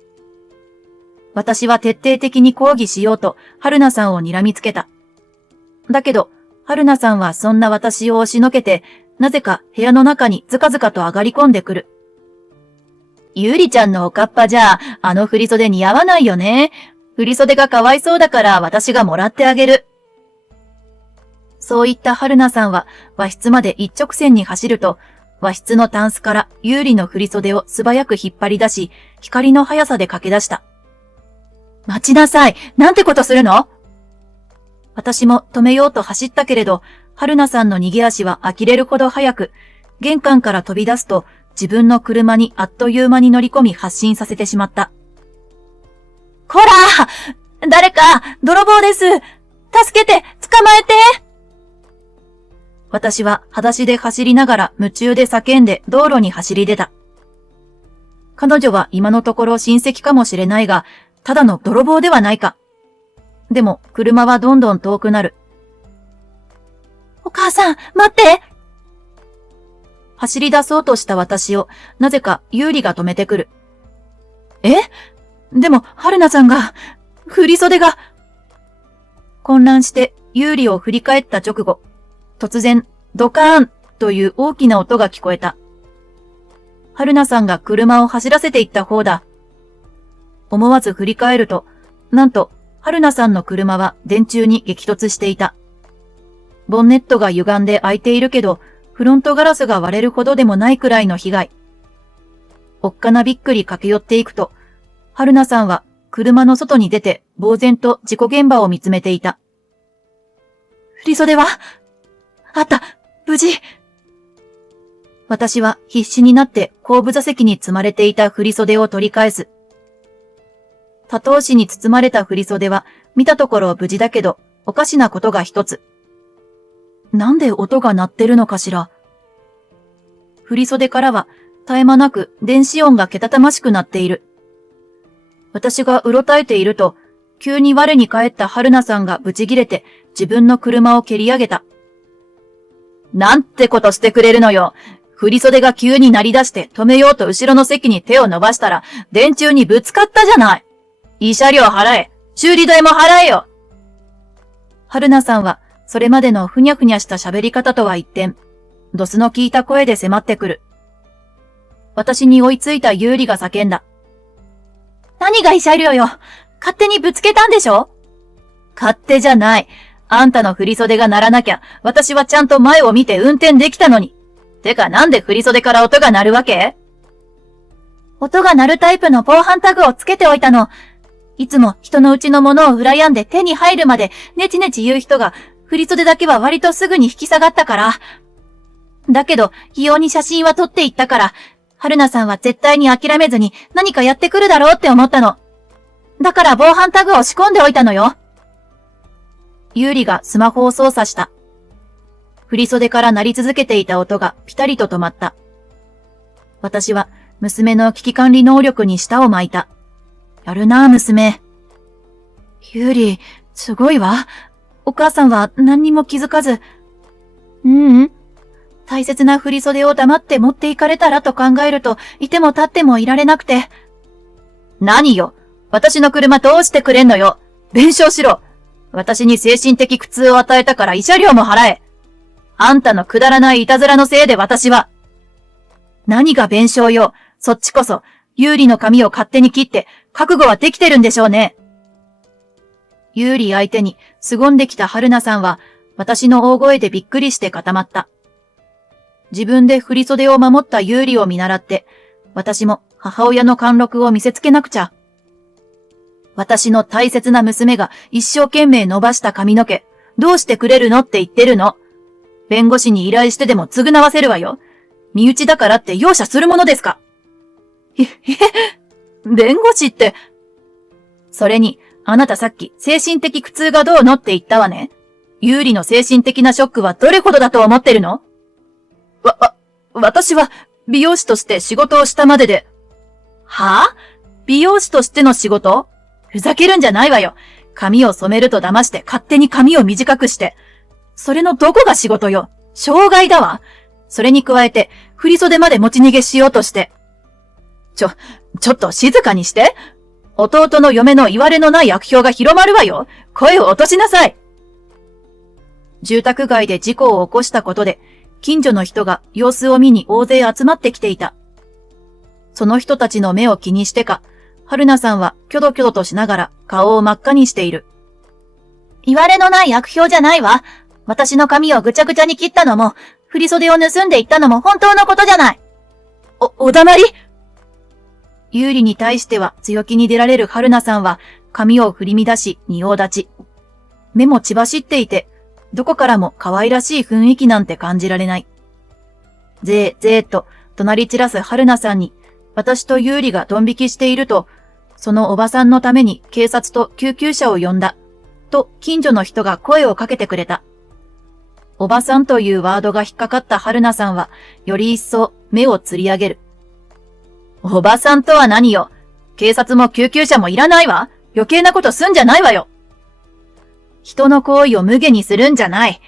私は徹底的に抗議しようと春菜さんを睨みつけた。だけど、春菜さんはそんな私を押しのけて、なぜか部屋の中にずかずかと上がり込んでくる。優里ちゃんのおかっぱじゃ、あの振袖似合わないよね。振袖がかわいそうだから私がもらってあげる。そう言った春菜さんは和室まで一直線に走ると、和室のタンスから優里の振袖を素早く引っ張り出し、光の速さで駆け出した。待ちなさい。なんてことするの？私も止めようと走ったけれど、春菜さんの逃げ足は呆れるほど速く、玄関から飛び出すと、自分の車にあっという間に乗り込み発進させてしまった。こら！誰か、泥棒です！助けて！捕まえて！私は裸足で走りながら夢中で叫んで道路に走り出た。彼女は今のところ親戚かもしれないが、ただの泥棒ではないか。でも、車はどんどん遠くなる。お母さん、待って！走り出そうとした私を、なぜか優里が止めてくる。でも、春菜さんが、振袖が。混乱して優里を振り返った直後、突然、ドカーンという大きな音が聞こえた。春菜さんが車を走らせていった方だ。思わず振り返ると、なんと、春菜さんの車は電柱に激突していた。ボンネットが歪んで開いているけど、フロントガラスが割れるほどでもないくらいの被害。おっかなびっくり駆け寄っていくと、春菜さんは車の外に出て呆然と事故現場を見つめていた。振袖はあった、無事。私は必死になって後部座席に積まれていた振袖を取り返す。多頭紙に包まれた振袖は見たところ無事だけど、おかしなことが一つ。なんで音が鳴ってるのかしら。振袖からは絶え間なく電子音がけたたましくなっている。私がうろたえていると、急に我に返った春菜さんがブチ切れて自分の車を蹴り上げた。なんてことしてくれるのよ。振袖が急に鳴り出して止めようと後ろの席に手を伸ばしたら電柱にぶつかったじゃない。慰謝料払え。修理代も払えよ。春菜さんはそれまでのふにゃふにゃした喋り方とは一転、ドスの効いた声で迫ってくる。私に追いついた優里が叫んだ。何が慰謝料よ。勝手にぶつけたんでしょ？勝手じゃない。あんたの振袖が鳴らなきゃ、私はちゃんと前を見て運転できたのに。てかなんで振袖から音が鳴るわけ？音が鳴るタイプの防犯タグをつけておいたの。いつも人のうちのものを羨んで手に入るまでネチネチ言う人が、振袖だけは割とすぐに引き下がったから。だけど、異様に写真は撮っていったから、春菜さんは絶対に諦めずに何かやってくるだろうって思ったの。だから防犯タグを仕込んでおいたのよ。優里がスマホを操作した。振袖から鳴り続けていた音がピタリと止まった。私は娘の危機管理能力に舌を巻いた。やるなぁ娘。優里、すごいわ。お母さんは何にも気づかず。大切な振袖を黙って持っていかれたらと考えると、いても立ってもいられなくて。何よ。私の車どうしてくれんのよ。弁償しろ。私に精神的苦痛を与えたから慰謝料も払え。あんたのくだらないいたずらのせいで私は。何が弁償よ。そっちこそ、優里の髪を勝手に切って、覚悟はできてるんでしょうね。優里相手に凄んできた春菜さんは、私の大声でびっくりして固まった。自分で振袖を守った優里を見習って、私も母親の貫禄を見せつけなくちゃ。私の大切な娘が一生懸命伸ばした髪の毛、どうしてくれるのって言ってるの。弁護士に依頼してでも償わせるわよ。身内だからって容赦するものですか。弁護士って。それに、あなたさっき精神的苦痛がどうのって言ったわね。優里の精神的なショックはどれほどだと思ってるの？私は美容師として仕事をしたまでで。はぁ？美容師としての仕事？ふざけるんじゃないわよ。髪を染めると騙して勝手に髪を短くして。それのどこが仕事よ。傷害だわ。それに加えて、振袖まで持ち逃げしようとして。ちょっと静かにして。弟の嫁の言われのない悪評が広まるわよ。声を落としなさい。住宅街で事故を起こしたことで、近所の人が様子を見に大勢集まってきていた。その人たちの目を気にしてか、春菜さんはキョドキョドとしながら顔を真っ赤にしている。言われのない悪評じゃないわ。私の髪をぐちゃぐちゃに切ったのも、振袖を盗んでいったのも本当のことじゃない。お黙り。優里に対しては強気に出られる春菜さんは髪を振り乱し仁王立ち。目も血走っていて、どこからも可愛らしい雰囲気なんて感じられない。ぜーと怒鳴り散らす春菜さんに、私と優里がドン引きしていると、そのおばさんのために警察と救急車を呼んだ、と近所の人が声をかけてくれた。おばさんというワードが引っかかった春菜さんは、より一層目をつり上げる。おばさんとは何よ。警察も救急車もいらないわ。余計なことすんじゃないわよ。人の行為を無下にするんじゃない。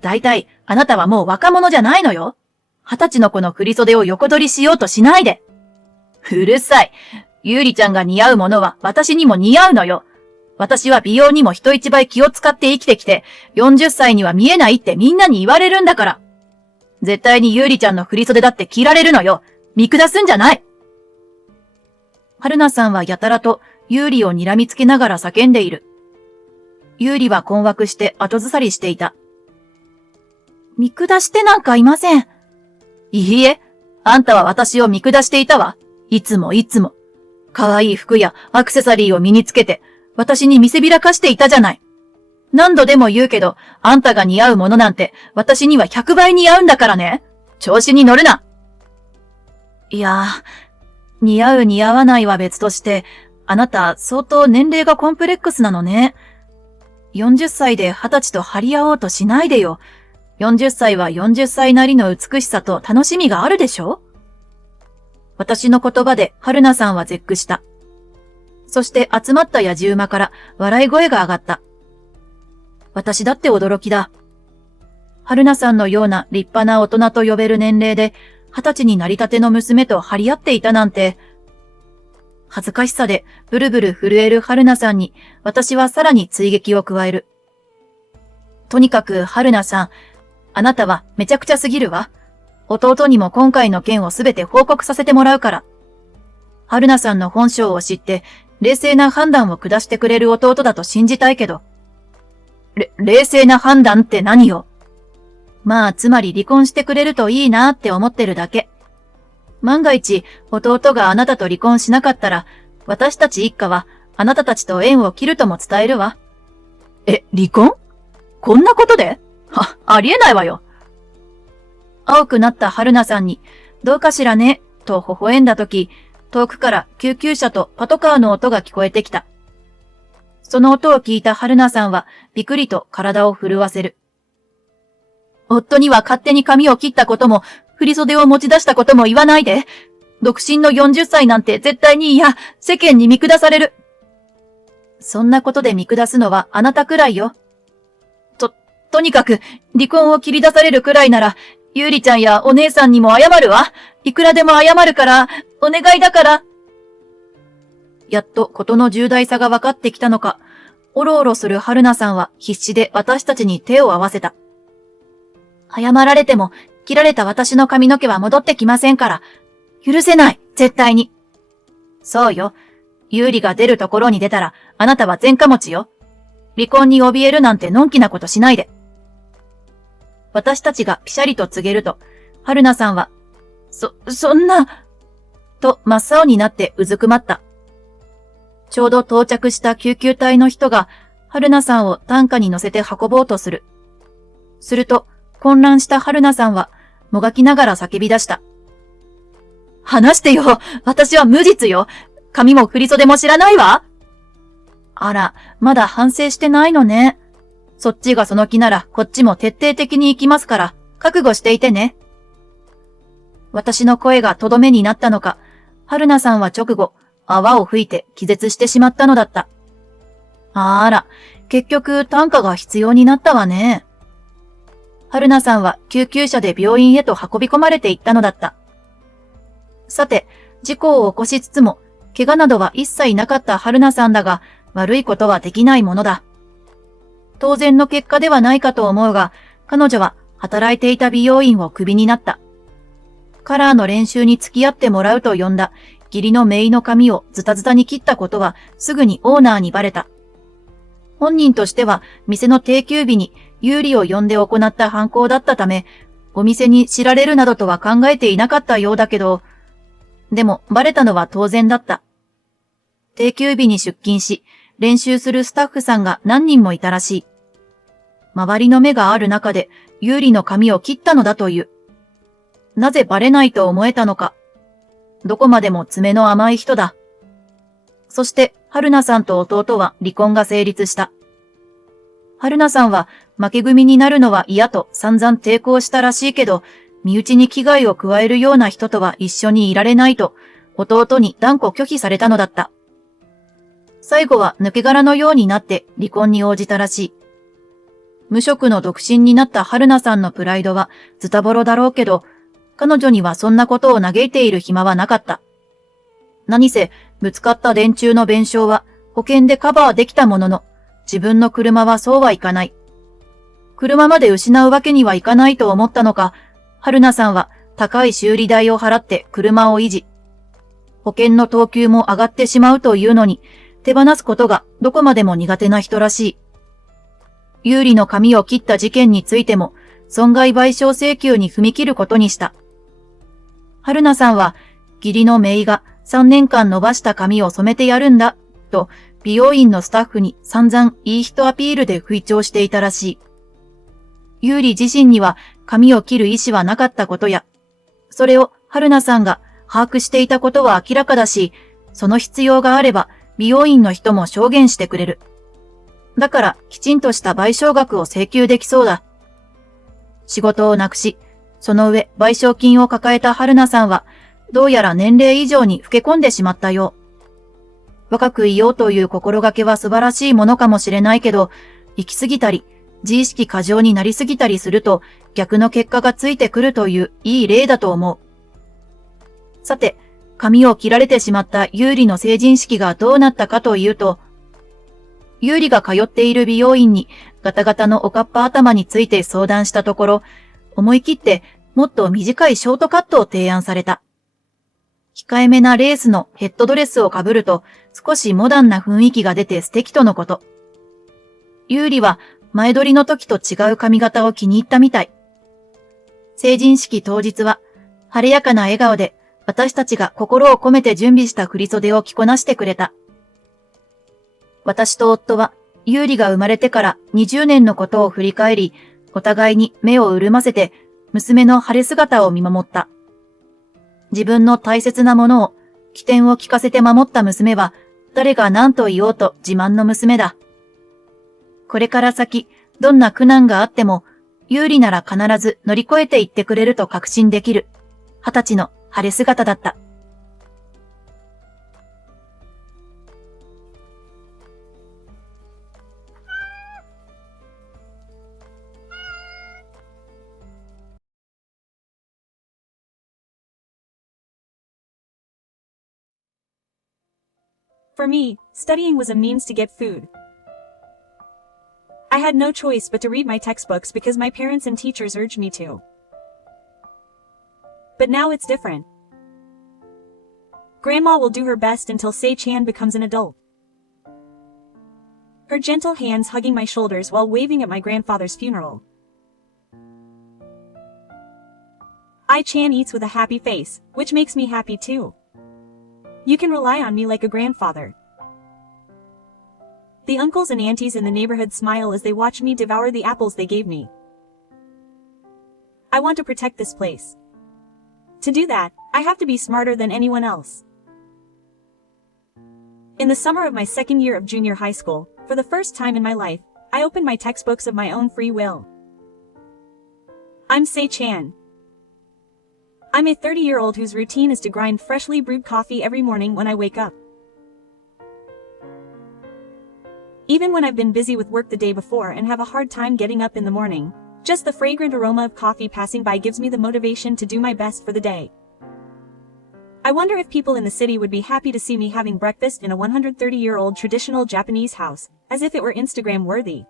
だいたい、あなたはもう若者じゃないのよ。20歳の子の振袖を横取りしようとしないで。うるさい。優里ちゃんが似合うものは私にも似合うのよ。私は美容にも人一倍気を使って生きてきて、40歳には見えないってみんなに言われるんだから。絶対にゆうりちゃんの振り袖だって着られるのよ。見下すんじゃない。春菜さんはやたらとゆうりを睨みつけながら叫んでいる。ゆうりは困惑して後ずさりしていた。見下してなんかいません。いいえ、あんたは私を見下していたわ。いつもいつも。可愛い服やアクセサリーを身につけて、私に見せびらかしていたじゃない。何度でも言うけど、あんたが似合うものなんて、私には100倍似合うんだからね。調子に乗るな。いや似合う似合わないは別として、あなた相当年齢がコンプレックスなのね。40歳で20歳と張り合おうとしないでよ。40歳は40歳なりの美しさと楽しみがあるでしょ？私の言葉で春菜さんは絶句した。そして集まった野じ馬から笑い声が上がった。私だって驚きだ。春菜さんのような立派な大人と呼べる年齢で、20歳になりたての娘と張り合っていたなんて。恥ずかしさでブルブル震える春菜さんに、私はさらに追撃を加える。とにかく春菜さん、あなたはめちゃくちゃすぎるわ。弟にも今回の件をすべて報告させてもらうから。春菜さんの本性を知って、冷静な判断を下してくれる弟だと信じたいけど。冷静な判断って何よ。まあ、つまり離婚してくれるといいなって思ってるだけ。万が一、弟があなたと離婚しなかったら、私たち一家はあなたたちと縁を切るとも伝えるわ。離婚？こんなことで？ありえないわよ。青くなった春菜さんに、どうかしらね、と微笑んだとき、遠くから救急車とパトカーの音が聞こえてきた。その音を聞いた春菜さんは、びくりと体を震わせる。夫には勝手に髪を切ったことも、振り袖を持ち出したことも言わないで。独身の40歳なんて絶対に嫌、世間に見下される。そんなことで見下すのはあなたくらいよ。とにかく、離婚を切り出されるくらいなら、ゆうりちゃんやお姉さんにも謝るわ。いくらでも謝るから、お願いだから。やっとことの重大さが分かってきたのか、おろおろする春菜さんは必死で私たちに手を合わせた。謝られても、切られた私の髪の毛は戻ってきませんから。許せない、絶対に。そうよ。有利が出るところに出たら、あなたは前科持ちよ。離婚に怯えるなんてのんきなことしないで。私たちがピシャリと告げると、春菜さんは、そんな、と真っ青になってうずくまった。ちょうど到着した救急隊の人が、春菜さんを担架に乗せて運ぼうとする。すると、混乱した春菜さんは、もがきながら叫び出した。話してよ！私は無実よ！髪も振り袖も知らないわ！あら、まだ反省してないのね。そっちがその気なら、こっちも徹底的に行きますから、覚悟していてね。私の声がとどめになったのか、春菜さんは直後、泡を吹いて気絶してしまったのだった。あら、結局担架が必要になったわね。春菜さんは救急車で病院へと運び込まれていったのだった。さて、事故を起こしつつも、怪我などは一切なかった春菜さんだが、悪いことはできないものだ。当然の結果ではないかと思うが、彼女は働いていた美容院をクビになった。カラーの練習に付き合ってもらうと呼んだ義理の姪の髪をズタズタに切ったことはすぐにオーナーにバレた。本人としては店の定休日に有利を呼んで行った犯行だったため、お店に知られるなどとは考えていなかったようだけど、でもバレたのは当然だった。定休日に出勤し、練習するスタッフさんが何人もいたらしい。周りの目がある中で有利の髪を切ったのだという。なぜバレないと思えたのか。どこまでも爪の甘い人だ。そして、春菜さんと弟は離婚が成立した。春菜さんは負け組になるのは嫌と散々抵抗したらしいけど、身内に危害を加えるような人とは一緒にいられないと、弟に断固拒否されたのだった。最後は抜け殻のようになって離婚に応じたらしい。無職の独身になった春菜さんのプライドはズタボロだろうけど、彼女にはそんなことを嘆いている暇はなかった。何せ、ぶつかった電柱の弁償は、保険でカバーできたものの、自分の車はそうはいかない。車まで失うわけにはいかないと思ったのか、春菜さんは高い修理代を払って車を維持。保険の等級も上がってしまうというのに、手放すことがどこまでも苦手な人らしい。有利の髪を切った事件についても、損害賠償請求に踏み切ることにした。春菜さんは、義理の姪が3年間伸ばした髪を染めてやるんだ、と美容院のスタッフに散々いい人アピールで吹聴していたらしい。有利自身には髪を切る意思はなかったことや、それを春菜さんが把握していたことは明らかだし、その必要があれば美容院の人も証言してくれる。だからきちんとした賠償額を請求できそうだ。仕事をなくし、その上賠償金を抱えた春菜さんは、どうやら年齢以上に老け込んでしまったよう。若くいようという心がけは素晴らしいものかもしれないけど、行き過ぎたり、自意識過剰になりすぎたりすると、逆の結果がついてくるといういい例だと思う。さて、髪を切られてしまった有利の成人式がどうなったかというと、有利が通っている美容院にガタガタのおかっぱ頭について相談したところ、思い切ってもっと短いショートカットを提案された。控えめなレースのヘッドドレスをかぶると少しモダンな雰囲気が出て素敵とのこと。有利は前撮りの時と違う髪型を気に入ったみたい。成人式当日は晴れやかな笑顔で私たちが心を込めて準備した振り袖を着こなしてくれた。私と夫は有利が生まれてから20年のことを振り返り、お互いに目を潤ませて娘の晴れ姿を見守った。自分の大切なものを、起点を聞かせて守った娘は、誰が何と言おうと自慢の娘だ。これから先、どんな苦難があっても、有利なら必ず乗り越えていってくれると確信できる、20歳の晴れ姿だった。For me, studying was a means to get food. I had no choice but to read my textbooks because my parents and teachers urged me to. But now it's different. Grandma will do her best until Sei-chan becomes an adult. Her gentle hands hugging my shoulders while waving at my grandfather's funeral. I-chan eats with a happy face, which makes me happy too. You can rely on me like a grandfather. The uncles and aunties in the neighborhood smile as they watch me devour the apples they gave me. I want to protect this place. To do that, I have to be smarter than anyone else. In the summer of my second year of junior high school, for the first time in my life, I opened my textbooks of my own free will. I'm Sei-chan. I'm a 30-year-old whose routine is to grind freshly brewed coffee every morning when I wake up. Even when I've been busy with work the day before and have a hard time getting up in the morning, just the fragrant aroma of coffee passing by gives me the motivation to do my best for the day. I wonder if people in the city would be happy to see me having breakfast in a 130-year-old traditional Japanese house, as if it were Instagram worthy.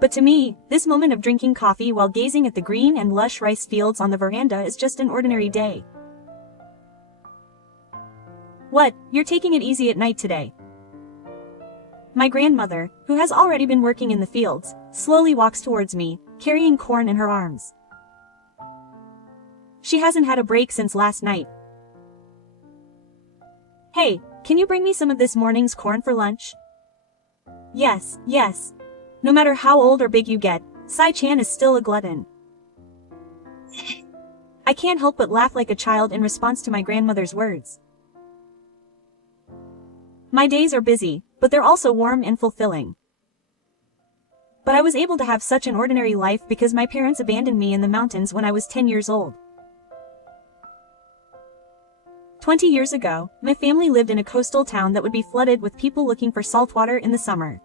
But to me, this moment of drinking coffee while gazing at the green and lush rice fields on the veranda is just an ordinary day. What, you're taking it easy at night today? My grandmother, who has already been working in the fields, slowly walks towards me, carrying corn in her arms. She hasn't had a break since last night. Hey, can you bring me some of this morning's corn for lunch? Yes, yes. No matter how old or big you get, Sei-chan is still a glutton. I can't help but laugh like a child in response to my grandmother's words. My days are busy, but they're also warm and fulfilling. But I was able to have such an ordinary life because my parents abandoned me in the mountains when I was 10 years old. 20 years ago, my family lived in a coastal town that would be flooded with people looking for salt water in the summer.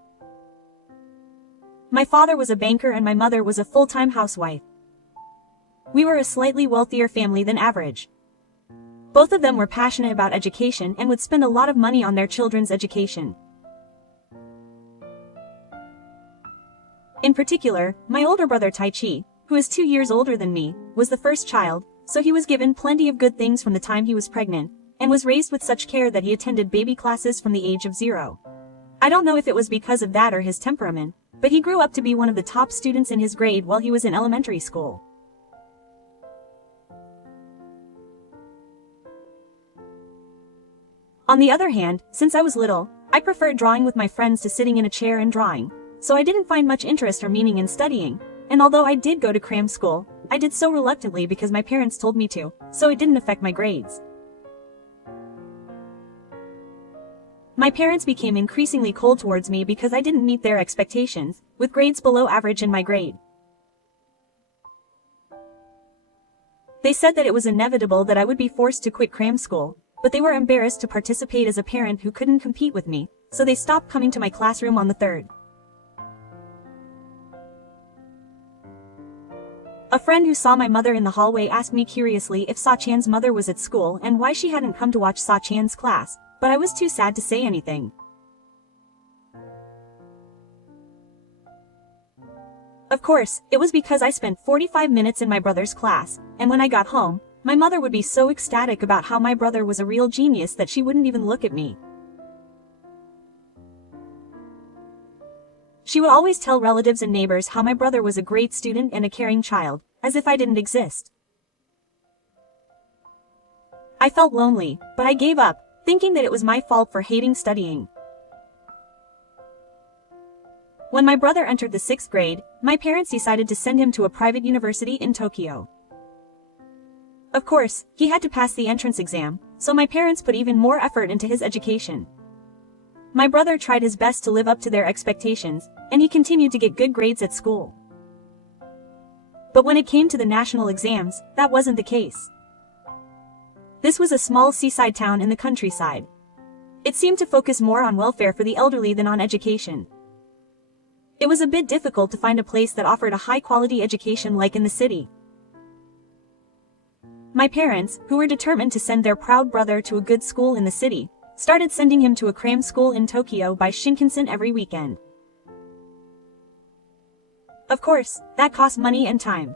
My father was a banker and my mother was a full-time housewife. We were a slightly wealthier family than average. Both of them were passionate about education and would spend a lot of money on their children's education. In particular, my older brother Tai Chi, who is 2 years older than me, was the first child, so he was given plenty of good things from the time he was pregnant, and was raised with such care that he attended baby classes from the age of 0. I don't know if it was because of that or his temperament, but he grew up to be one of the top students in his grade while he was in elementary school. On the other hand, since I was little, I preferred drawing with my friends to sitting in a chair and drawing, so I didn't find much interest or meaning in studying, and although I did go to cram school, I did so reluctantly because my parents told me to, so it didn't affect my grades. My parents became increasingly cold towards me because I didn't meet their expectations, with grades below average in my grade. They said that it was inevitable that I would be forced to quit cram school, but they were embarrassed to participate as a parent who couldn't compete with me, so they stopped coming to my classroom on the 3rd. A friend who saw my mother in the hallway asked me curiously if Sa-chan's mother was at school and why she hadn't come to watch Sa-chan's class, but I was too sad to say anything. Of course, it was because I spent 45 minutes in my brother's class, and when I got home, my mother would be so ecstatic about how my brother was a real genius that she wouldn't even look at me. She would always tell relatives and neighbors how my brother was a great student and a caring child, as if I didn't exist. I felt lonely, but I gave up, thinking that it was my fault for hating studying. When my brother entered the 6th grade, my parents decided to send him to a private university in Tokyo. Of course, he had to pass the entrance exam, so my parents put even more effort into his education. My brother tried his best to live up to their expectations, and he continued to get good grades at school. But when it came to the national exams, that wasn't the case. This was a small seaside town in the countryside. It seemed to focus more on welfare for the elderly than on education. It was a bit difficult to find a place that offered a high-quality education like in the city. My parents, who were determined to send their proud brother to a good school in the city, started sending him to a cram school in Tokyo by Shinkansen every weekend. Of course, that cost money and time.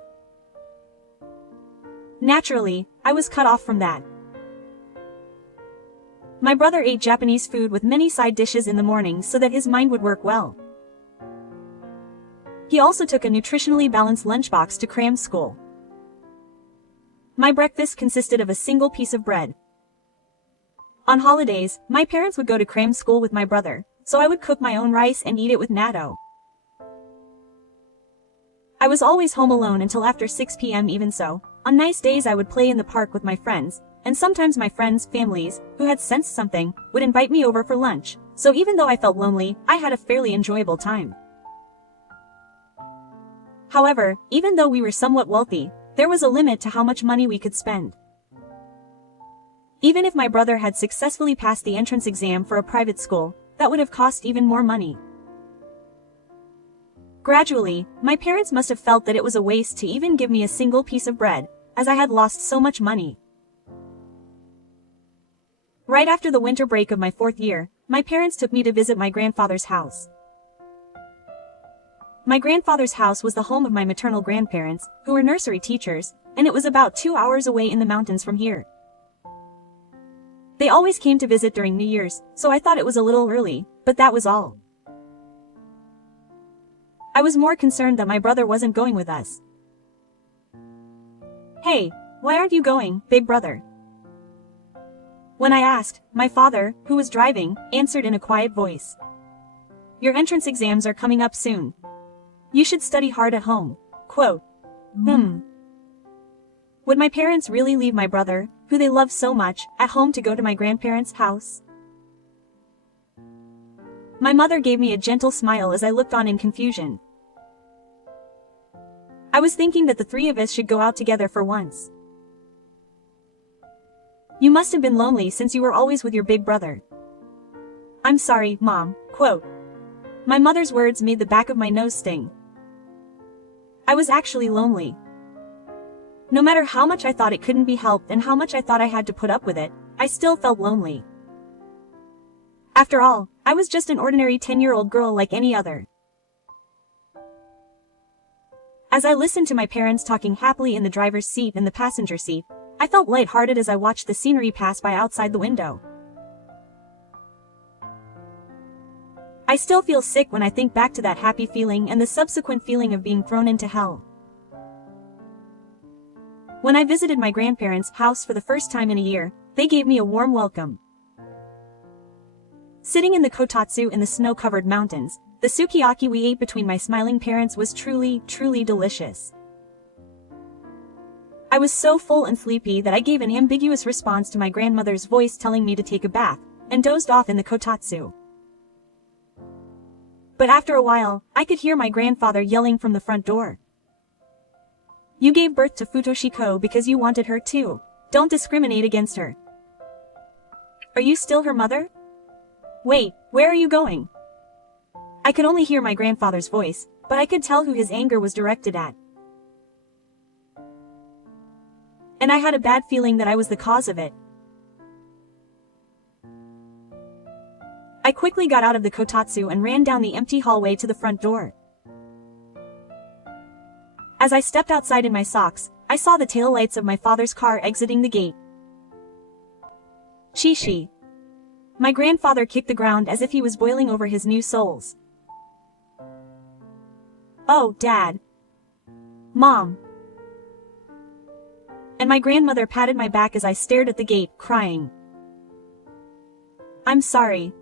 Naturally, I was cut off from that. My brother ate Japanese food with many side dishes in the morning so that his mind would work well. He also took a nutritionally balanced lunchbox to cram school. My breakfast consisted of a single piece of bread. On holidays, my parents would go to cram school with my brother, so I would cook my own rice and eat it with natto. I was always home alone until after 6 p.m. Even so, on nice days I would play in the park with my friends, and sometimes my friends' families, who had sensed something, would invite me over for lunch, so even though I felt lonely, I had a fairly enjoyable time. However, even though we were somewhat wealthy, there was a limit to how much money we could spend. Even if my brother had successfully passed the entrance exam for a private school, that would have cost even more money. Gradually, my parents must have felt that it was a waste to even give me a single piece of bread, as I had lost so much money. Right after the winter break of my 4th year, my parents took me to visit my grandfather's house. My grandfather's house was the home of my maternal grandparents, who were nursery teachers, and it was about 2 hours away in the mountains from here. They always came to visit during New Year's, so I thought it was a little early, but that was all. I was more concerned that my brother wasn't going with us. "Hey, why aren't you going, big brother?" When I asked, my father, who was driving, answered in a quiet voice. "Your entrance exams are coming up soon. You should study hard at home." Quote. Would my parents really leave my brother, who they loved so much, at home to go to my grandparents' house? My mother gave me a gentle smile as I looked on in confusion. I was thinking that the 3 of us should go out together for once. "You must have been lonely since you were always with your big brother." "I'm sorry, Mom." Quote. My mother's words made the back of my nose sting. I was actually lonely. No matter how much I thought it couldn't be helped and how much I thought I had to put up with it, I still felt lonely. After all, I was just an ordinary 10-year-old girl like any other. As I listened to my parents talking happily in the driver's seat and the passenger seat, I felt lighthearted as I watched the scenery pass by outside the window. I still feel sick when I think back to that happy feeling and the subsequent feeling of being thrown into hell. When I visited my grandparents' house for the first time in a year, they gave me a warm welcome. Sitting in the kotatsu in the snow-covered mountains, the sukiyaki we ate between my smiling parents was truly, truly delicious. I was so full and sleepy that I gave an ambiguous response to my grandmother's voice telling me to take a bath, and dozed off in the kotatsu. But after a while, I could hear my grandfather yelling from the front door. "You gave birth to Futoshiko because you wanted her too. Don't discriminate against her. Are you still her mother? Wait, where are you going?" I could only hear my grandfather's voice, but I could tell who his anger was directed at. And I had a bad feeling that I was the cause of it. I quickly got out of the kotatsu and ran down the empty hallway to the front door. As I stepped outside in my socks, I saw the taillights of my father's car exiting the gate. Shishi. My grandfather kicked the ground as if he was boiling over his new soles. "Oh, Dad. Mom." And my grandmother patted my back as I stared at the gate, crying. "I'm sorry.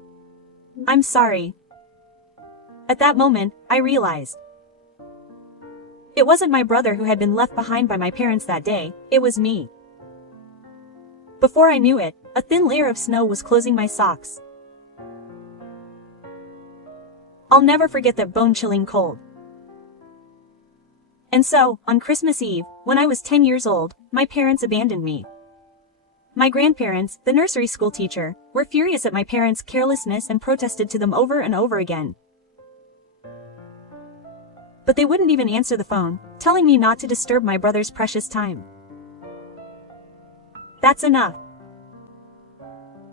I'm sorry." At that moment, I realized. It wasn't my brother who had been left behind by my parents that day, it was me. Before I knew it, a thin layer of snow was closing my socks. I'll never forget that bone-chilling cold. And so, on Christmas Eve, when I was 10 years old, my parents abandoned me. My grandparents, the nursery school teacher, were furious at my parents' carelessness and protested to them over and over again. But they wouldn't even answer the phone, telling me not to disturb my brother's precious time. That's enough.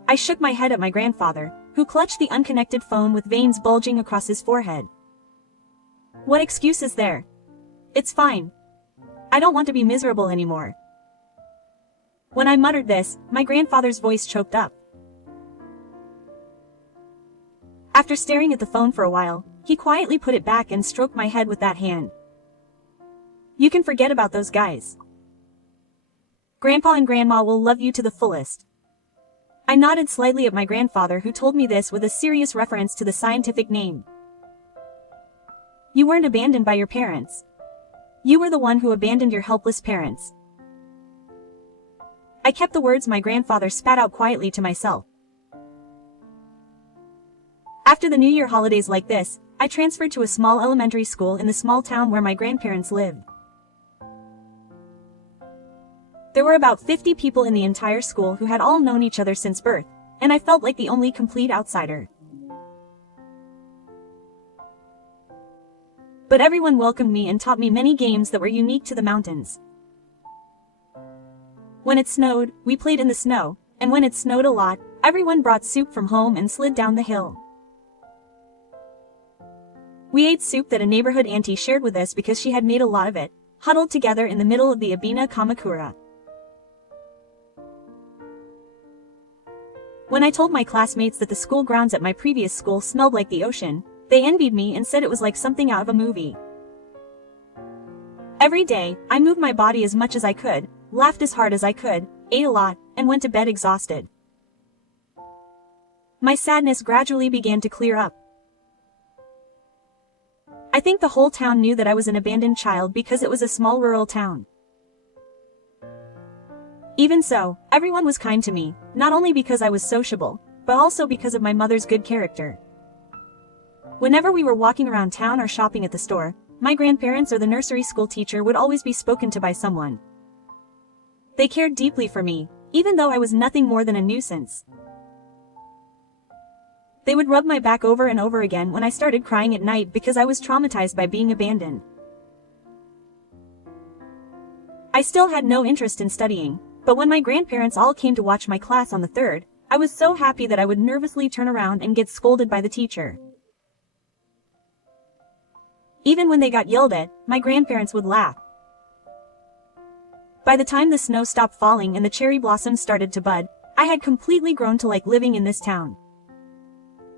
I shook my head at my grandfather, who clutched the unconnected phone with veins bulging across his forehead. "What excuse is there? It's fine. I don't want to be miserable anymore." When I muttered this, my grandfather's voice choked up. After staring at the phone for a while, he quietly put it back and stroked my head with that hand. "You can forget about those guys. Grandpa and Grandma will love you to the fullest." I nodded slightly at my grandfather, who told me this with a serious reference to the scientific name. "You weren't abandoned by your parents. You were the one who abandoned your helpless parents." I kept the words my grandfather spat out quietly to myself. After the New Year holidays like this, I transferred to a small elementary school in the small town where my grandparents lived. There were about 50 people in the entire school who had all known each other since birth, and I felt like the only complete outsider. But everyone welcomed me and taught me many games that were unique to the mountains. When it snowed, we played in the snow, and when it snowed a lot, everyone brought soup from home and slid down the hill. We ate soup that a neighborhood auntie shared with us because she had made a lot of it, huddled together in the middle of the Abina Kamakura. When I told my classmates that the school grounds at my previous school smelled like the ocean, they envied me and said it was like something out of a movie. Every day, I moved my body as much as I could, laughed as hard as I could, ate a lot, and went to bed exhausted. My sadness gradually began to clear up. I think the whole town knew that I was an abandoned child because it was a small rural town. Even so, everyone was kind to me, not only because I was sociable, but also because of my mother's good character. Whenever we were walking around town or shopping at the store, my grandparents or the nursery school teacher would always be spoken to by someone. They cared deeply for me, even though I was nothing more than a nuisance. They would rub my back over and over again when I started crying at night because I was traumatized by being abandoned. I still had no interest in studying, but when my grandparents all came to watch my class on the 3rd, I was so happy that I would nervously turn around and get scolded by the teacher. Even when they got yelled at, my grandparents would laugh. By the time the snow stopped falling and the cherry blossoms started to bud, I had completely grown to like living in this town.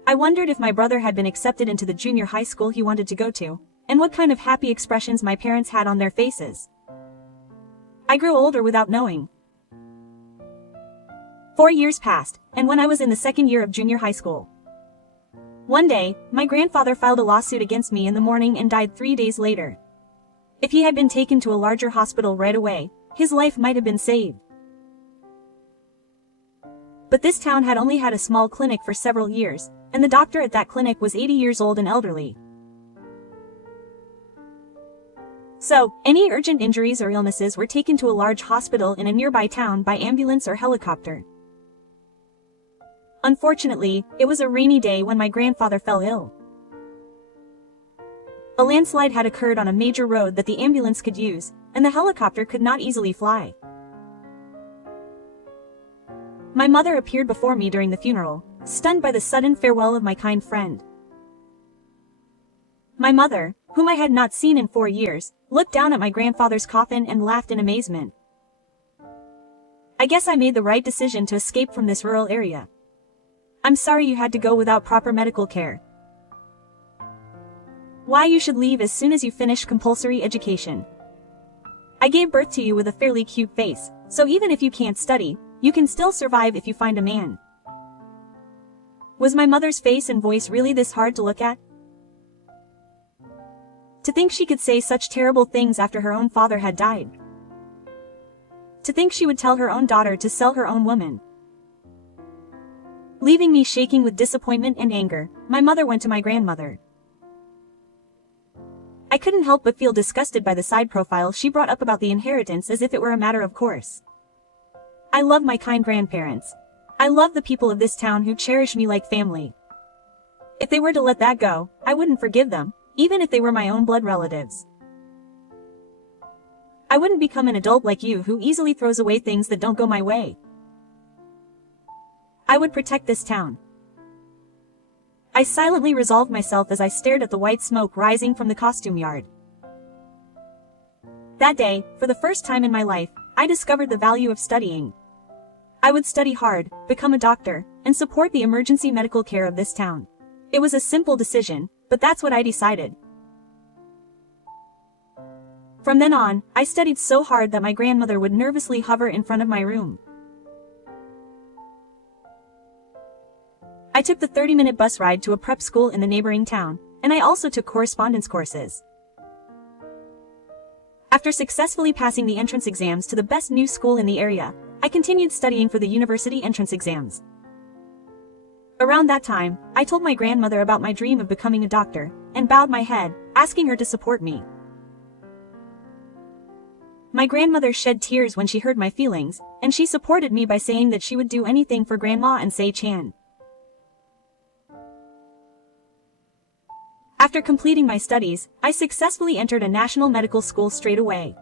I wondered if my brother had been accepted into the junior high school he wanted to go to, and what kind of happy expressions my parents had on their faces. I grew older without knowing. 4 years passed, and when I was in the 2nd year of junior high school. One day, my grandfather filed a lawsuit against me in the morning and died 3 days later. If he had been taken to a larger hospital right away, his life might have been saved. But this town had only had a small clinic for several years, and the doctor at that clinic was 80 years old and elderly. So, any urgent injuries or illnesses were taken to a large hospital in a nearby town by ambulance or helicopter. Unfortunately, it was a rainy day when my grandfather fell ill. A landslide had occurred on a major road that the ambulance could use, and the helicopter could not easily fly. My mother appeared before me during the funeral, stunned by the sudden farewell of my kind friend. My mother, whom I had not seen in 4 years, looked down at my grandfather's coffin and laughed in amazement. I guess I made the right decision to escape from this rural area. I'm sorry you had to go without proper medical care. Why you should leave as soon as you finish compulsory education. I gave birth to you with a fairly cute face, so even if you can't study, you can still survive if you find a man. Was my mother's face and voice really this hard to look at? To think she could say such terrible things after her own father had died. To think she would tell her own daughter to sell her own woman. Leaving me shaking with disappointment and anger, my mother went to my grandmother. I couldn't help but feel disgusted by the side profile she brought up about the inheritance as if it were a matter of course. I love my kind grandparents. I love the people of this town who cherish me like family. If they were to let that go, I wouldn't forgive them, even if they were my own blood relatives. I wouldn't become an adult like you who easily throws away things that don't go my way. I would protect this town. I silently resolved myself as I stared at the white smoke rising from the costume yard. That day, for the first time in my life, I discovered the value of studying. I would study hard, become a doctor, and support the emergency medical care of this town. It was a simple decision, but that's what I decided. From then on, I studied so hard that my grandmother would nervously hover in front of my room. I took the 30-minute bus ride to a prep school in the neighboring town, and I also took correspondence courses. After successfully passing the entrance exams to the best new school in the area, I continued studying for the university entrance exams. Around that time, I told my grandmother about my dream of becoming a doctor, and bowed my head, asking her to support me. My grandmother shed tears when she heard my feelings, and she supported me by saying that she would do anything for Grandma and Se-chan. After completing my studies, I successfully entered a national medical school straight away.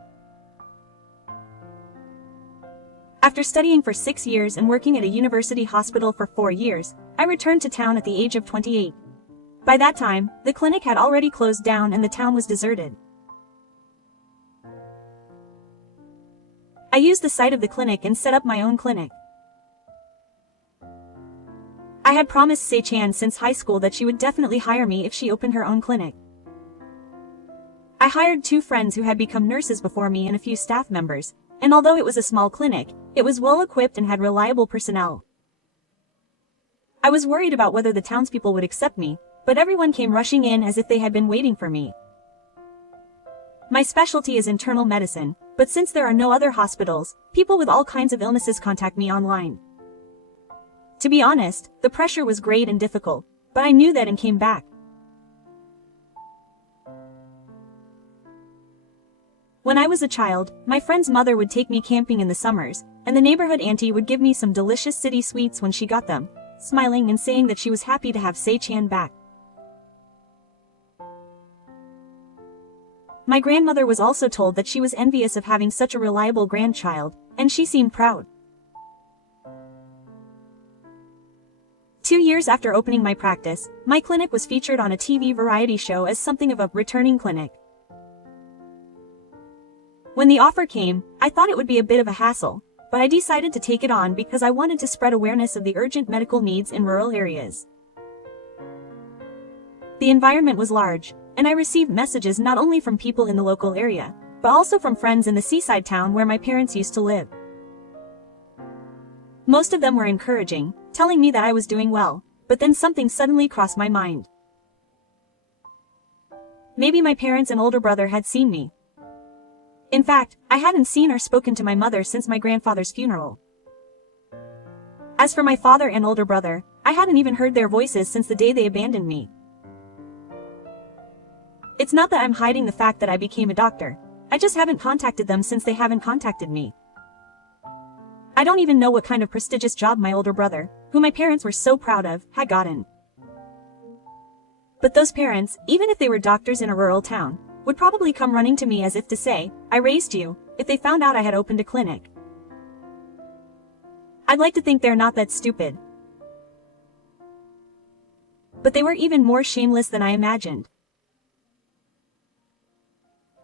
After studying for 6 years and working at a university hospital for 4 years, I returned to town at the age of 28. By that time, the clinic had already closed down and the town was deserted. I used the site of the clinic and set up my own clinic. I had promised Se-chan since high school that she would definitely hire me if she opened her own clinic. I hired 2 friends who had become nurses before me and a few staff members, and although it was a small clinic, it was well equipped and had reliable personnel. I was worried about whether the townspeople would accept me, but everyone came rushing in as if they had been waiting for me. My specialty is internal medicine, but since there are no other hospitals, people with all kinds of illnesses contact me online. To be honest, the pressure was great and difficult, but I knew that and came back. When I was a child, my friend's mother would take me camping in the summers, and the neighborhood auntie would give me some delicious city sweets when she got them, smiling and saying that she was happy to have Se-chan back. My grandmother was also told that she was envious of having such a reliable grandchild, and she seemed proud. 2 years after opening my practice, my clinic was featured on a TV variety show as something of a returning clinic. When the offer came, I thought it would be a bit of a hassle, but I decided to take it on because I wanted to spread awareness of the urgent medical needs in rural areas. The environment was large, and I received messages not only from people in the local area, but also from friends in the seaside town where my parents used to live. Most of them were encouraging, telling me that I was doing well, but then something suddenly crossed my mind. Maybe my parents and older brother had seen me. In fact, I hadn't seen or spoken to my mother since my grandfather's funeral. As for my father and older brother, I hadn't even heard their voices since the day they abandoned me. It's not that I'm hiding the fact that I became a doctor. I just haven't contacted them since they haven't contacted me. I don't even know what kind of prestigious job my older brother, who my parents were so proud of, had gotten. But those parents, even if they were doctors in a rural town, would probably come running to me as if to say, "I raised you," if they found out I had opened a clinic. I'd like to think they're not that stupid. But they were even more shameless than I imagined.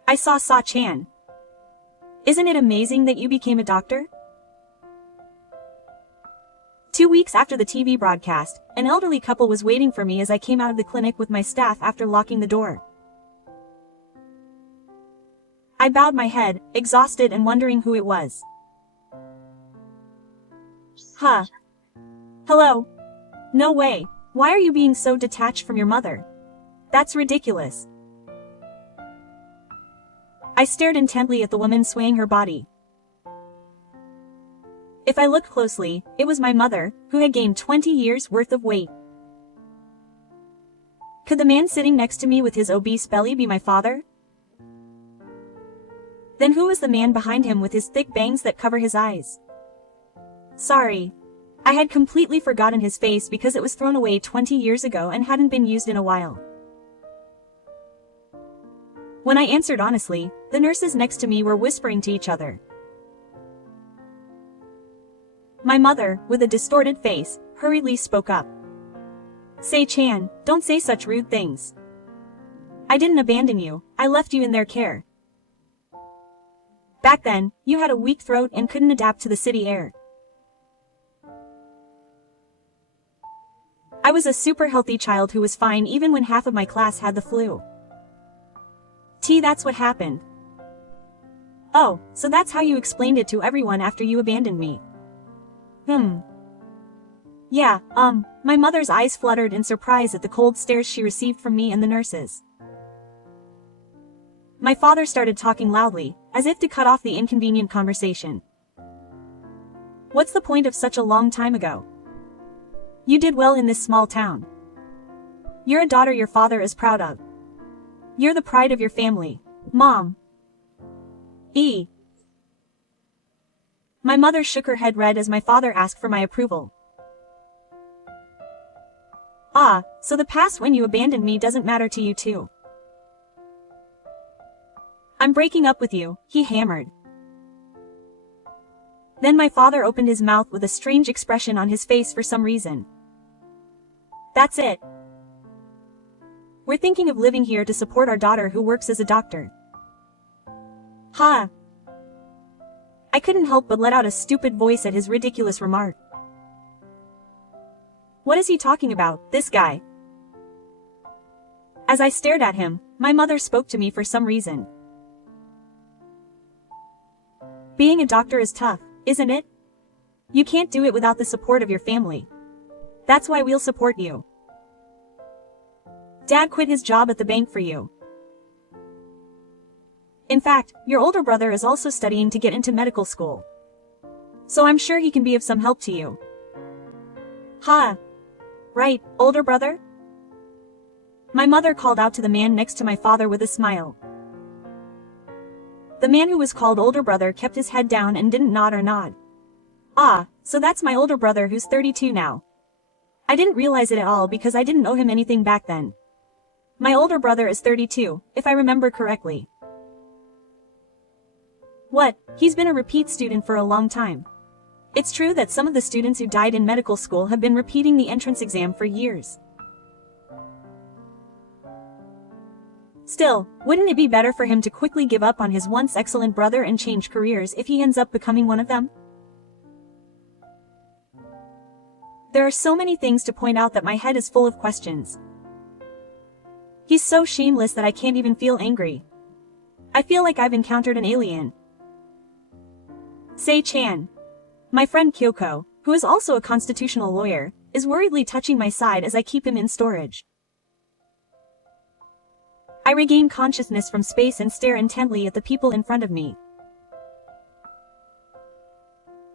I saw Sa-chan. Isn't it amazing that you became a doctor? 2 weeks after the TV broadcast, an elderly couple was waiting for me as I came out of the clinic with my staff after locking the door. I bowed my head, exhausted and wondering who it was. Huh. Hello. No way. Why are you being so detached from your mother? That's ridiculous. I stared intently at the woman swaying her body. If I looked closely, it was my mother, who had gained 20 years worth of weight. Could the man sitting next to me with his obese belly be my father? Then who was the man behind him with his thick bangs that cover his eyes? Sorry. I had completely forgotten his face because it was thrown away 20 years ago and hadn't been used in a while. When I answered honestly, the nurses next to me were whispering to each other. My mother, with a distorted face, hurriedly spoke up. "Say-chan, don't say such rude things. I didn't abandon you, I left you in their care. Back then, you had a weak throat and couldn't adapt to the city air. I was a super healthy child who was fine even when half of my class had the flu. That's what happened. Oh, so that's how you explained it to everyone after you abandoned me. Yeah, my mother's eyes fluttered in surprise at the cold stares she received from me and the nurses. My father started talking loudly, as if to cut off the inconvenient conversation. What's the point of such a long time ago? You did well in this small town. You're a daughter your father is proud of. You're the pride of your family, Mom. My mother shook her head red as my father asked for my approval. Ah, so the past when you abandoned me doesn't matter to you too. I'm breaking up with you, he hammered. Then my father opened his mouth with a strange expression on his face for some reason. That's it. We're thinking of living here to support our daughter who works as a doctor. Ha! I couldn't help but let out a stupid voice at his ridiculous remark. What is he talking about, this guy? As I stared at him, my mother spoke to me for some reason. Being a doctor is tough, isn't it? You can't do it without the support of your family. That's why we'll support you. Dad quit his job at the bank for you. In fact, your older brother is also studying to get into medical school. So I'm sure he can be of some help to you. Ha! Right, older brother? My mother called out to the man next to my father with a smile. The man who was called older brother kept his head down and didn't nod or nod. Ah, so that's my older brother who's 32 now. I didn't realize it at all because I didn't owe him anything back then. My older brother is 32, if I remember correctly. What? He's been a repeat student for a long time. It's true that some of the students who died in medical school have been repeating the entrance exam for years. Still, wouldn't it be better for him to quickly give up on his once excellent brother and change careers if he ends up becoming one of them? There are so many things to point out that my head is full of questions. He's so shameless that I can't even feel angry. I feel like I've encountered an alien. Sei-chan. My friend Kyoko, who is also a constitutional lawyer, is worriedly touching my side as I keep him in storage. I regain consciousness from space and stare intently at the people in front of me.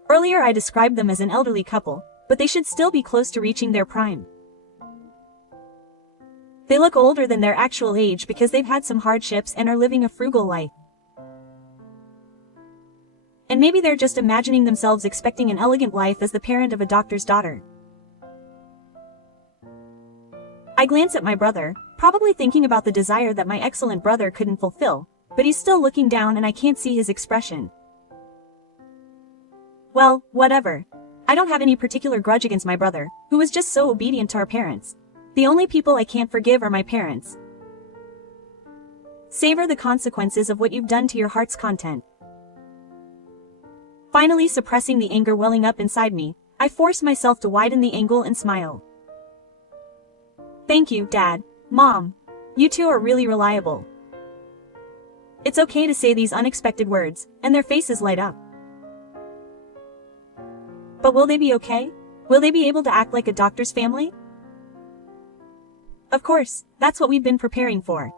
Earlier I described them as an elderly couple, but they should still be close to reaching their prime. They look older than their actual age because they've had some hardships and are living a frugal life. And maybe they're just imagining themselves expecting an elegant life as the parent of a doctor's daughter. I glance at my brother, probably thinking about the desire that my excellent brother couldn't fulfill, but he's still looking down and I can't see his expression. Well, whatever. I don't have any particular grudge against my brother, who was just so obedient to our parents. The only people I can't forgive are my parents. Savor the consequences of what you've done to your heart's content. Finally suppressing the anger welling up inside me, I force myself to widen the angle and smile. Thank you, Dad, Mom. You two are really reliable. It's okay to say these unexpected words, and their faces light up. But will they be okay? Will they be able to act like a doctor's family? Of course, that's what we've been preparing for.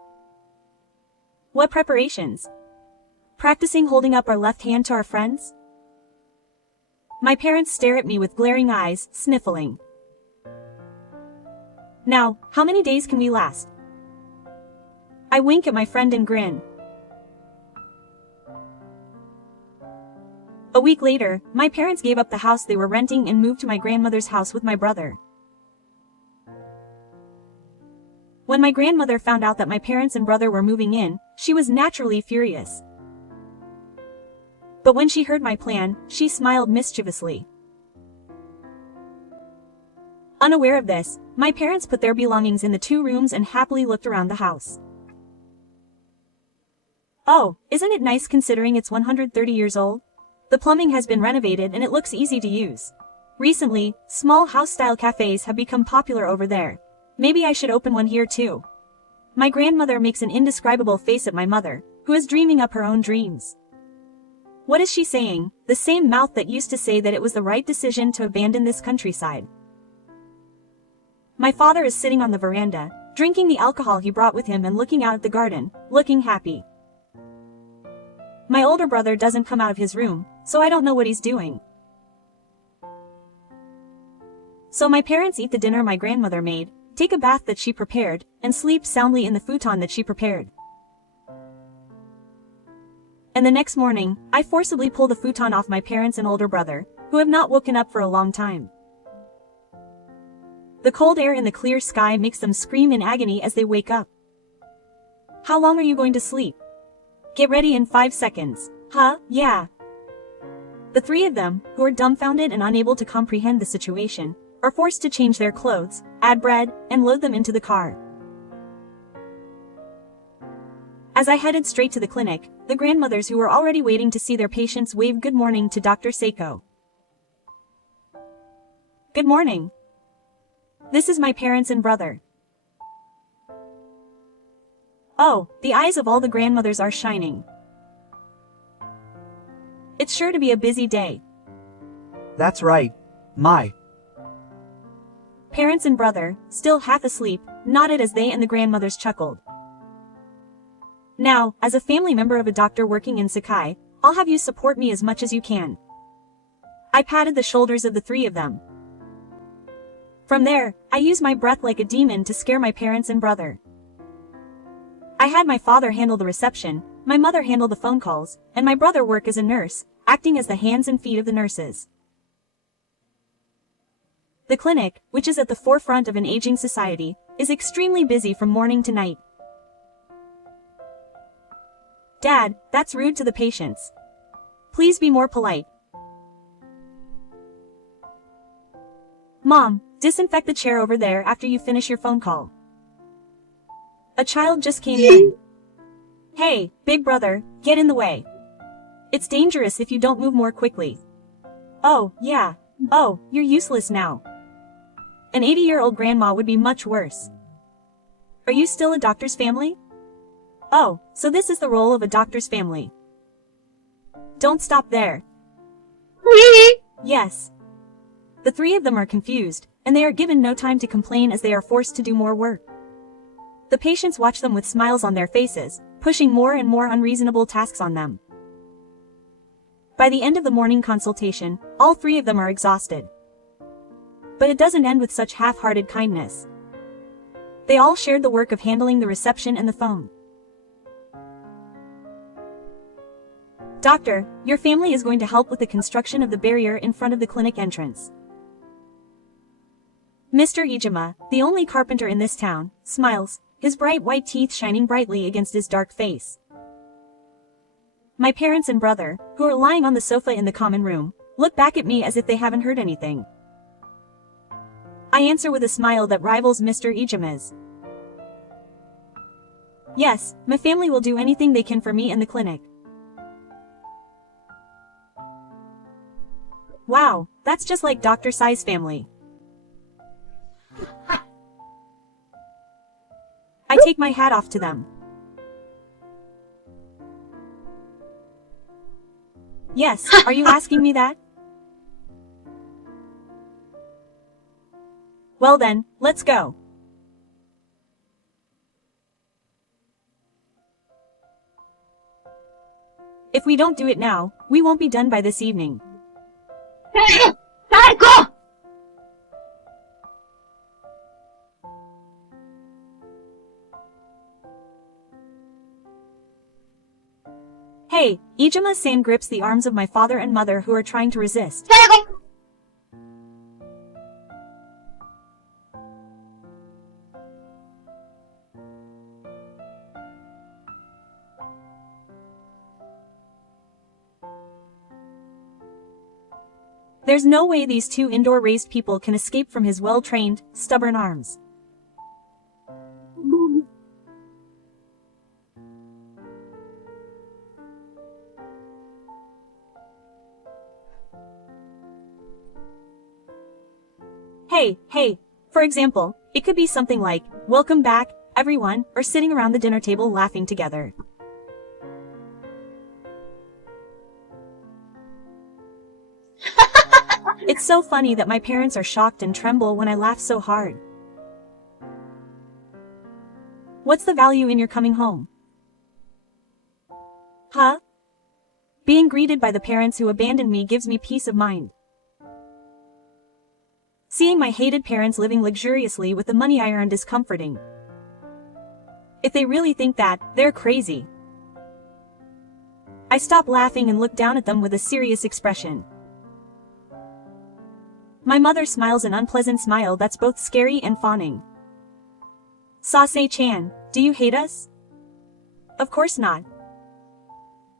What preparations? Practicing holding up our left hand to our friends? My parents stare at me with glaring eyes, sniffling. Now, how many days can we last? I wink at my friend and grin. A week later, my parents gave up the house they were renting and moved to my grandmother's house with my brother. When my grandmother found out that my parents and brother were moving in, she was naturally furious. But when she heard my plan, she smiled mischievously. Unaware of this, my parents put their belongings in the 2 rooms and happily looked around the house. Oh, isn't it nice considering it's 130 years old? The plumbing has been renovated and it looks easy to use. Recently, small house-style cafes have become popular over there. Maybe I should open one here too. My grandmother makes an indescribable face at my mother, who is dreaming up her own dreams. What is she saying? The same mouth that used to say that it was the right decision to abandon this countryside. My father is sitting on the veranda, drinking the alcohol he brought with him and looking out at the garden, looking happy. My older brother doesn't come out of his room, so I don't know what he's doing. So my parents eat the dinner my grandmother made, take a bath that she prepared, and sleep soundly in the futon that she prepared. And the next morning, I forcibly pull the futon off my parents and older brother, who have not woken up for a long time. The cold air in the clear sky makes them scream in agony as they wake up. How long are you going to sleep? Get ready in 5 seconds. Huh, yeah. The 3 of them, who are dumbfounded and unable to comprehend the situation, are forced to change their clothes, add bread, and load them into the car. As I headed straight to the clinic, the grandmothers who were already waiting to see their patients waved good morning to Dr. Seiko. Good morning. This is my parents and brother. Oh, the eyes of all the grandmothers are shining. It's sure to be a busy day. That's right. My Parents and brother, still half asleep, nodded as they and the grandmothers chuckled. Now, as a family member of a doctor working in Sakai, I'll have you support me as much as you can. I patted the shoulders of the 3 of them. From there, I used my breath like a demon to scare my parents and brother. I had my father handle the reception, my mother handle the phone calls, and my brother work as a nurse, acting as the hands and feet of the nurses. The clinic, which is at the forefront of an aging society, is extremely busy from morning to night. Dad, that's rude to the patients. Please be more polite. Mom, disinfect the chair over there after you finish your phone call. A child just came in. Hey, big brother, get in the way. It's dangerous if you don't move more quickly. Oh, yeah. Oh, you're useless now. An 80-year-old grandma would be much worse. Are you still a doctor's family? Oh, so this is the role of a doctor's family. Don't stop there. Yes. The three of them are confused, and they are given no time to complain as they are forced to do more work. The patients watch them with smiles on their faces, pushing more and more unreasonable tasks on them. By the end of the morning consultation, all three of them are exhausted. But it doesn't end with such half-hearted kindness. They all shared the work of handling the reception and the phone. Doctor, your family is going to help with the construction of the barrier in front of the clinic entrance. Mr. Ijima, the only carpenter in this town, smiles, his bright white teeth shining brightly against his dark face. My parents and brother, who are lying on the sofa in the common room, look back at me as if they haven't heard anything. I answer with a smile that rivals Mr. Ijima's. Yes, my family will do anything they can for me and the clinic. Wow, that's just like Dr. Sai's family. I take my hat off to them. Yes, are you asking me that? Well then, let's go. If we don't do it now, we won't be done by this evening. Hey, Ijima-san grips the arms of my father and mother who are trying to resist. There's no way these two indoor-raised people can escape from his well-trained, stubborn arms. Hey, for example, it could be something like, "Welcome back, everyone," or sitting around the dinner table laughing together. It's so funny that my parents are shocked and tremble when I laugh so hard. What's the value in your coming home? Huh? Being greeted by the parents who abandoned me gives me peace of mind. Seeing my hated parents living luxuriously with the money I earned is comforting. If they really think that, they're crazy. I stop laughing and look down at them with a serious expression. My mother smiles an unpleasant smile that's both scary and fawning. Sase-chan, do you hate us? Of course not.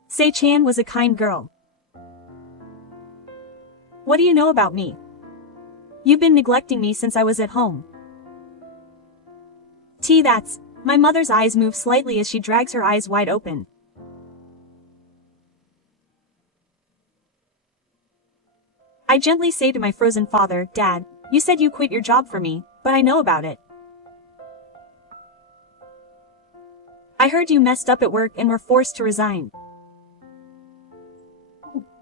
Sei-chan was a kind girl. What do you know about me? You've been neglecting me since I was at home. That's... My mother's eyes move slightly as she drags her eyes wide open. I gently say to my frozen father, "Dad, you said you quit your job for me, but I know about it. I heard you messed up at work and were forced to resign."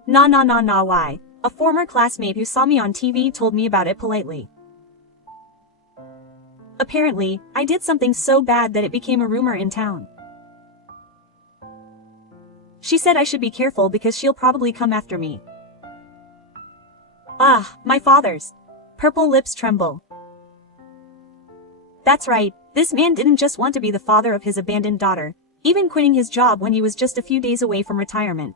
Nah, why? A former classmate who saw me on TV told me about it politely. Apparently, I did something so bad that it became a rumor in town. She said I should be careful because she'll probably come after me. My father's purple lips tremble. That's right, this man didn't just want to be the father of his abandoned daughter, even quitting his job when he was just a few days away from retirement.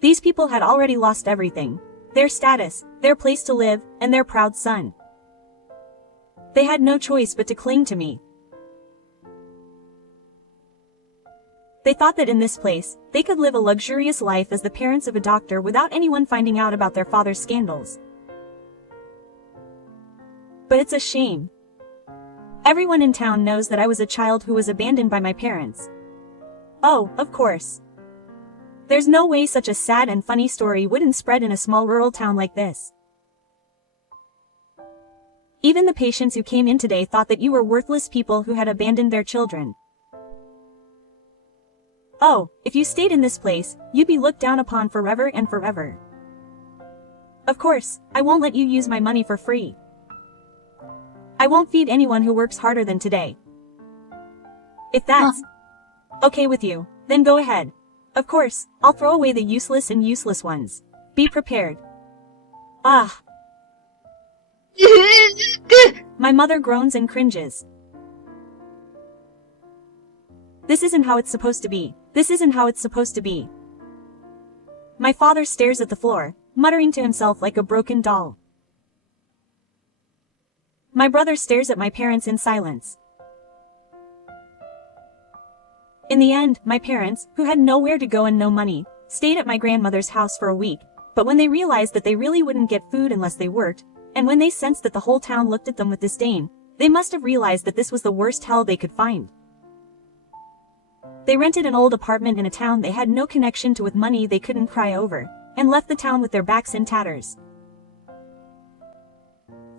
These people had already lost everything: their status, their place to live, and their proud son. They had no choice but to cling to me. They thought that in this place, they could live a luxurious life as the parents of a doctor without anyone finding out about their father's scandals. But it's a shame. Everyone in town knows that I was a child who was abandoned by my parents. Oh, of course. There's no way such a sad and funny story wouldn't spread in a small rural town like this. Even the patients who came in today thought that you were worthless people who had abandoned their children. Oh, if you stayed in this place, you'd be looked down upon forever and forever. Of course, I won't let you use my money for free. I won't feed anyone who works harder than today. If that's okay with you, then go ahead. Of course, I'll throw away the useless and useless ones. Be prepared. Ah. My mother groans and cringes. This isn't how it's supposed to be. This isn't how it's supposed to be. My father stares at the floor, muttering to himself like a broken doll. My brother stares at my parents in silence. In the end, my parents, who had nowhere to go and no money, stayed at my grandmother's house for a week, but when they realized that they really wouldn't get food unless they worked, and when they sensed that the whole town looked at them with disdain, they must have realized that this was the worst hell they could find. They rented an old apartment in a town they had no connection to with money they couldn't cry over, and left the town with their backs in tatters.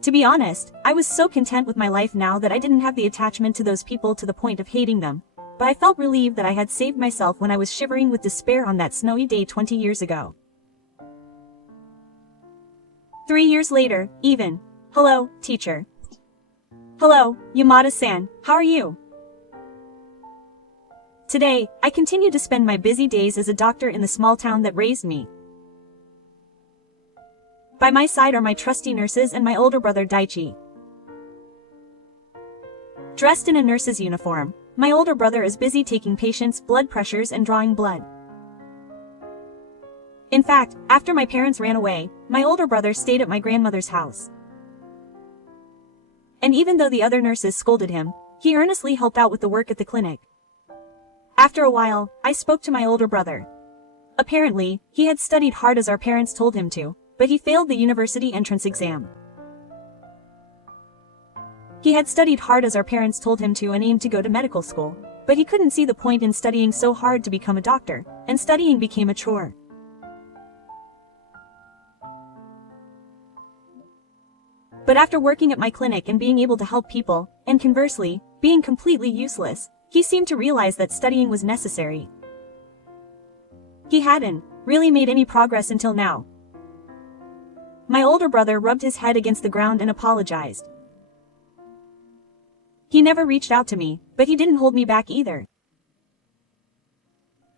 To be honest, I was so content with my life now that I didn't have the attachment to those people to the point of hating them, but I felt relieved that I had saved myself when I was shivering with despair on that snowy day 20 years ago. 3 years later, even. Hello, teacher. Hello, Yamada-san, how are you? Today, I continue to spend my busy days as a doctor in the small town that raised me. By my side are my trusty nurses and my older brother Daichi. Dressed in a nurse's uniform, my older brother is busy taking patients' blood pressures and drawing blood. In fact, after my parents ran away, my older brother stayed at my grandmother's house. And even though the other nurses scolded him, he earnestly helped out with the work at the clinic. After a while, I spoke to my older brother. Apparently, he had studied hard as our parents told him to, but he failed the university entrance exam. He had studied hard as our parents told him to and aimed to go to medical school, but he couldn't see the point in studying so hard to become a doctor, and studying became a chore. But after working at my clinic and being able to help people, and conversely, being completely useless, he seemed to realize that studying was necessary. He hadn't really made any progress until now. My older brother rubbed his head against the ground and apologized. He never reached out to me, but he didn't hold me back either.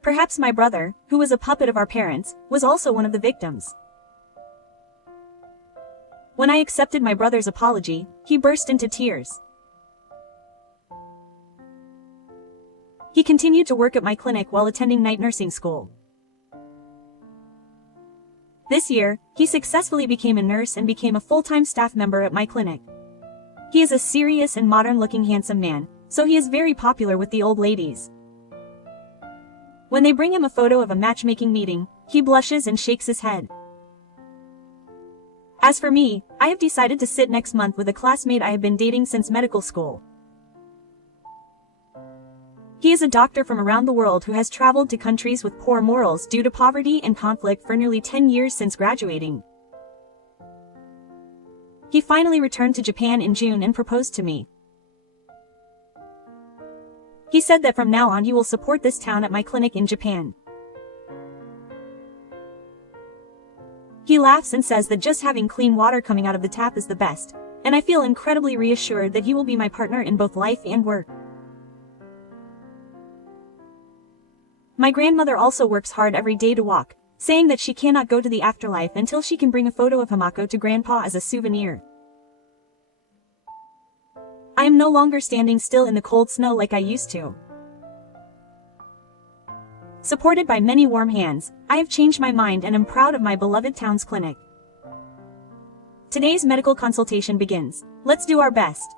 Perhaps my brother, who was a puppet of our parents, was also one of the victims. When I accepted my brother's apology, he burst into tears. He continued to work at my clinic while attending night nursing school. This year, he successfully became a nurse and became a full-time staff member at my clinic. He is a serious and modern-looking handsome man, so he is very popular with the old ladies. When they bring him a photo of a matchmaking meeting, he blushes and shakes his head. As for me, I have decided to sit next month with a classmate I have been dating since medical school. He is a doctor from around the world who has traveled to countries with poor morals due to poverty and conflict for nearly 10 years since graduating. He finally returned to Japan in June and proposed to me. He said that from now on he will support this town at my clinic in Japan. He laughs and says that just having clean water coming out of the tap is the best, and I feel incredibly reassured that he will be my partner in both life and work. My grandmother also works hard every day to walk, saying that she cannot go to the afterlife until she can bring a photo of Hamako to Grandpa as a souvenir. I am no longer standing still in the cold snow like I used to. Supported by many warm hands, I have changed my mind and am proud of my beloved town's clinic. Today's medical consultation begins. Let's do our best.